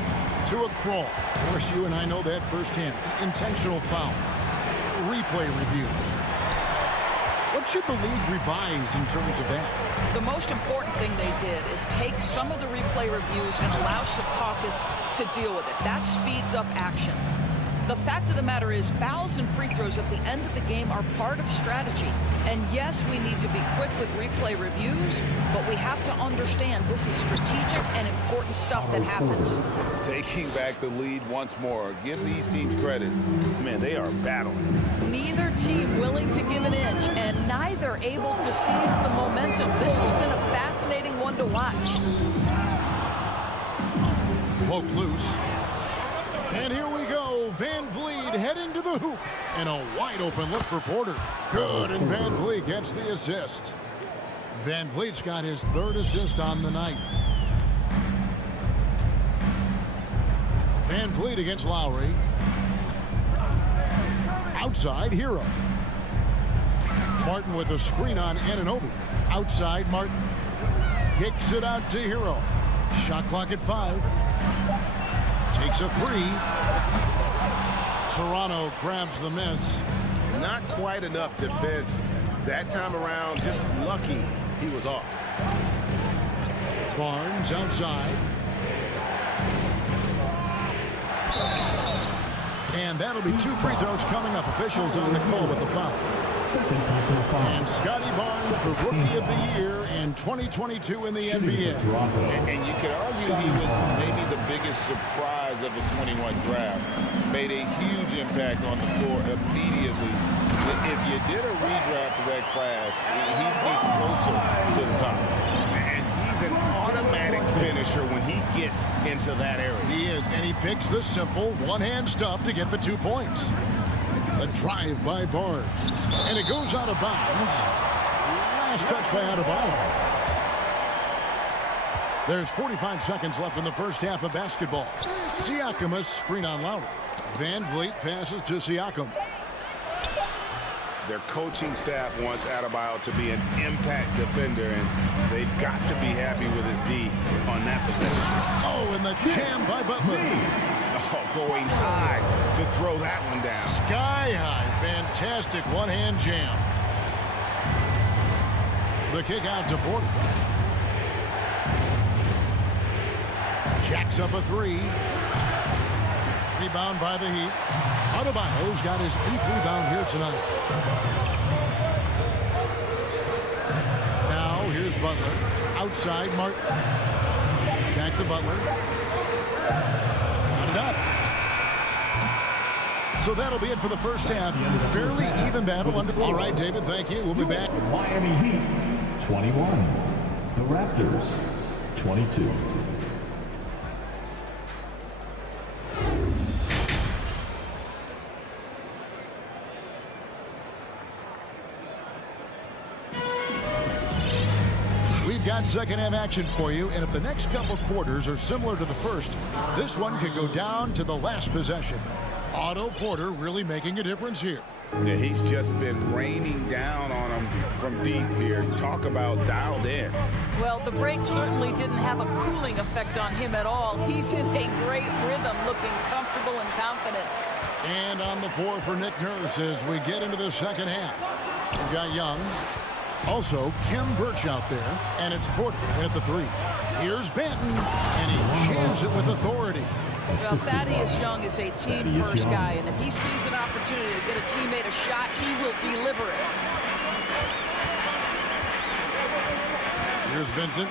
to a crawl. Of course, you and I know that firsthand. Intentional foul. Replay review. What should the league revise in terms of that? The most important thing they did is take some of the replay reviews and allow Secaucus to deal with it. That speeds up action. The fact of the matter is fouls and free throws at the end of the game are part of strategy. And yes, we need to be quick with replay reviews, but we have to understand this is strategic and important stuff that happens. Taking back the lead once more. Give these teams credit. Man, they are battling. Neither team willing to give an inch, and neither able to seize the momentum. This has been a fascinating one to watch. Poke loose. And here we go. Van Vliet heading to the hoop. And a wide open look for Porter. Good, and Van Vliet gets the assist. Van Vliet's got his 3rd assist on the night. Van Vliet against Lowry. Outside Hero. Martin with a screen on Anunoby. Outside, Martin. Kicks it out to Hero. Shot clock at 5. Takes a 3. Toronto grabs the miss. Not quite enough defense. That time around, just lucky he was off. Barnes outside. And that'll be 2 free throws coming up. Officials on the call with the foul. And Scotty Barnes, the Rookie of the Year in 2022 in the NBA. And you could argue he was maybe the biggest surprise of the 21 draft. Made a huge impact on the floor immediately. If you did a redraft to that class, he'd be closer to the top. And he's an automatic finisher when he gets into that area. He is, and he picks the simple one-hand stuff to get the 2 points. A drive by Barnes. And it goes out of bounds. Last touch by Adebayo. There's 45 seconds left in the first half of basketball. Siakam a screen on Lowry. Van Vliet passes to Siakam. Their coaching staff wants Adebayo to be an impact defender, and they've got to be happy with his D on that possession. Oh, and the jam by Butler. Oh, going high to throw that one down. Sky high. Fantastic one-hand jam. The kick out to Porter. Jacks up a 3. Rebound by the Heat. Adebayo's got his 8th rebound here tonight. Now here's Butler. Outside, Martin. Back to Butler. Got it up. So that'll be it for the first half. Fairly even battle. All right, David, thank you. We'll be back. Miami Heat, 21. The Raptors, 22. Got second half action for you, and if the next couple quarters are similar to the first, this one could go down to the last possession. Otto Porter really making a difference here. Yeah, he's just been raining down on him from deep here. Talk about dialed in. Well, the break certainly didn't have a cooling effect on him at all. He's in a great rhythm, looking comfortable and confident. And on the floor for Nick Nurse as we get into the second half. We've got Young. Also, Kim Birch out there, and it's Porter at the 3. Here's Benton, and he jams it with authority. Well, Thaddeus Young is a team-first guy, and if he sees an opportunity to get a teammate a shot, he will deliver it. Here's Vincent.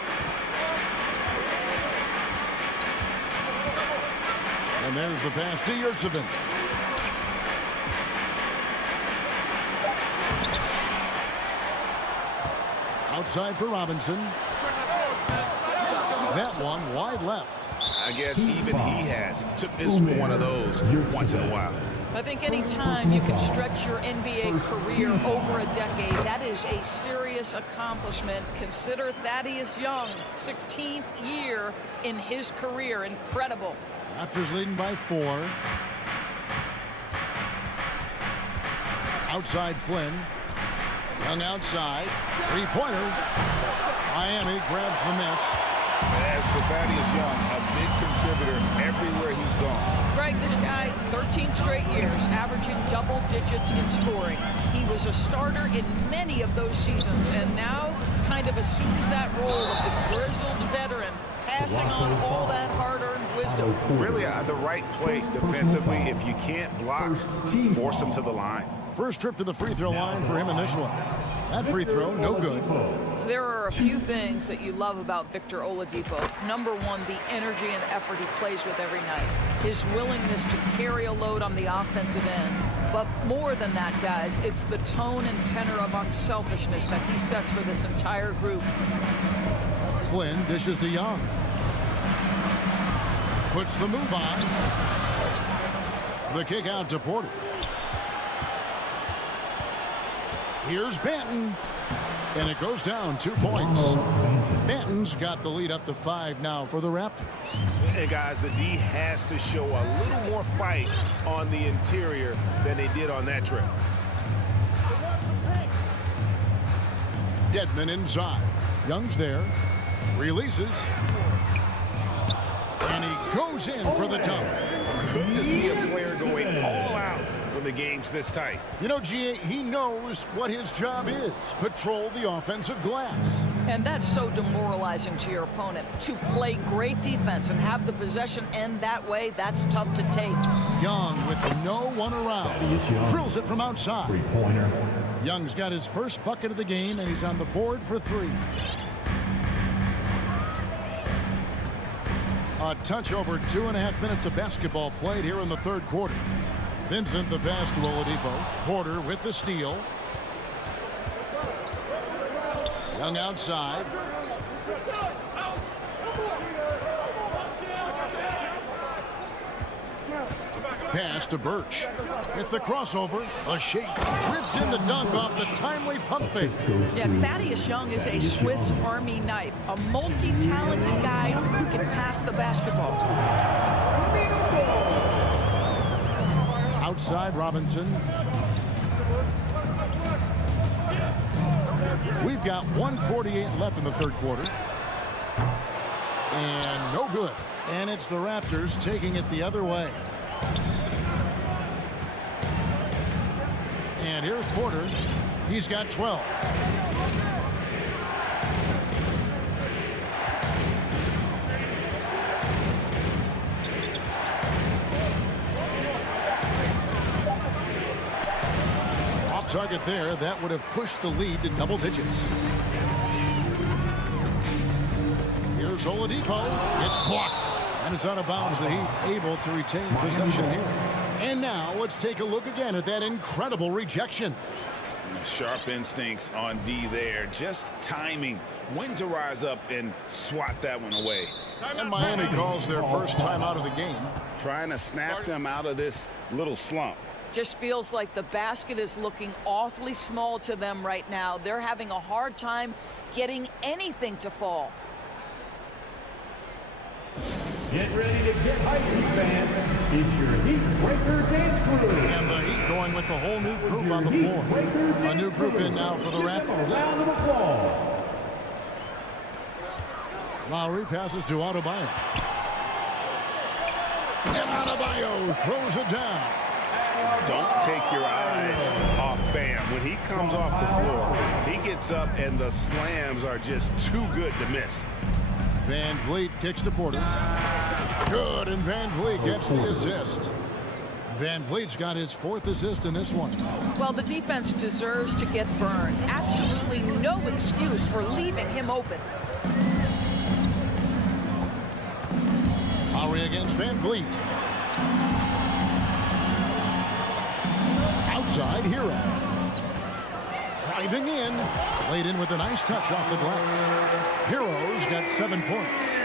And there's the pass to Yurtsevin. Outside for Robinson. That one wide left. I guess even he has to miss one of those once in a while. I think any time you can stretch your NBA career over a decade, that is a serious accomplishment. Consider Thaddeus Young, 16th year in his career. Incredible. Raptors leading by 4. Outside Flynn. Young outside. 3-pointer. Miami grabs the miss. As for Thaddeus Young, a big contributor everywhere he's gone. Greg, this guy, 13 straight years, averaging double digits in scoring. He was a starter in many of those seasons, and now kind of assumes that role of the grizzled veteran, passing on all that hard-earned wisdom. Really, the right play defensively. If you can't block, force him to the line. First trip to the free throw line for him in this one. That free throw, no good. There are a few things that you love about Victor Oladipo. Number one, the energy and effort he plays with every night. His willingness to carry a load on the offensive end. But more than that, guys, it's the tone and tenor of unselfishness that he sets for this entire group. Flynn dishes to Young. Puts the move on. The kick out to Porter. Here's Benton. And it goes down 2 points. Benton's got the lead up to 5 now for the Raptors. And guys, the D has to show a little more fight on the interior than they did on that trip. Dedmon inside. Young's there. Releases. And he goes in for the dunk. Good to see a player going all out when the game's this tight. You know, G.A., he knows what his job is. Patrol the offensive glass. And that's so demoralizing to your opponent. To play great defense and have the possession end that way, that's tough to take. Young with no one around. Drills it from outside. Three-pointer. Young's got his first bucket of the game, and he's on the board for 3. A touch over 2.5 minutes of basketball played here in the third quarter. Vincent the pass to Oladipo. Porter with the steal. Young outside. Pass to Birch. With the crossover, a shake. Rips in the dunk off the timely pump fake. Yeah, Thaddeus Young is a Swiss Army knife. A multi-talented guy who can pass the basketball. Outside Robinson. We've got 1:48 left in the third quarter. And no good. And it's the Raptors taking it the other way. And here's Porter. He's got 12. Off target there. That would have pushed the lead to double digits. Here's Oladipo. It's blocked. And it's out of bounds. The Heat able to retain possession here. And now let's take a look again at that incredible rejection. Sharp instincts on D there. Just timing when to rise up and swat that one away. And Miami calls their first time out of the game. Trying to snap them out of this little slump. Just feels like the basket is looking awfully small to them right now. They're having a hard time getting anything to fall. Get ready to get hyped, fans. It's your Heat Breaker Dance Crew. And the Heat going with the whole new group on the floor. A new group in now for the Raptors. Round of applause. Lowry passes to Adebayo. And Adebayo throws it down. Don't take your eyes off Bam. When he comes off the floor, he gets up and the slams are just too good to miss. Van Vliet kicks to Porter. Good, and Van Vliet gets the assist. Van Vliet's got his 4th assist in this one. Well, the defense deserves to get burned. Absolutely no excuse for leaving him open. Lowry against Van Vliet. Outside, Hero. Driving in. Laid in with a nice touch off the glass. Hero's got 7 points.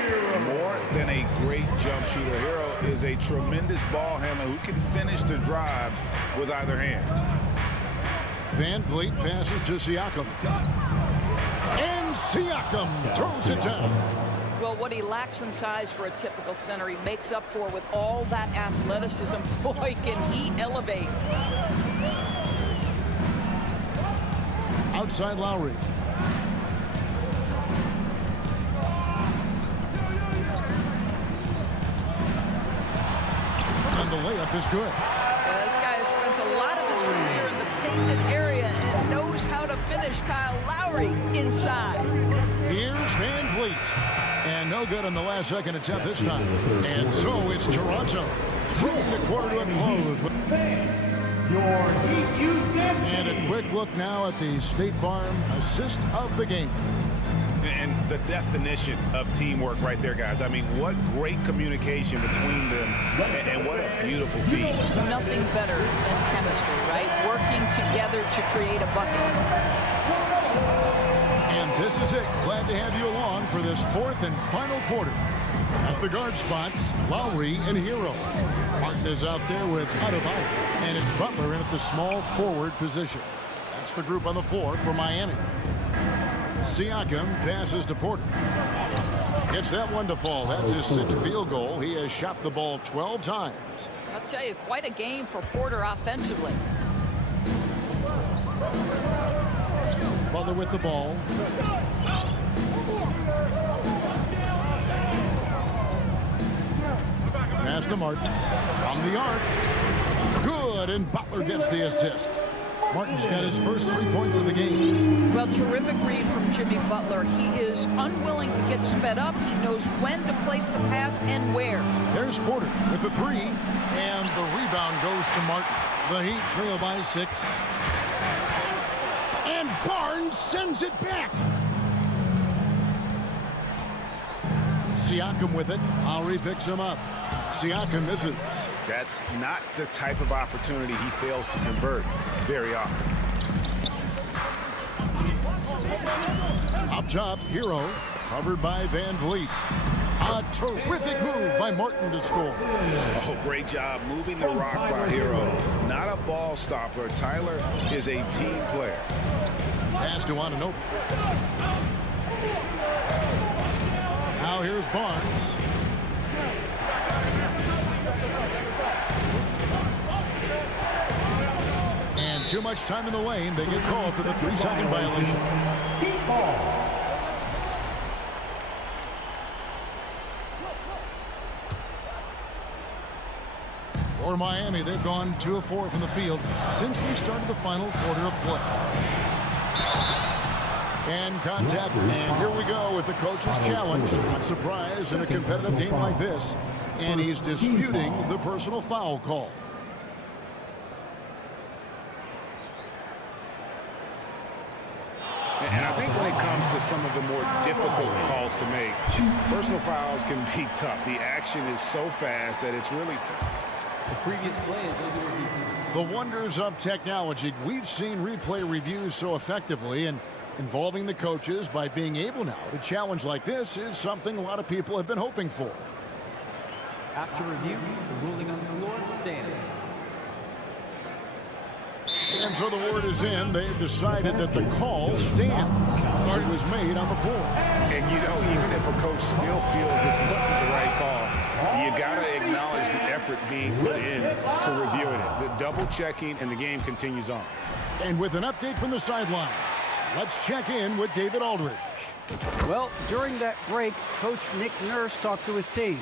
More than a great jump shooter, Hero is a tremendous ball handler who can finish the drive with either hand. Van Vliet passes to Siakam. And Siakam throws it down. Well, what he lacks in size for a typical center, he makes up for with all that athleticism. Boy, can he elevate. Outside Lowry. And the layup is good. This guy has spent a lot of his career in the painted area and knows how to finish. Kyle Lowry inside. Here's Van Vliet. And no good on the last second attempt this time. And so it's Toronto. Bringing the quarter to a close. And a quick look now at the State Farm assist of the game. And the definition of teamwork right there, guys. I mean, what great communication between them, and what a beautiful feat. Nothing better than chemistry, right? Working together to create a bucket. And this is it. Glad to have you along for this 4th and final quarter. At the guard spots, Lowry and Hero. Martin is out there with Adebayo, and it's Butler in at the small forward position. That's the group on the floor for Miami. Siakam passes to Porter. Gets that one to fall. That's his 6th field goal. He has shot the ball 12 times. I'll tell you, quite a game for Porter offensively. Butler with the ball. Pass to Martin. From the arc. Good, and Butler gets the assist. Martin's got his first 3 points of the game. Well, terrific read from Jimmy Butler. He is unwilling to get sped up. He knows when to place the pass and where. There's Porter with the 3, and the rebound goes to Martin. The Heat trail by 6. And Barnes sends it back. Siakam with it. Lowry picks him up. Siakam misses. That's not the type of opportunity he fails to convert very often. Up top, Hero, covered by Van Vliet. A terrific move by Martin to score. Oh, great job moving the rock by Hero. Not a ball stopper. Tyler is a team player. Pass to Anunoby. Now here's Barnes. And too much time in the lane. They get called for the 3-second violation. For Miami, they've gone 2 of 4 from the field since we started the final quarter of play. And contact, and here we go with the coach's challenge. Not surprised in a competitive game like this. And he's disputing the personal foul call. And I think when it comes to some of the more difficult calls to make, personal fouls can be tough. The action is so fast that it's really tough. The previous play is under review. The wonders of technology. We've seen replay reviews so effectively, and involving the coaches by being able now to challenge like this is something a lot of people have been hoping for. After review, the ruling on the floor stands. And so the word is in. They've decided that the call stands. It was made on the floor. And you know, even if a coach still feels this wasn't the right call, you got to acknowledge the effort being put in to reviewing it. The double checking, and the game continues on. And with an update from the sideline, let's check in with David Aldridge. Well, during that break, Coach Nick Nurse talked to his team.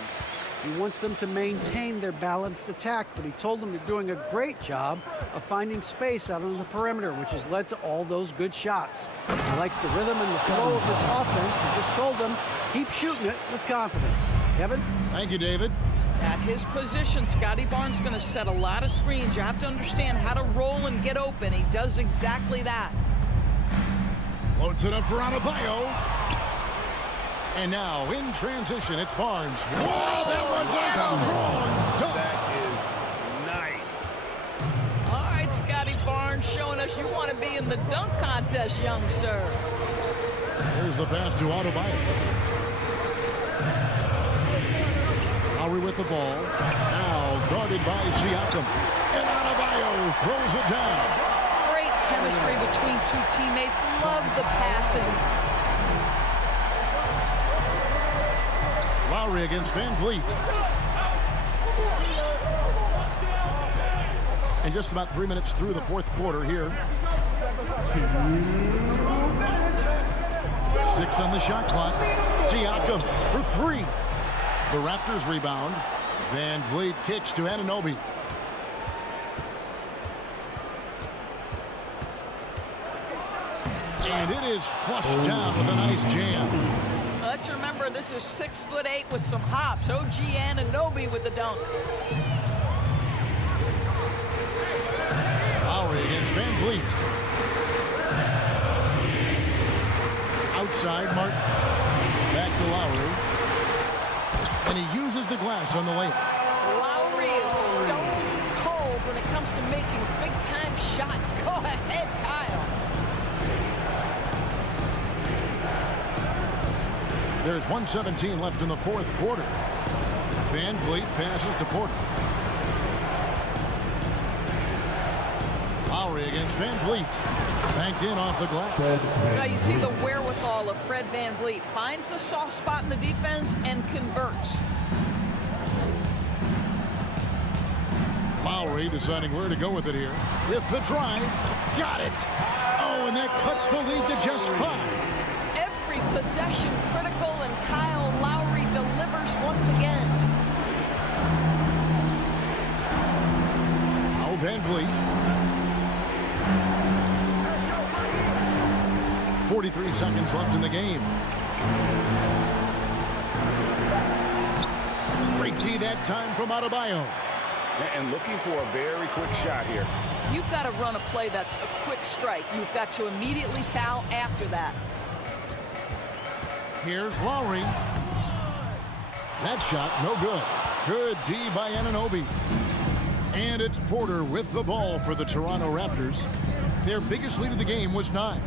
He wants them to maintain their balanced attack, but he told them they're doing a great job of finding space out on the perimeter, which has led to all those good shots. He likes the rhythm and the flow of this offense. He just told them, keep shooting it with confidence. Kevin? Thank you, David. At his position, Scotty Barnes going to set a lot of screens. You have to understand how to roll and get open. He does exactly that. Floats it up for Adebayo. And now, in transition, it's Barnes. Whoa, that was a strong. That is nice. All right, Scotty Barnes showing us you want to be in the dunk contest, young sir. Here's the pass to Adebayo. Lowry with the ball. Now guarded by Siakam. And Adebayo throws it down. Great chemistry between two teammates. Love the passing. Lowry against Van Vliet. And just about 3 minutes through the fourth quarter here. 6 on the shot clock. Siakam for 3. The Raptors rebound. Van Vliet kicks to Anunoby. And it is flushed down with a nice jam. Let's remember, this is 6'8" with some hops. OG Anunoby with the dunk. Lowry against Van Vliet. Outside, Martin. Back to Lowry. And he uses the glass on the layup. Lowry is stone cold when it comes to making big-time shots. Go ahead, Kyle. There's 1:17 left in the fourth quarter. Van Vliet passes to Porter. Lowry against Van Vliet. Banked in off the glass. Now you see the wherewithal of Fred Van Vliet. Finds the soft spot in the defense and converts. Lowry deciding where to go with it here. With the drive. Got it. Oh, and that cuts the lead to just 5. Every possession critical, and Kyle Lowry delivers once again. Now Van Vliet. 43 seconds left in the game. Great tee that time from Adebayo. And looking for a very quick shot here. You've got to run a play that's a quick strike. You've got to immediately foul after that. Here's Lowry. That shot, no good. Good D by Anunoby. And it's Porter with the ball for the Toronto Raptors. Their biggest lead of the game was 9.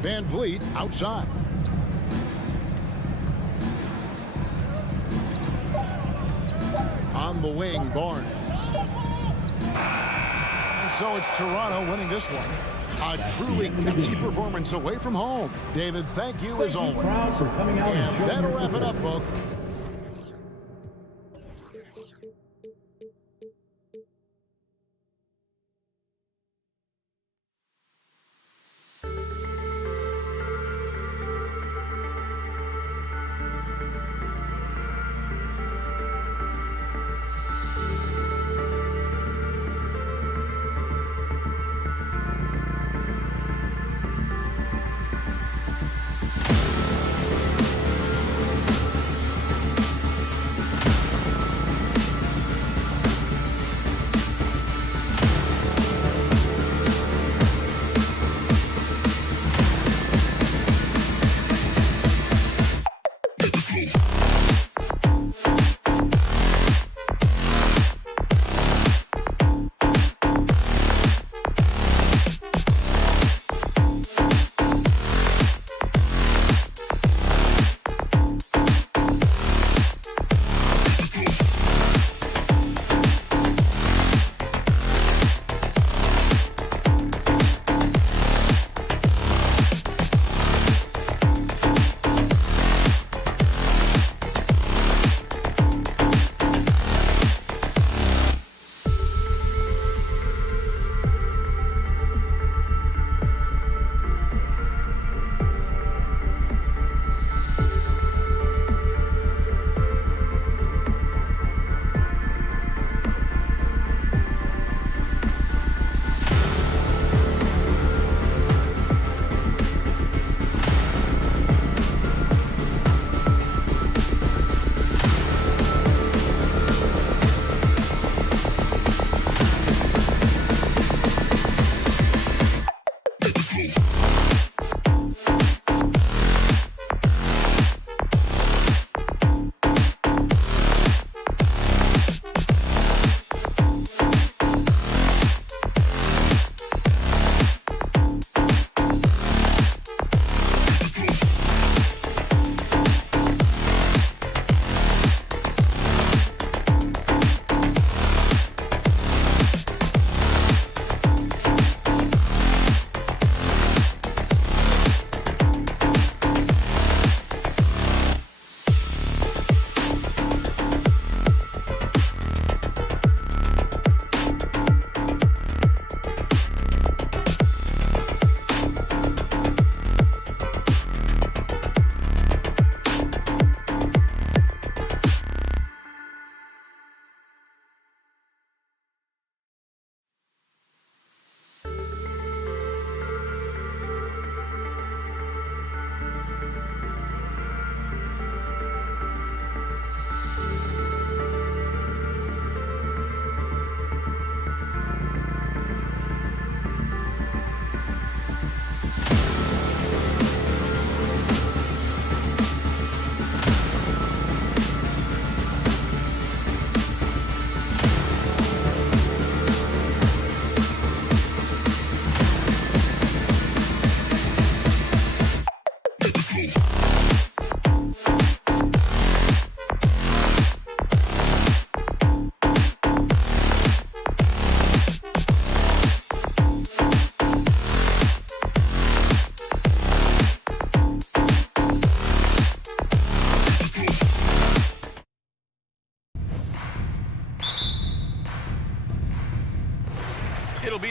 Van Vliet outside. On the wing, Barnes. And so it's Toronto winning this one. A truly gutsy performance away from home. David, thank you as always. And that'll wrap it up, folks.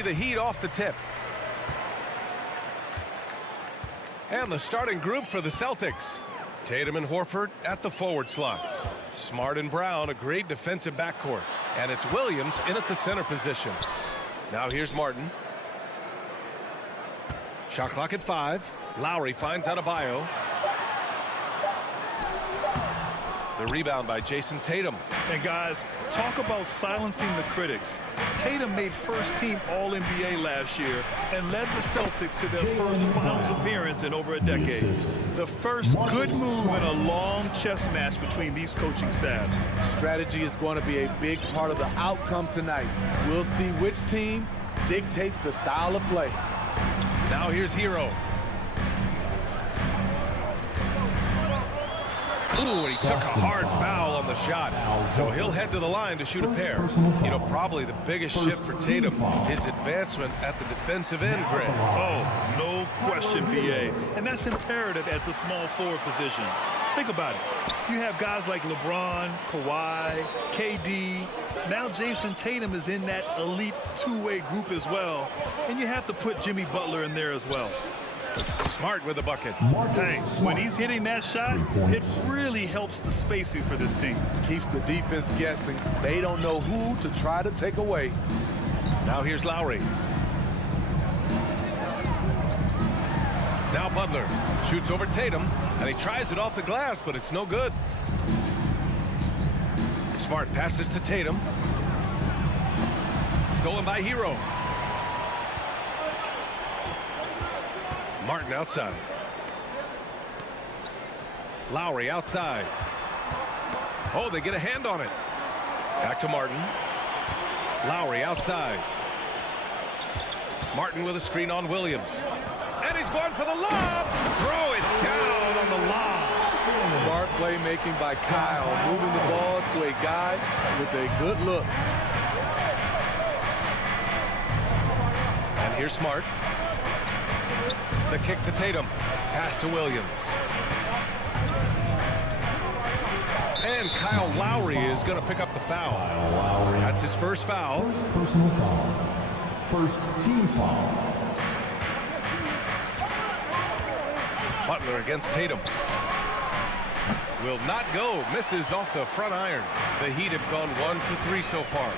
the Heat off the tip. And the starting group for the Celtics. Tatum and Horford at the forward slots. Smart and Brown, a great defensive backcourt. And it's Williams in at the center position. Now here's Martin. Shot clock at 5. Lowry finds Adebayo. The rebound by Jason Tatum. And guys, talk about silencing the critics. Tatum made first-team All-NBA last year and led the Celtics to their first finals appearance in over a decade. The first good move in a long chess match between these coaching staffs. Strategy is going to be a big part of the outcome tonight. We'll see which team dictates the style of play. Now here's Hero. Ooh, he took a hard foul on the shot. So he'll head to the line to shoot a pair. You know, probably the biggest shift for Tatum, his advancement at the defensive end, Greg. Oh, no question, B.A. And that's imperative at the small forward position. Think about it. You have guys like LeBron, Kawhi, KD. Now Jason Tatum is in that elite two-way group as well. And you have to put Jimmy Butler in there as well. Smart with the bucket. Hey, when he's hitting that shot, it really helps the spacing for this team. Keeps the defense guessing. They don't know who to try to take away. Now here's Lowry. Now Butler shoots over Tatum, and he tries it off the glass, but it's no good. Smart passes to Tatum. Stolen by Hero. Martin outside. Lowry outside. Oh, they get a hand on it. Back to Martin. Lowry outside. Martin with a screen on Williams. And he's going for the lob. Throw it down on the lob. Smart playmaking by Kyle, moving the ball to a guy with a good look. And here's Smart. The kick to Tatum. Pass to Williams. And Kyle Lowry is going to pick up the foul. That's his first foul. Personal foul. First team foul. Butler against Tatum. Will not go. Misses off the front iron. The Heat have gone 1 for 3 so far.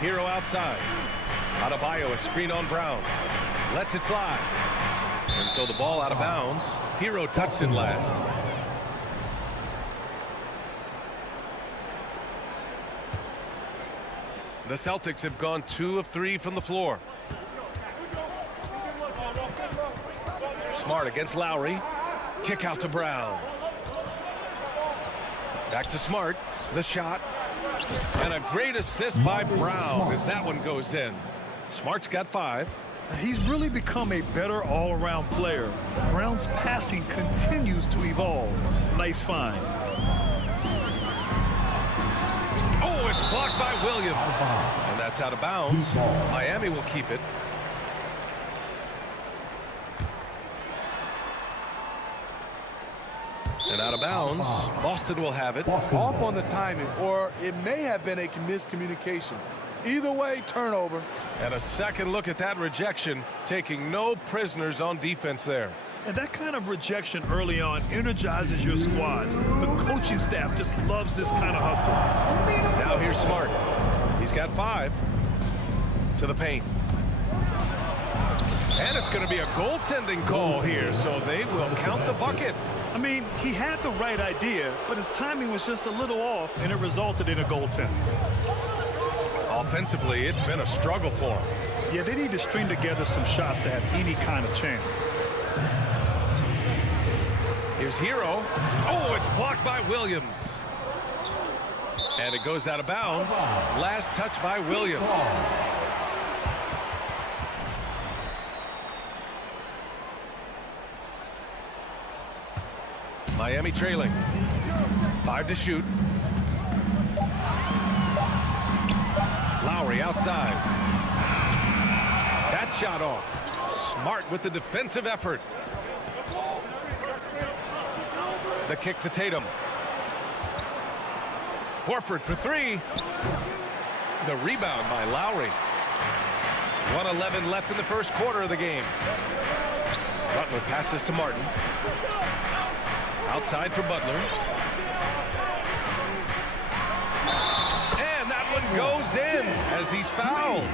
Hero outside. Adebayo, a screen on Brown. Lets it fly. And so the ball out of bounds. Hero touched it last. The Celtics have gone 2 of 3 from the floor. Smart against Lowry. Kick out to Brown. Back to Smart. The shot. And a great assist by Brown as that one goes in. Smart's got 5. He's really become a better all-around player. Brown's passing continues to evolve. Nice find. Oh, it's blocked by Williams. And that's out of bounds. Miami will keep it. And out of bounds. Boston will have it. Off on the timing, or it may have been a miscommunication. Either way, turnover. And a second look at that rejection, taking no prisoners on defense there. And that kind of rejection early on energizes your squad. The coaching staff just loves this kind of hustle. Now here's Smart. He's got 5. To the paint. And it's going to be a goaltending call here, so they will count the bucket. I mean, he had the right idea, but his timing was just a little off, and it resulted in a goaltend. Offensively, it's been a struggle for him. Yeah, they need to string together some shots to have any kind of chance. Here's Hero. Oh, it's blocked by Williams. And it goes out of bounds. Last touch by Williams. Miami trailing. 5 to shoot. Lowry outside. That shot off. Smart with the defensive effort. The kick to Tatum. Horford for 3. The rebound by Lowry. 1:11 left in the first quarter of the game. Butler passes to Martin. Outside for Butler. And that one goes in as he's fouled.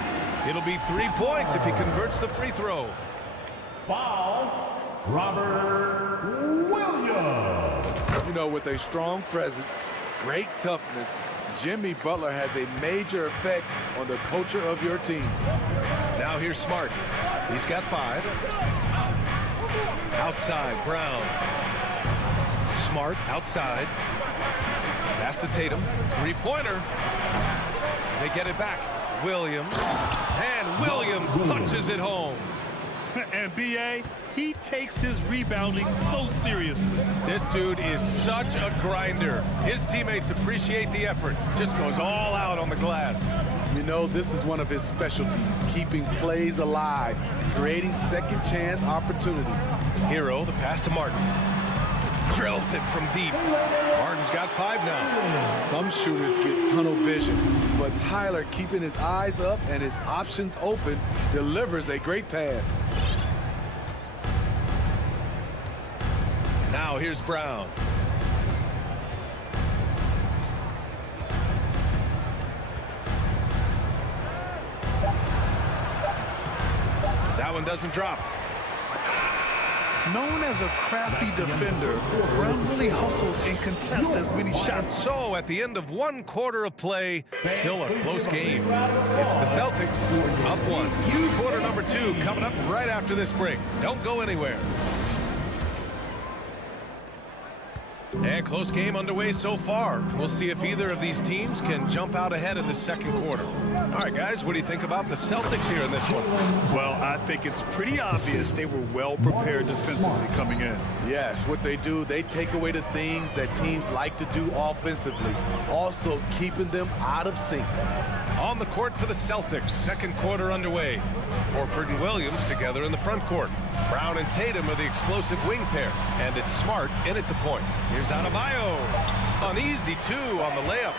It'll be 3 points if he converts the free throw. Foul, Robert Williams. You know, with a strong presence, great toughness, Jimmy Butler has a major effect on the culture of your team. Now here's Smart. He's got 5. Outside, Brown. Smart outside. Pass to Tatum. Three-pointer. They get it back. Williams. And Williams punches it home. And B.A., he takes his rebounding so seriously. This dude is such a grinder. His teammates appreciate the effort. Just goes all out on the glass. You know, this is one of his specialties, keeping plays alive, creating second chance opportunities. Hero, the pass to Martin. Drills it from deep. Martin's got 5 now. Some shooters get tunnel vision, but Tyler, keeping his eyes up and his options open, delivers a great pass. Now here's Brown. That one doesn't drop. Known as a crafty defender, Brown really hustles and contests as many shots. So at the end of 1 quarter of play, still a close game. It's the Celtics up 1. Quarter number 2 coming up right after this break. Don't go anywhere. And close game underway so far. We'll see if either of these teams can jump out ahead in the second quarter. All right, guys, what do you think about the Celtics here in this one? Well, I think it's pretty obvious they were well prepared defensively coming in. Yes, what they do, they take away the things that teams like to do offensively, also keeping them out of sync. On the court for the Celtics, second quarter underway. Horford and Williams together in the front court. Brown and Tatum are the explosive wing pair, and it's Smart in at the point. Here's Adebayo. An easy 2 on the layup.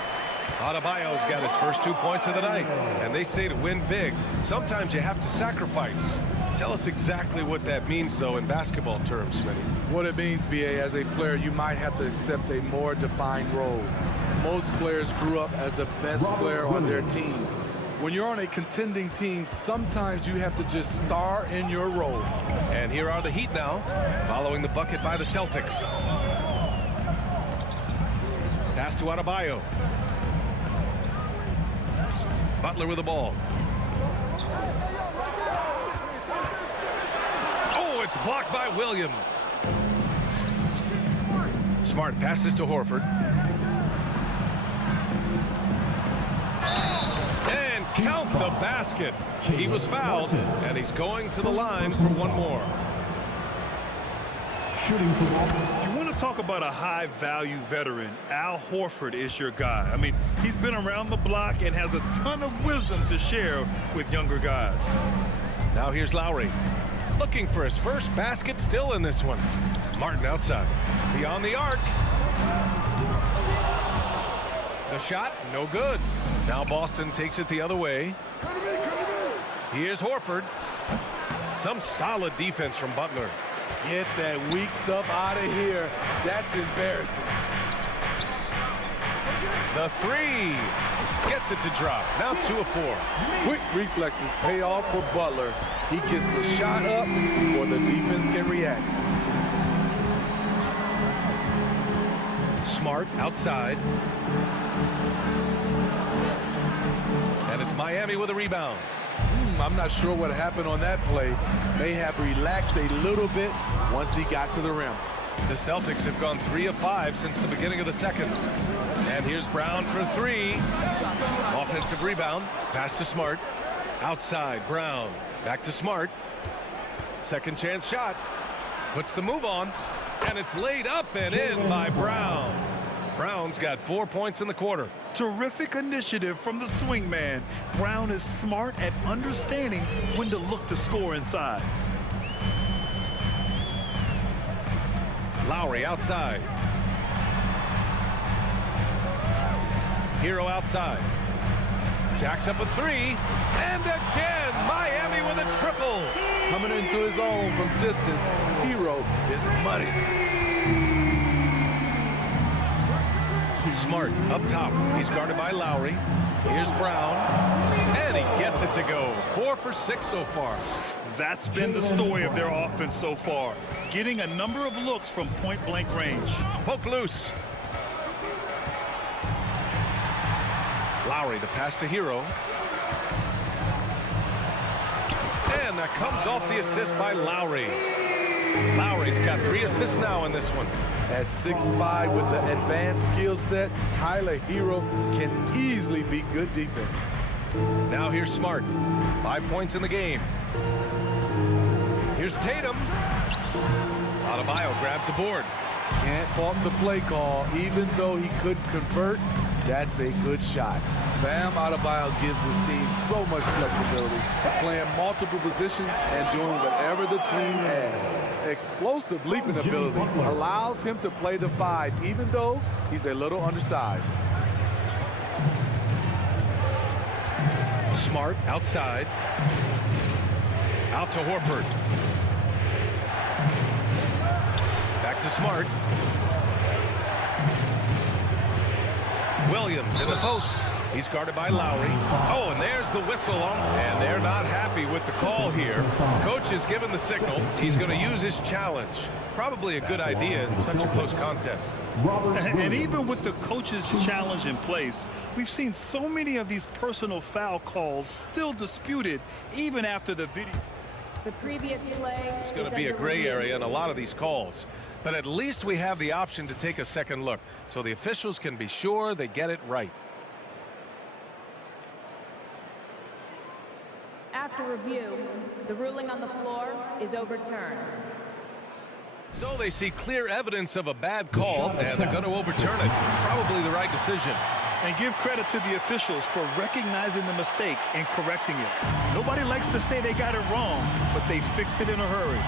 Adebayo's got his first 2 points of the night, and they say to win big, sometimes you have to sacrifice. Tell us exactly what that means, though, in basketball terms, Smitty. What it means, B.A., as a player, you might have to accept a more defined role. Most players grew up as the best player on their team. When you're on a contending team, sometimes you have to just star in your role. And here are the Heat now, following the bucket by the Celtics. Pass to Adebayo. Butler with the ball. Oh, it's blocked by Williams. Smart passes to Horford. And count the basket. He was fouled, and he's going to the line for one more. If you want to talk about a high-value veteran, Al Horford is your guy. I mean, he's been around the block and has a ton of wisdom to share with younger guys. Now here's Lowry. Looking for his first basket, still in this one. Martin outside. Beyond the arc. The shot, no good. Now Boston takes it the other way. Here's Horford. Some solid defense from Butler. Get that weak stuff out of here. That's embarrassing. The 3 gets it to drop. Now 2 of 4. Quick reflexes pay off for Butler. He gets the shot up before the defense can react. Smart outside. And it's Miami with a rebound. I'm not sure what happened on that play. May have relaxed a little bit once he got to the rim. The Celtics have gone 3 of 5 since the beginning of the second. And here's Brown for 3. Offensive rebound. Pass to Smart. Outside, Brown. Back to Smart. Second chance shot. Puts the move on. And it's laid up and in by Brown. Brown's got 4 points in the quarter. Terrific initiative from the swing man. Brown is smart at understanding when to look to score inside. Lowry outside. Hero outside. Jacks up a three. And again, Miami with a triple. Coming into his own from distance, Hero is money. Smart up top. He's guarded by Lowry. Here's Brown. And he gets it to go. 4 for 6 so far. That's been the story of their offense so far. Getting a number of looks from point-blank range. Poke loose. Lowry to pass to Hero. And that comes off the assist by Lowry. Lowry's got 3 assists now in this one. At 6'5" with the advanced skill set, Tyler Hero can easily beat good defense. Now here's Smart. 5 points in the game. Here's Tatum. Adebayo grabs the board. Can't fault the play call. Even though he couldn't convert, that's a good shot. Bam Adebayo gives his team so much flexibility, playing multiple positions and doing whatever the team has. Explosive leaping ability allows him to play the 5, even though he's a little undersized. Smart outside. Out to Horford. Back to Smart. Williams in the post. He's guarded by Lowry. Oh, and there's the whistle on. And they're not happy with the call here. Coach is given the signal. He's going to use his challenge. Probably a good idea in such a close contest. And even with the coach's challenge in place, we've seen so many of these personal foul calls still disputed even after the video. The previous play. It's going to be a gray area in a lot of these calls. But at least we have the option to take a second look, so the officials can be sure they get it right. After review, the ruling on the floor is overturned. So they see clear evidence of a bad call, and they're going to overturn it. Probably the right decision. And give credit to the officials for recognizing the mistake and correcting it. Nobody likes to say they got it wrong, but they fixed it in a hurry.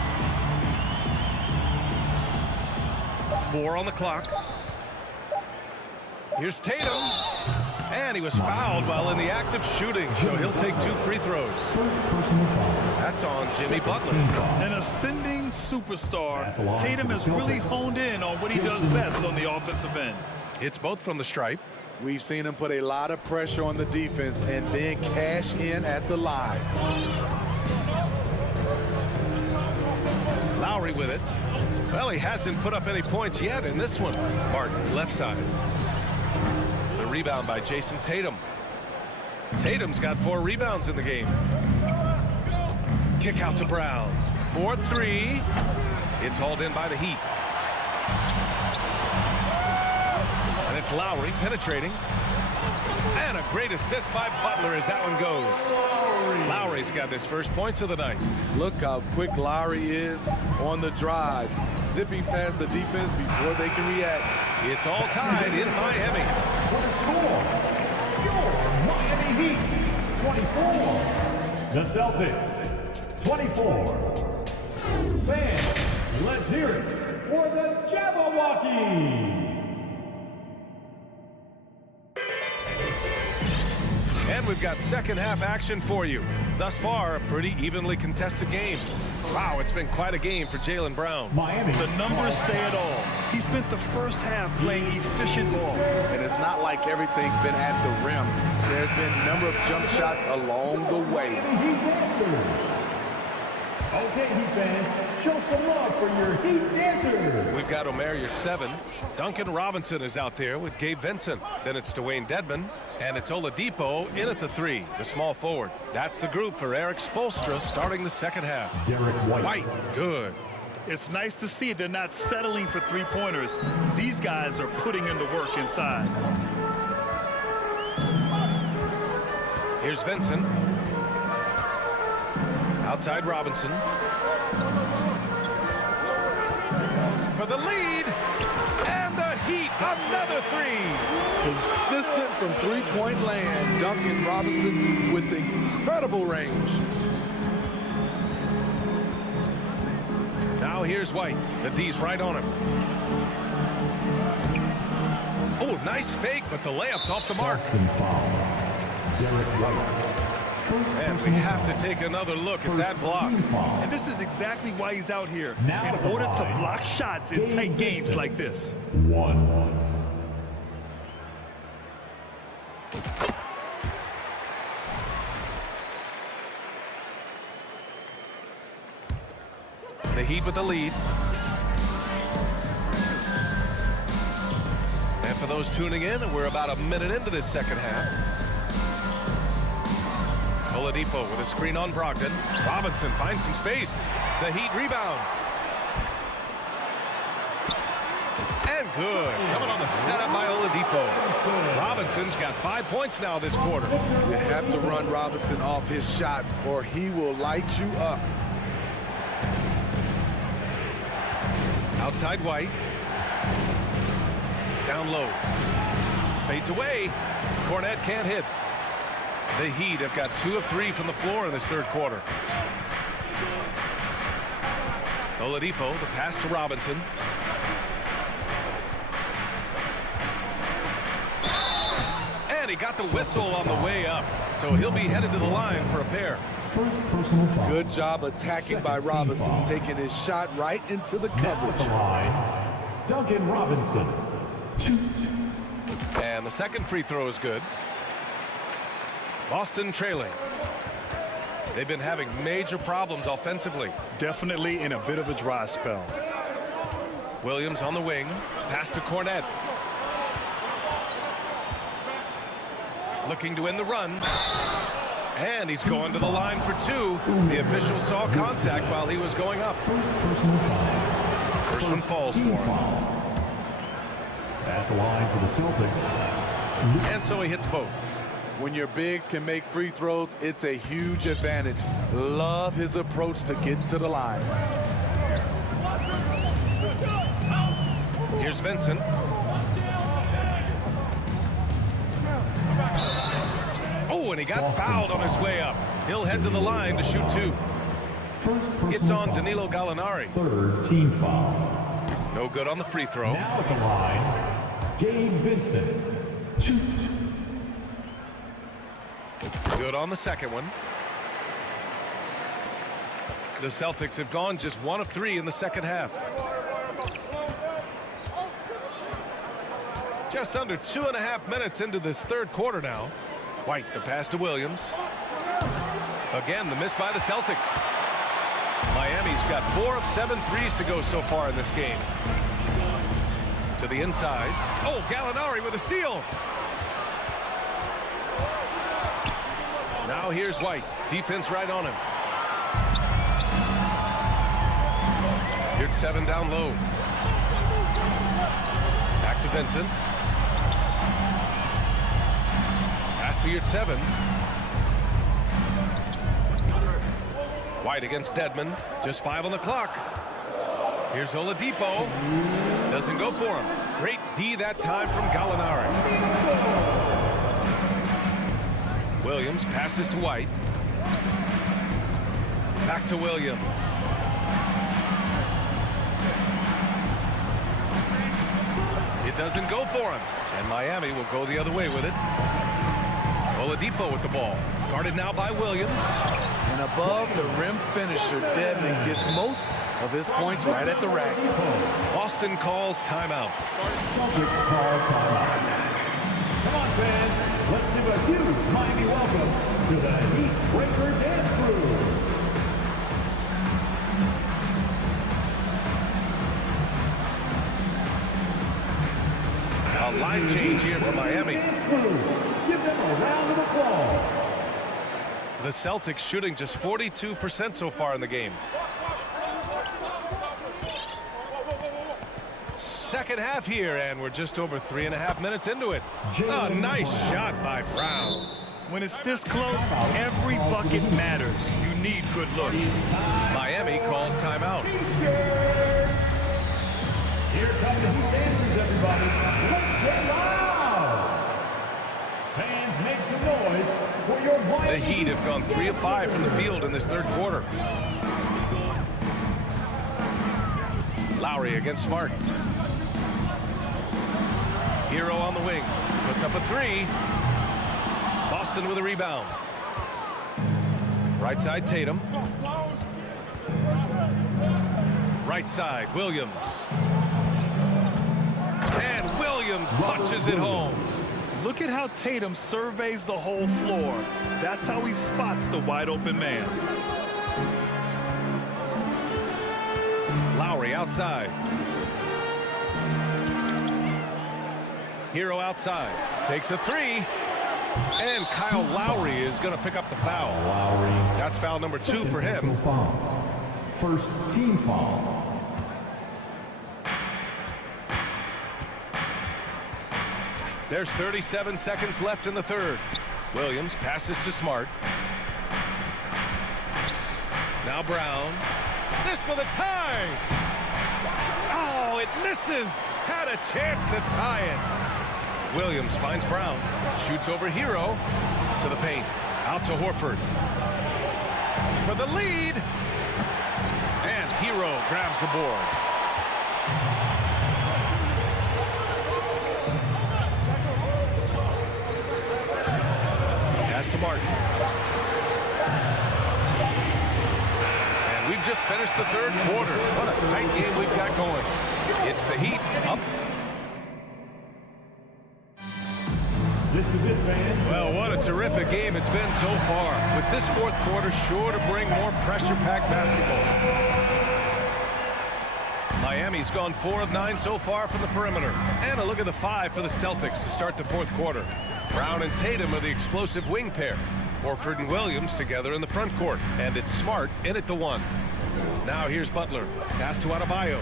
4 on the clock. Here's Tatum. And he was fouled while in the act of shooting, so he'll take 2 free throws. That's on Jimmy Butler. An ascending superstar, Tatum has really honed in on what he does best on the offensive end. It's both from the stripe. We've seen him put a lot of pressure on the defense and then cash in at the line. Lowry with it. Well, he hasn't put up any points yet in this one. Martin, left side. The rebound by Jason Tatum. Tatum's got 4 rebounds in the game. Kick out to Brown. 4-3. It's hauled in by the Heat. And it's Lowry penetrating. And a great assist by Butler as that one goes. Lowry's got his first points of the night. Look how quick Lowry is on the drive, zipping past the defense before they can react. It's all tied in Miami. For the score, your Miami Heat, 24. The Celtics, 24. Fans, let's hear it for the Jabberwockies. And we've got second half action for you. Thus far, a pretty evenly contested game. Wow, it's been quite a game for Jaylen Brown. Miami. The numbers say it all. He spent the first half playing efficient ball. And it's not like everything's been at the rim. There's been a number of jump shots along the way. Okay, Heat fans, show some love for your Heat dancers. We've got Omer, your 7. Duncan Robinson is out there with Gabe Vincent. Then it's Dwayne Dedmon. And it's Oladipo in at the 3, the small forward. That's the group for Eric Spoelstra starting the second half. Derek White. Good. It's nice to see they're not settling for 3-pointers. These guys are putting in the work inside. Here's Vincent. Outside Robinson. For the lead. And the Heat, another 3. Consistent from three-point land. Duncan Robinson with incredible range. Now here's White. The D's right on him. Oh, nice fake, but the layup's off the mark. And we have to take another look at that block. And this is exactly why he's out here, in order to block shots in tight games like this. The Heat with the lead. And for those tuning in, we're about a minute into this second half. Oladipo with a screen on Brogdon. Robinson finds some space. The Heat rebound. And good. Coming on the setup by Oladipo. Robinson's got 5 points now this quarter. You have to run Robinson off his shots or he will light you up. Outside White. Down low. Fades away. Cornette can't hit. The Heat have got 2 of 3 from the floor in this third quarter. Oladipo, the pass to Robinson. And he got the whistle on the way up, so he'll be headed to the line for a pair. Good job attacking by Robinson, taking his shot right into the coverage. Duncan Robinson. And the second free throw is good. Boston trailing. They've been having major problems offensively. Definitely in a bit of a dry spell. Williams on the wing. Pass to Cornette. Looking to end the run. And he's going to the line for 2. The official saw contact while he was going up. First one falls for him. At the line for the Celtics. And so he hits both. When your bigs can make free throws, it's a huge advantage. Love his approach to getting to the line. Here's Vincent. Oh, and he got fouled on his way up. He'll head to the line to shoot 2. It's on Danilo Gallinari. Third team foul. No good on the free throw. Now at the line, Gabe Vincent. Shoot. Good on the second one. The Celtics have gone just 1 of 3 in the second half. Just under 2.5 minutes into this third quarter now. White, the pass to Williams. Again, the miss by the Celtics. Miami's got 4 of 7 threes to go so far in this game. To the inside. Oh, Gallinari with a steal. Now here's White. Defense right on him. Here's 7 down low. Back to Vincent. Pass to Yurt 7. White against Dedmon. Just 5 on the clock. Here's Oladipo. Doesn't go for him. Great D that time from Gallinari. Williams passes to White. Back to Williams. It doesn't go for him. And Miami will go the other way with it. Oladipo with the ball. Guarded now by Williams. And above the rim finisher, Dedmon gets most of his points right at the rack. Boston calls timeout. Celtics call timeout. Come on, fans. Let's give a huge Miami welcome to the Heat Breaker Dance Crew. A line change here for Miami. Give them a round of applause. The Celtics shooting just 42% so far in the game. Second half here, and we're just over 3.5 minutes into it. A nice shot by Brown. When it's this close, every bucket matters. You need good looks. Miami calls timeout. Here come the Heat dancers, everybody. Let's get loud. Fans, make some noise for your Miami. The Heat have gone 3 of 5 from the field in this third quarter. Lowry against Smart. Hero on the wing. Puts up a 3. Boston with a rebound. Right side, Tatum. Right side, Williams. And Williams punches it home. Look at how Tatum surveys the whole floor. That's how he spots the wide open man. Lowry outside. Hero outside. Takes a three. And Kyle Lowry is going to pick up the foul. Lowry. That's foul number 2 for him. First team foul. There's 37 seconds left in the third. Williams passes to Smart. Now Brown. This for the tie. Oh, it misses. Had a chance to tie it. Williams finds Brown. Shoots over Hero to the paint. Out to Horford. For the lead. And Hero grabs the board. Pass to Martin. And we've just finished the third quarter. What a tight game we've got going. It's the Heat up. This is it, fans. Well, what a terrific game it's been so far. With this fourth quarter sure to bring more pressure-packed basketball. Miami's gone 4 of 9 so far from the perimeter. And a look at the 5 for the Celtics to start the fourth quarter. Brown and Tatum are the explosive wing pair. Horford and Williams together in the front court. And it's Smart in at the 1. Now here's Butler. Pass to Adebayo.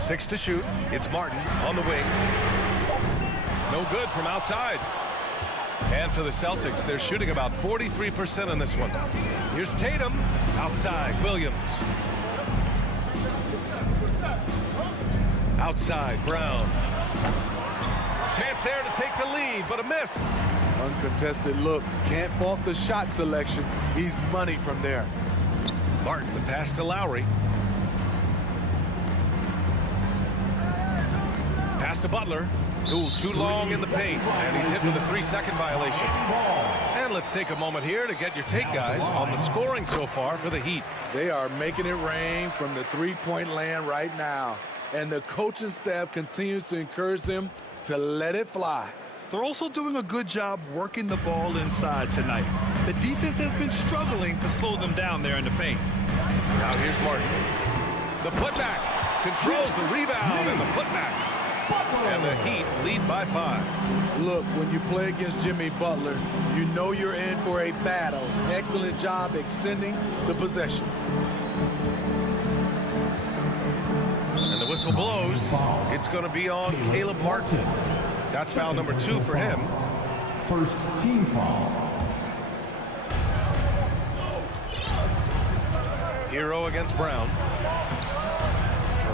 6 to shoot. It's Martin on the wing. No good from outside. And for the Celtics, they're shooting about 43% on this one. Here's Tatum. Outside, Williams. Outside, Brown. Chance there to take the lead, but a miss. Uncontested look. Can't fault the shot selection. He's money from there. Martin, the pass to Lowry. Pass to Butler. Ooh, too long in the paint. And he's hit with a 3-second violation. And let's take a moment here to get your take, guys, on the scoring so far for the Heat. They are making it rain from the three-point land right now. And the coaching staff continues to encourage them to let it fly. They're also doing a good job working the ball inside tonight. The defense has been struggling to slow them down there in the paint. Now here's Martin. The putback controls the rebound and the putback. And the Heat lead by 5. Look, when you play against Jimmy Butler, you know you're in for a battle. Excellent job extending the possession. And the whistle blows. It's going to be on Caleb Martin. That's foul number 2 for him. First team foul. Hero against Brown.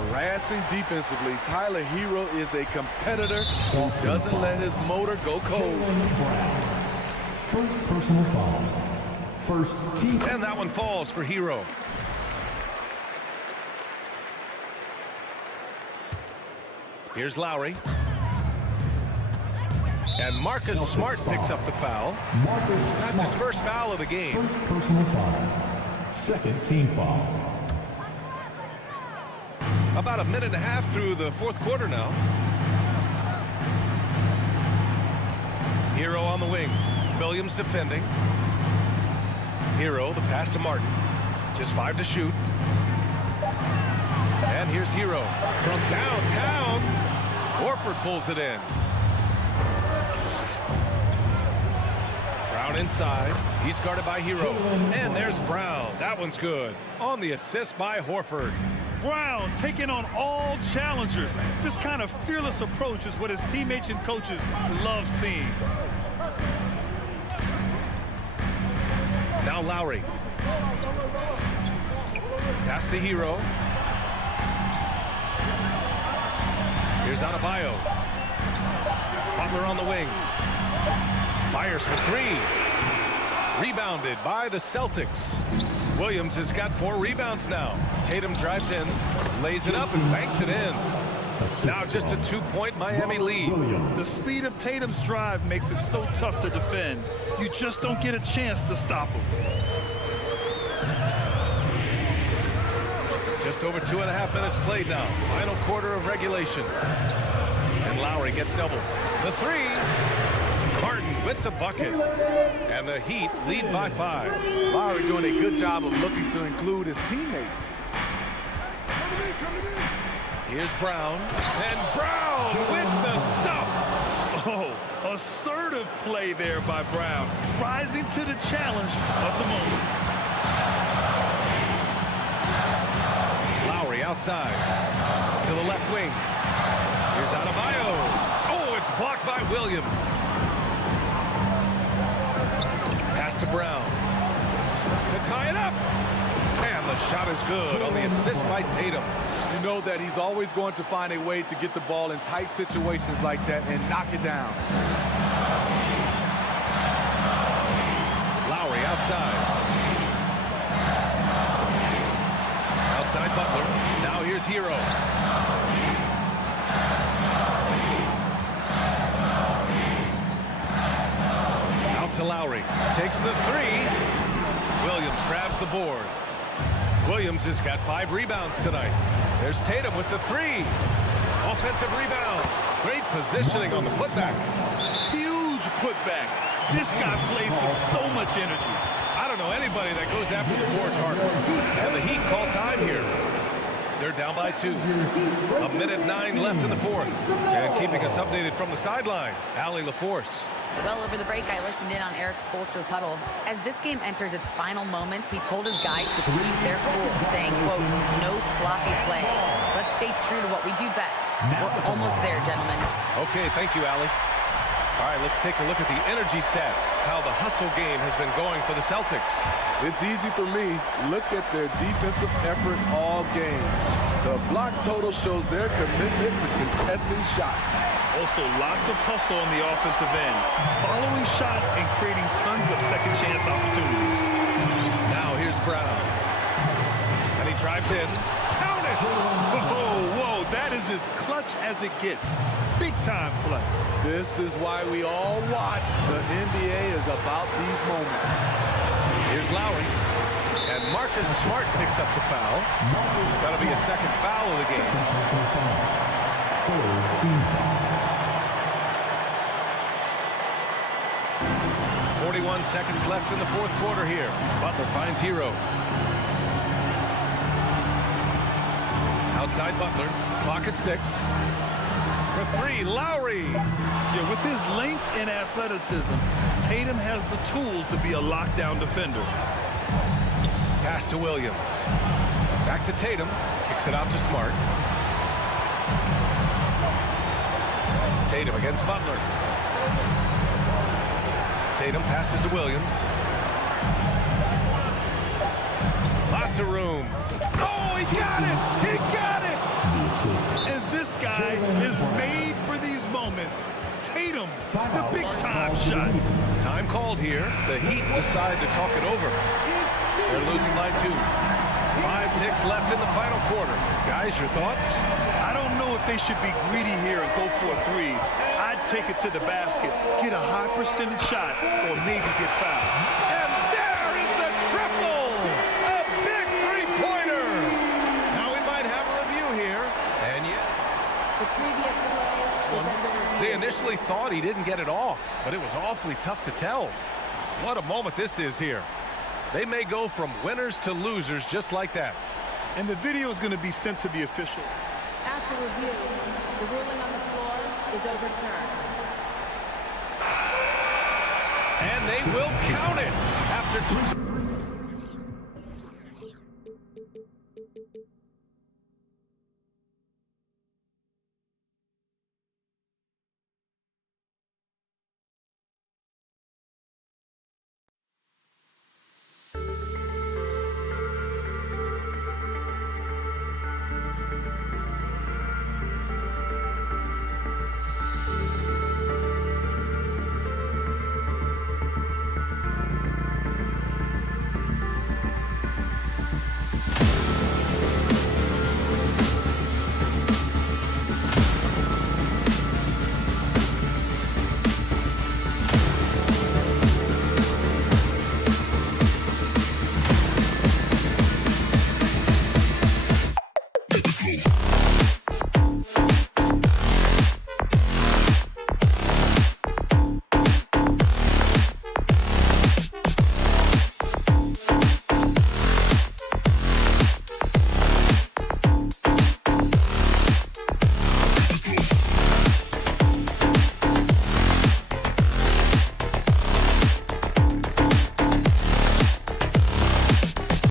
Harassing defensively, Tyler Hero is a competitor who doesn't let his motor go cold. First personal foul. First team. And that one falls for Hero. Here's Lowry. And Marcus Smart picks up the foul. That's his first foul of the game. First personal foul. Second team foul. About a minute and a half through the fourth quarter now. Hero on the wing. Williams defending. Hero, the pass to Martin. Just 5 to shoot. And here's Hero from downtown. Horford pulls it in. Brown inside. He's guarded by Hero. And there's Brown. That one's good. On the assist by Horford. Brown taking on all challengers. This kind of fearless approach is what his teammates and coaches love seeing. Now Lowry. Pass to Hero. Here's Adebayo. Butler on the wing. Fires for 3. Rebounded by the Celtics. Williams has got 4 rebounds now. Tatum drives in, lays it up, and banks it in. Now just a 2-point Miami lead. The speed of Tatum's drive makes it so tough to defend. You just don't get a chance to stop him. Just over 2.5 minutes played now. Final quarter of regulation. And Lowry gets double. The three. Martin with the bucket. And the Heat lead by 5. Lowry doing a good job of looking to include his teammates. Here's Brown. And Brown with the stuff. Oh, assertive play there by Brown. Rising to the challenge of the moment. Lowry outside. To the left wing. Here's Adebayo. Oh, it's blocked by Williams. Pass to Brown. To tie it up. And the shot is good on the assist by Tatum. You know that he's always going to find a way to get the ball in tight situations like that and knock it down. Lowry outside. Outside Butler. Now here's Hero. Out to Lowry. Takes the three. Williams grabs the board. Williams has got 5 rebounds tonight. There's Tatum with the three. Offensive rebound. Great positioning on the putback. Huge putback. This guy plays with so much energy. I don't know anybody that goes after the boards harder. And the Heat call time here. They're down by 2. 1:09 left in the fourth. And keeping us updated from the sideline, Allie LaForce. Well, over the break, I listened in on Eric Spoelstra's huddle. As this game enters its final moments, he told his guys to keep their cool, saying, quote, no sloppy play. Let's stay true to what we do best. We're almost there, gentlemen. Okay, thank you, Allie. All right, let's take a look at the energy stats, how the hustle game has been going for the Celtics. It's easy for me. Look at their defensive effort all game. The block total shows their commitment to contesting shots. Also, lots of hustle on the offensive end, following shots and creating tons of second chance opportunities. Now here's Brown. And he drives in. Count it! Whoa, that is as clutch as it gets. Big time play. This is why we all watch. The NBA is about these moments. Here's Lowry. And Marcus Smart picks up the foul. That'll be a second foul of the game. 41 seconds left in the fourth quarter here. Butler finds Hero. Outside Butler. Clock at 6. For 3, Lowry. Yeah, with his length and athleticism, Tatum has the tools to be a lockdown defender. Pass to Williams. Back to Tatum. Kicks it out to Smart. Tatum against Butler. Tatum passes to Williams. Lots of room. Oh, he got it! He got it! And this guy is made for these moments. Tatum, the big-time shot. Time called here. The Heat decide to talk it over. They're losing by 2. 5 ticks left in the final quarter. Guys, your thoughts? I don't know if they should be greedy here and go for a 3. I'd take it to the basket, get a high percentage shot, or maybe get fouled. And there is the triple! A big three-pointer! Now we might have a review here. And yeah. The previous play is under review. They initially thought he didn't get it off, but it was awfully tough to tell. What a moment this is here. They may go from winners to losers just like that. And the video is going to be sent to the official. After review, the ruling on the floor is overturned. And they will count it after...